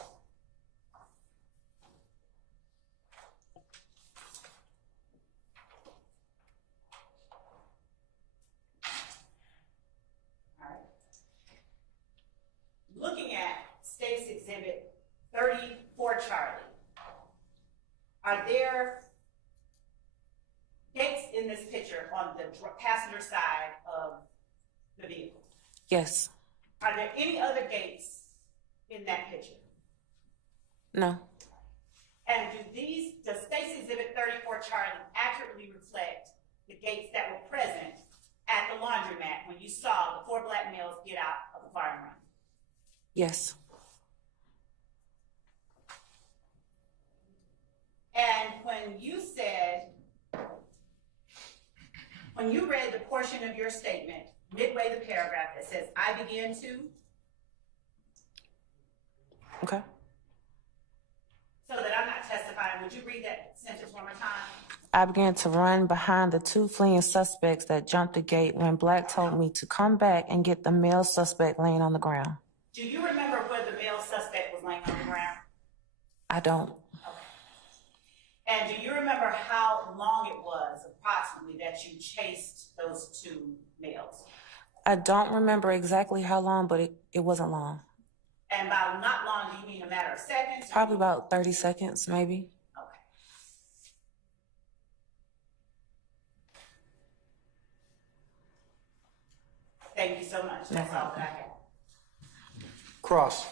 right. Looking at State's Exhibit 34, Charlie. Are there gates in this picture on the passenger side of the vehicle? Yes. Are there any other gates in that picture? No. And does State's Exhibit 34, Charlie, accurately reflect the gates that were present at the laundromat when you saw the 4 black males get out of the car and run? Yes. And when you read the portion of your statement, midway the paragraph that says, I began to. Okay. So that I'm not testifying, would you read that sentence one more time? I began to run behind the 2 fleeing suspects that jumped the gate when Black told me to come back and get the male suspect laying on the ground. Do you remember where the male suspect was laying on the ground? I don't. Okay. And do you remember how long it was approximately that you chased those two males? I don't remember exactly how long, but it wasn't long. And by not long, do you mean a matter of seconds? Probably about 30 seconds, maybe. Okay. Thank you so much. That's all that I have. Cross.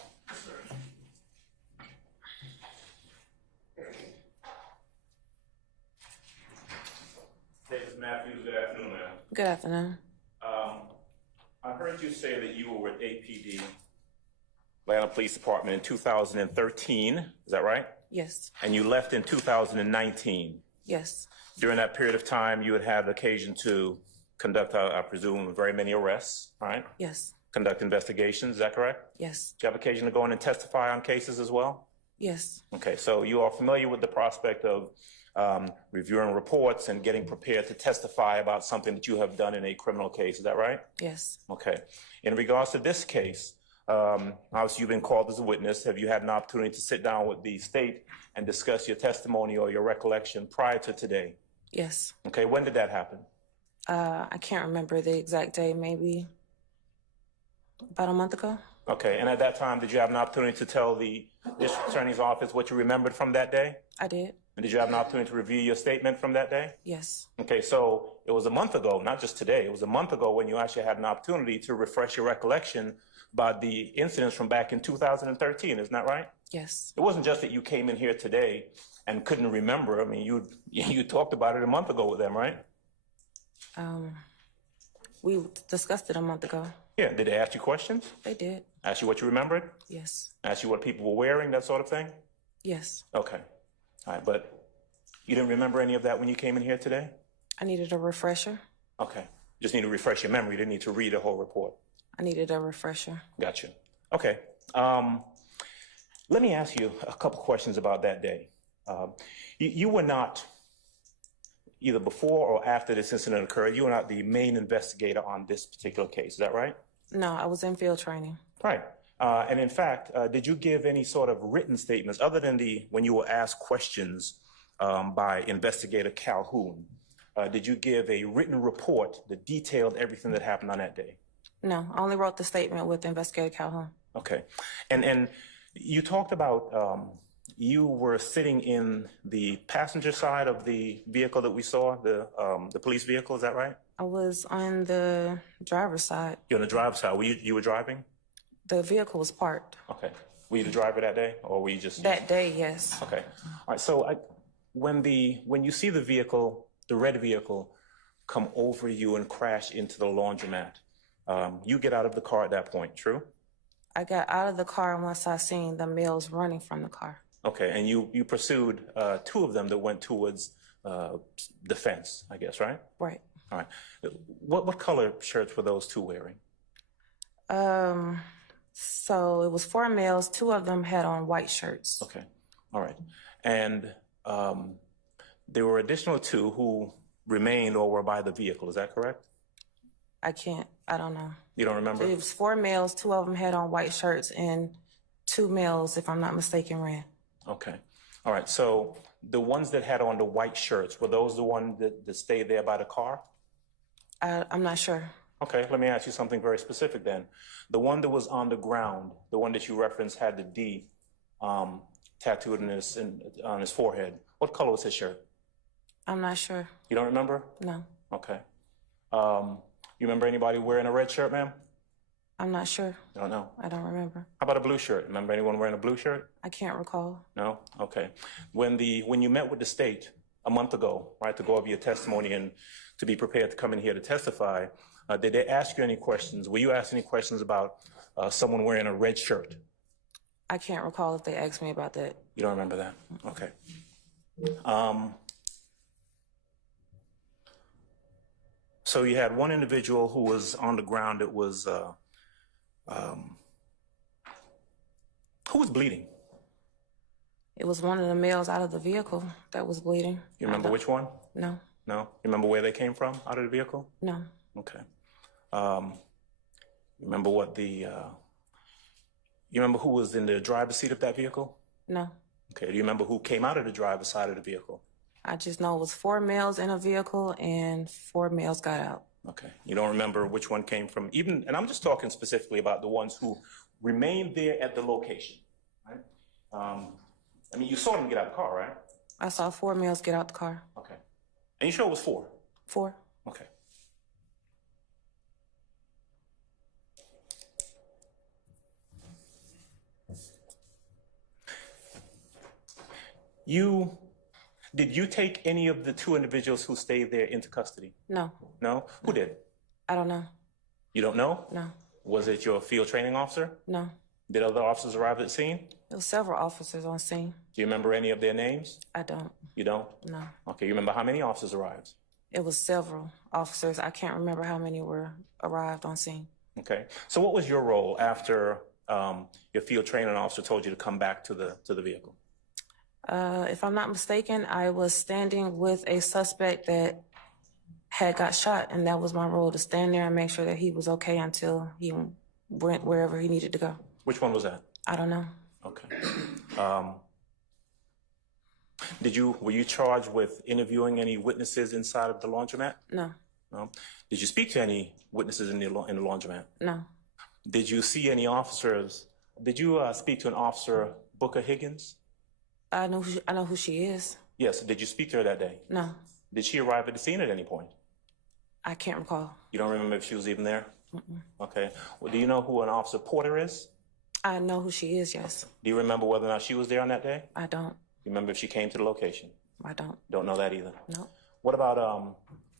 Davis Matthews, good afternoon, ma'am. Good afternoon. I heard you say that you were with APD, Atlanta Police Department, in 2013. Is that right? Yes. And you left in 2019. Yes. During that period of time, you had had occasion to conduct, I presume, very many arrests, right? Yes. Conduct investigations, is that correct? Yes. Did you have occasion to go in and testify on cases as well? Yes. Okay, so you are familiar with the prospect of reviewing reports and getting prepared to testify about something that you have done in a criminal case, is that right? Yes. Okay. In regards to this case, obviously you've been called as a witness. Have you had an opportunity to sit down with the state and discuss your testimony or your recollection prior to today? Yes. Okay, when did that happen? I can't remember the exact day, maybe about a month ago. Okay, and at that time, did you have an opportunity to tell the district attorney's office what you remembered from that day? I did. And did you have an opportunity to review your statement from that day? Yes. Okay, so it was a month ago, not just today. It was a month ago when you actually had an opportunity to refresh your recollection about the incidents from back in 2013, isn't that right? Yes. It wasn't just that you came in here today and couldn't remember. I mean, you talked about it a month ago with them, right? We discussed it a month ago. Yeah, did they ask you questions? They did. Ask you what you remembered? Yes. Ask you what people were wearing, that sort of thing? Yes. Okay. All right, but you didn't remember any of that when you came in here today? I needed a refresher. Okay. Just need to refresh your memory. You didn't need to read the whole report. I needed a refresher. Gotcha. Okay. Let me ask you a couple questions about that day. You were not, either before or after this incident occurred, you were not the main investigator on this particular case. Is that right? No, I was in field training. Right. And in fact, did you give any sort of written statements other than when you were asked questions by Investigator Calhoun? Did you give a written report that detailed everything that happened on that day? No, I only wrote the statement with Investigator Calhoun. Okay. And you talked about you were sitting in the passenger side of the vehicle that we saw, the police vehicle, is that right? I was on the driver's side. You're on the driver's side. You were driving? The vehicle was parked. Okay. Were you the driver that day, or were you just... That day, yes. Okay. All right, so when you see the vehicle, the red vehicle, come over you and crash into the laundromat, you get out of the car at that point, true? I got out of the car once I seen the males running from the car. Okay, and you pursued two of them that went towards the fence, I guess, right? Right. All right. What color shirts were those two wearing? So it was 4 males. 2 of them had on white shirts. Okay. All right. And there were additional 2 who remained or were by the vehicle. Is that correct? I don't know. You don't remember? It was 4 males. 2 of them had on white shirts, and 2 males, if I'm not mistaken, ran. Okay. All right. So the ones that had on the white shirts, were those the ones that stayed there by the car? I'm not sure. Okay. Let me ask you something very specific then. The one that was on the ground, the one that you referenced had the D tattooed on his forehead. What color was his shirt? I'm not sure. You don't remember? No. Okay. You remember anybody wearing a red shirt, ma'am? I'm not sure. You don't know? I don't remember. How about a blue shirt? Remember anyone wearing a blue shirt? I can't recall. No? Okay. When you met with the state a month ago, right, to go over your testimony and to be prepared to come in here to testify, did they ask you any questions? Were you asked any questions about someone wearing a red shirt? I can't recall if they asked me about that. You don't remember that? Okay. So you had one individual who was on the ground that was, who was bleeding? It was one of the males out of the vehicle that was bleeding. You remember which one? No. No? You remember where they came from out of the vehicle? No. Okay. You remember you remember who was in the driver's seat of that vehicle? No. Okay, do you remember who came out of the driver's side of the vehicle? I just know it was 4 males in a vehicle and 4 males got out. Okay, you don't remember which one came from even, and I'm just talking specifically about the ones who remained there at the location, right? I mean, you saw them get out of the car, right? I saw 4 males get out the car. Okay. And you sure it was 4? 4. Okay. Did you take any of the 2 individuals who stayed there into custody? No. No? Who did? I don't know. You don't know? No. Was it your field training officer? No. Did other officers arrive at the scene? There were several officers on scene. Do you remember any of their names? I don't. You don't? No. Okay, you remember how many officers arrived? It was several officers. I can't remember how many arrived on scene. Okay. So what was your role after your field training officer told you to come back to the vehicle? If I'm not mistaken, I was standing with a suspect that had got shot, and that was my role, to stand there and make sure that he was okay until he went wherever he needed to go. Which one was that? I don't know. Okay. Were you charged with interviewing any witnesses inside of the laundromat? No. No. Did you speak to any witnesses in the laundromat? No. Did you see any officers? Did you speak to an officer, Booker Higgins? I know who she is. Yes. Did you speak to her that day? No. Did she arrive at the scene at any point? I can't recall. You don't remember if she was even there? Mm-mm. Okay. Well, do you know who an Officer Porter is? I know who she is, yes. Do you remember whether or not she was there on that day? I don't. You remember if she came to the location? I don't. Don't know that either? No. What about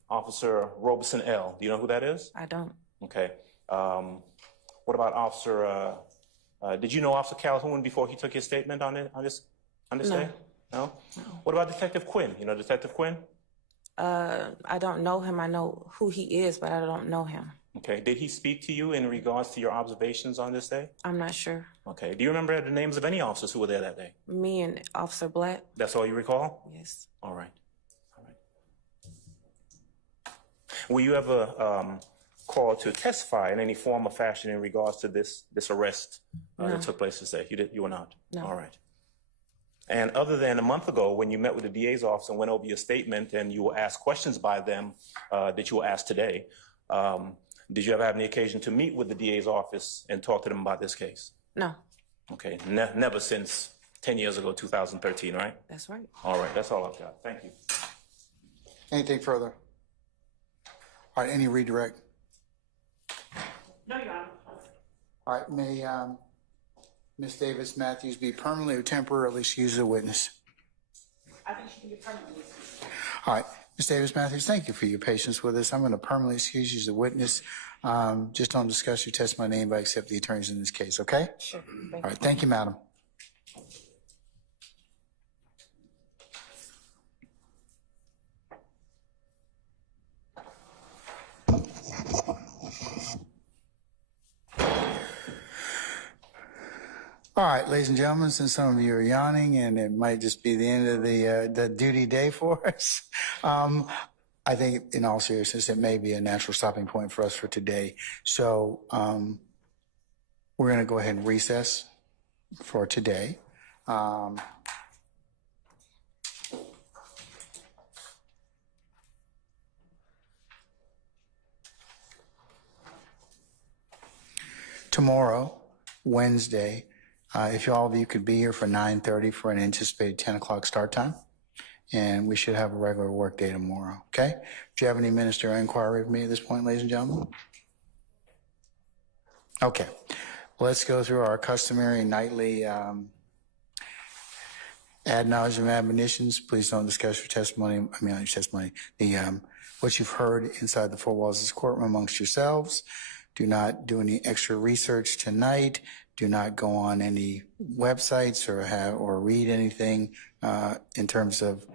Officer Robeson L? Do you know who that is? I don't. Okay. What about Officer, did you know Officer Calhoun before he took his statement on this day? No? What about Detective Quinn? You know Detective Quinn? I don't know him. I know who he is, but I don't know him. Okay. Did he speak to you in regards to your observations on this day? I'm not sure. Okay. Do you remember the names of any officers who were there that day? Me and Officer Black. That's all you recall? Yes. All right. All right. Were you ever called to testify in any form or fashion in regards to this arrest that took place this day? You were not? No. All right. And other than a month ago, when you met with the DA's office and went over your statement and you were asked questions by them that you were asked today, did you ever have any occasion to meet with the DA's office and talk to them about this case? No. Okay. Never since 10 years ago, 2013, right? That's right. All right. That's all I've got. Thank you. Anything further? All right, any redirect? No, Your Honor. All right, may Ms. Davis Matthews be permanently or temporarily excused as a witness? I think she can be permanently excused. All right, Ms. Davis Matthews, thank you for your patience with us. I'm going to permanently excuse you as a witness. Just don't discuss your testimony, anybody except the attorneys in this case, okay? Sure. All right, thank you, madam. All right, ladies and gentlemen, since some of you are yawning and it might just be the end of the duty day for us, I think in all seriousness, it may be a natural stopping point for us for today. So we're going to go ahead and recess for today. Tomorrow, Wednesday, if all of you could be here for 9:30 for an anticipated 10 o'clock start time, and we should have a regular work day tomorrow, okay? Do you have any ministerial inquiry with me at this point, ladies and gentlemen? Okay, let's go through our customary nightly ad nauseam admonitions. Please don't discuss your testimony, what you've heard inside the four walls of this courtroom amongst yourselves. Do not do any extra research tonight. Do not go on any websites or read anything in terms of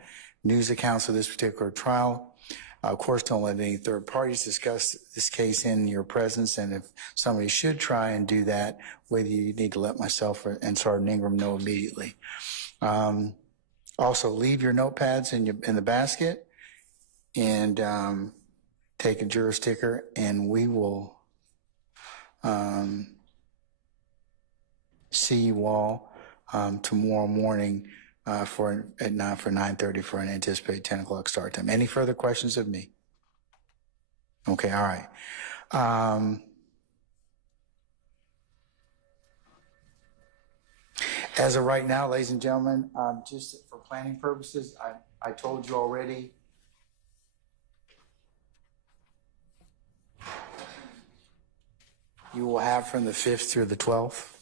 news accounts of this particular trial. Of course, don't let any third parties discuss this case in your presence. And if somebody should try and do that, whether you need to let myself and Sergeant Ingram know immediately. Also, leave your notepads in the basket and take a juror sticker, and we will see you all tomorrow morning for 9:30 for an anticipated 10 o'clock start time. Any further questions of me? Okay, all right. As of right now, ladies and gentlemen, just for planning purposes, I told you already. You will have from the 5th through the 12th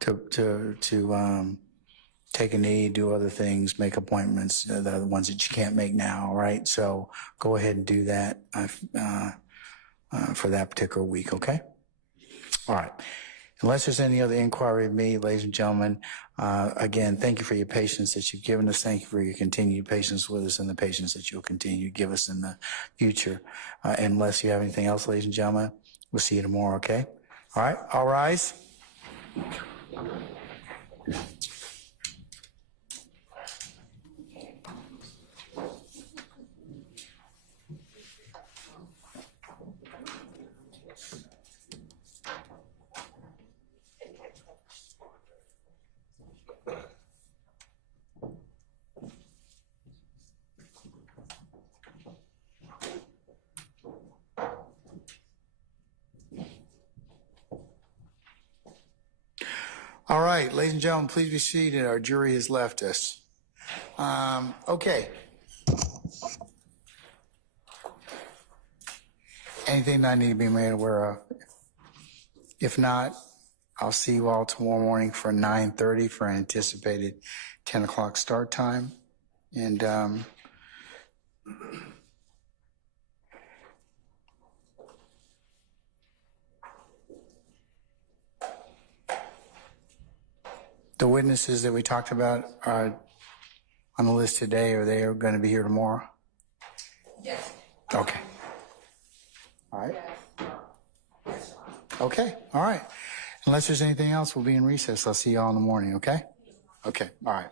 to take a knee, do other things, make appointments, the ones that you can't make now, all right? So go ahead and do that for that particular week, okay? All right. Unless there's any other inquiry of me, ladies and gentlemen, again, thank you for your patience that you've given us. Thank you for your continued patience with us and the patience that you'll continue to give us in the future. Unless you have anything else, ladies and gentlemen, we'll see you tomorrow, okay? All right, all rise. All right, ladies and gentlemen, please be seated. Our jury has left us. Okay. Anything that I need to be made aware of? If not, I'll see you all tomorrow morning for 9:30 for an anticipated 10 o'clock start time. And the witnesses that we talked about are on the list today. Are they going to be here tomorrow? Yes. Okay. All right. Okay. All right. Unless there's anything else, we'll be in recess. I'll see you all in the morning. Okay? Okay. All right.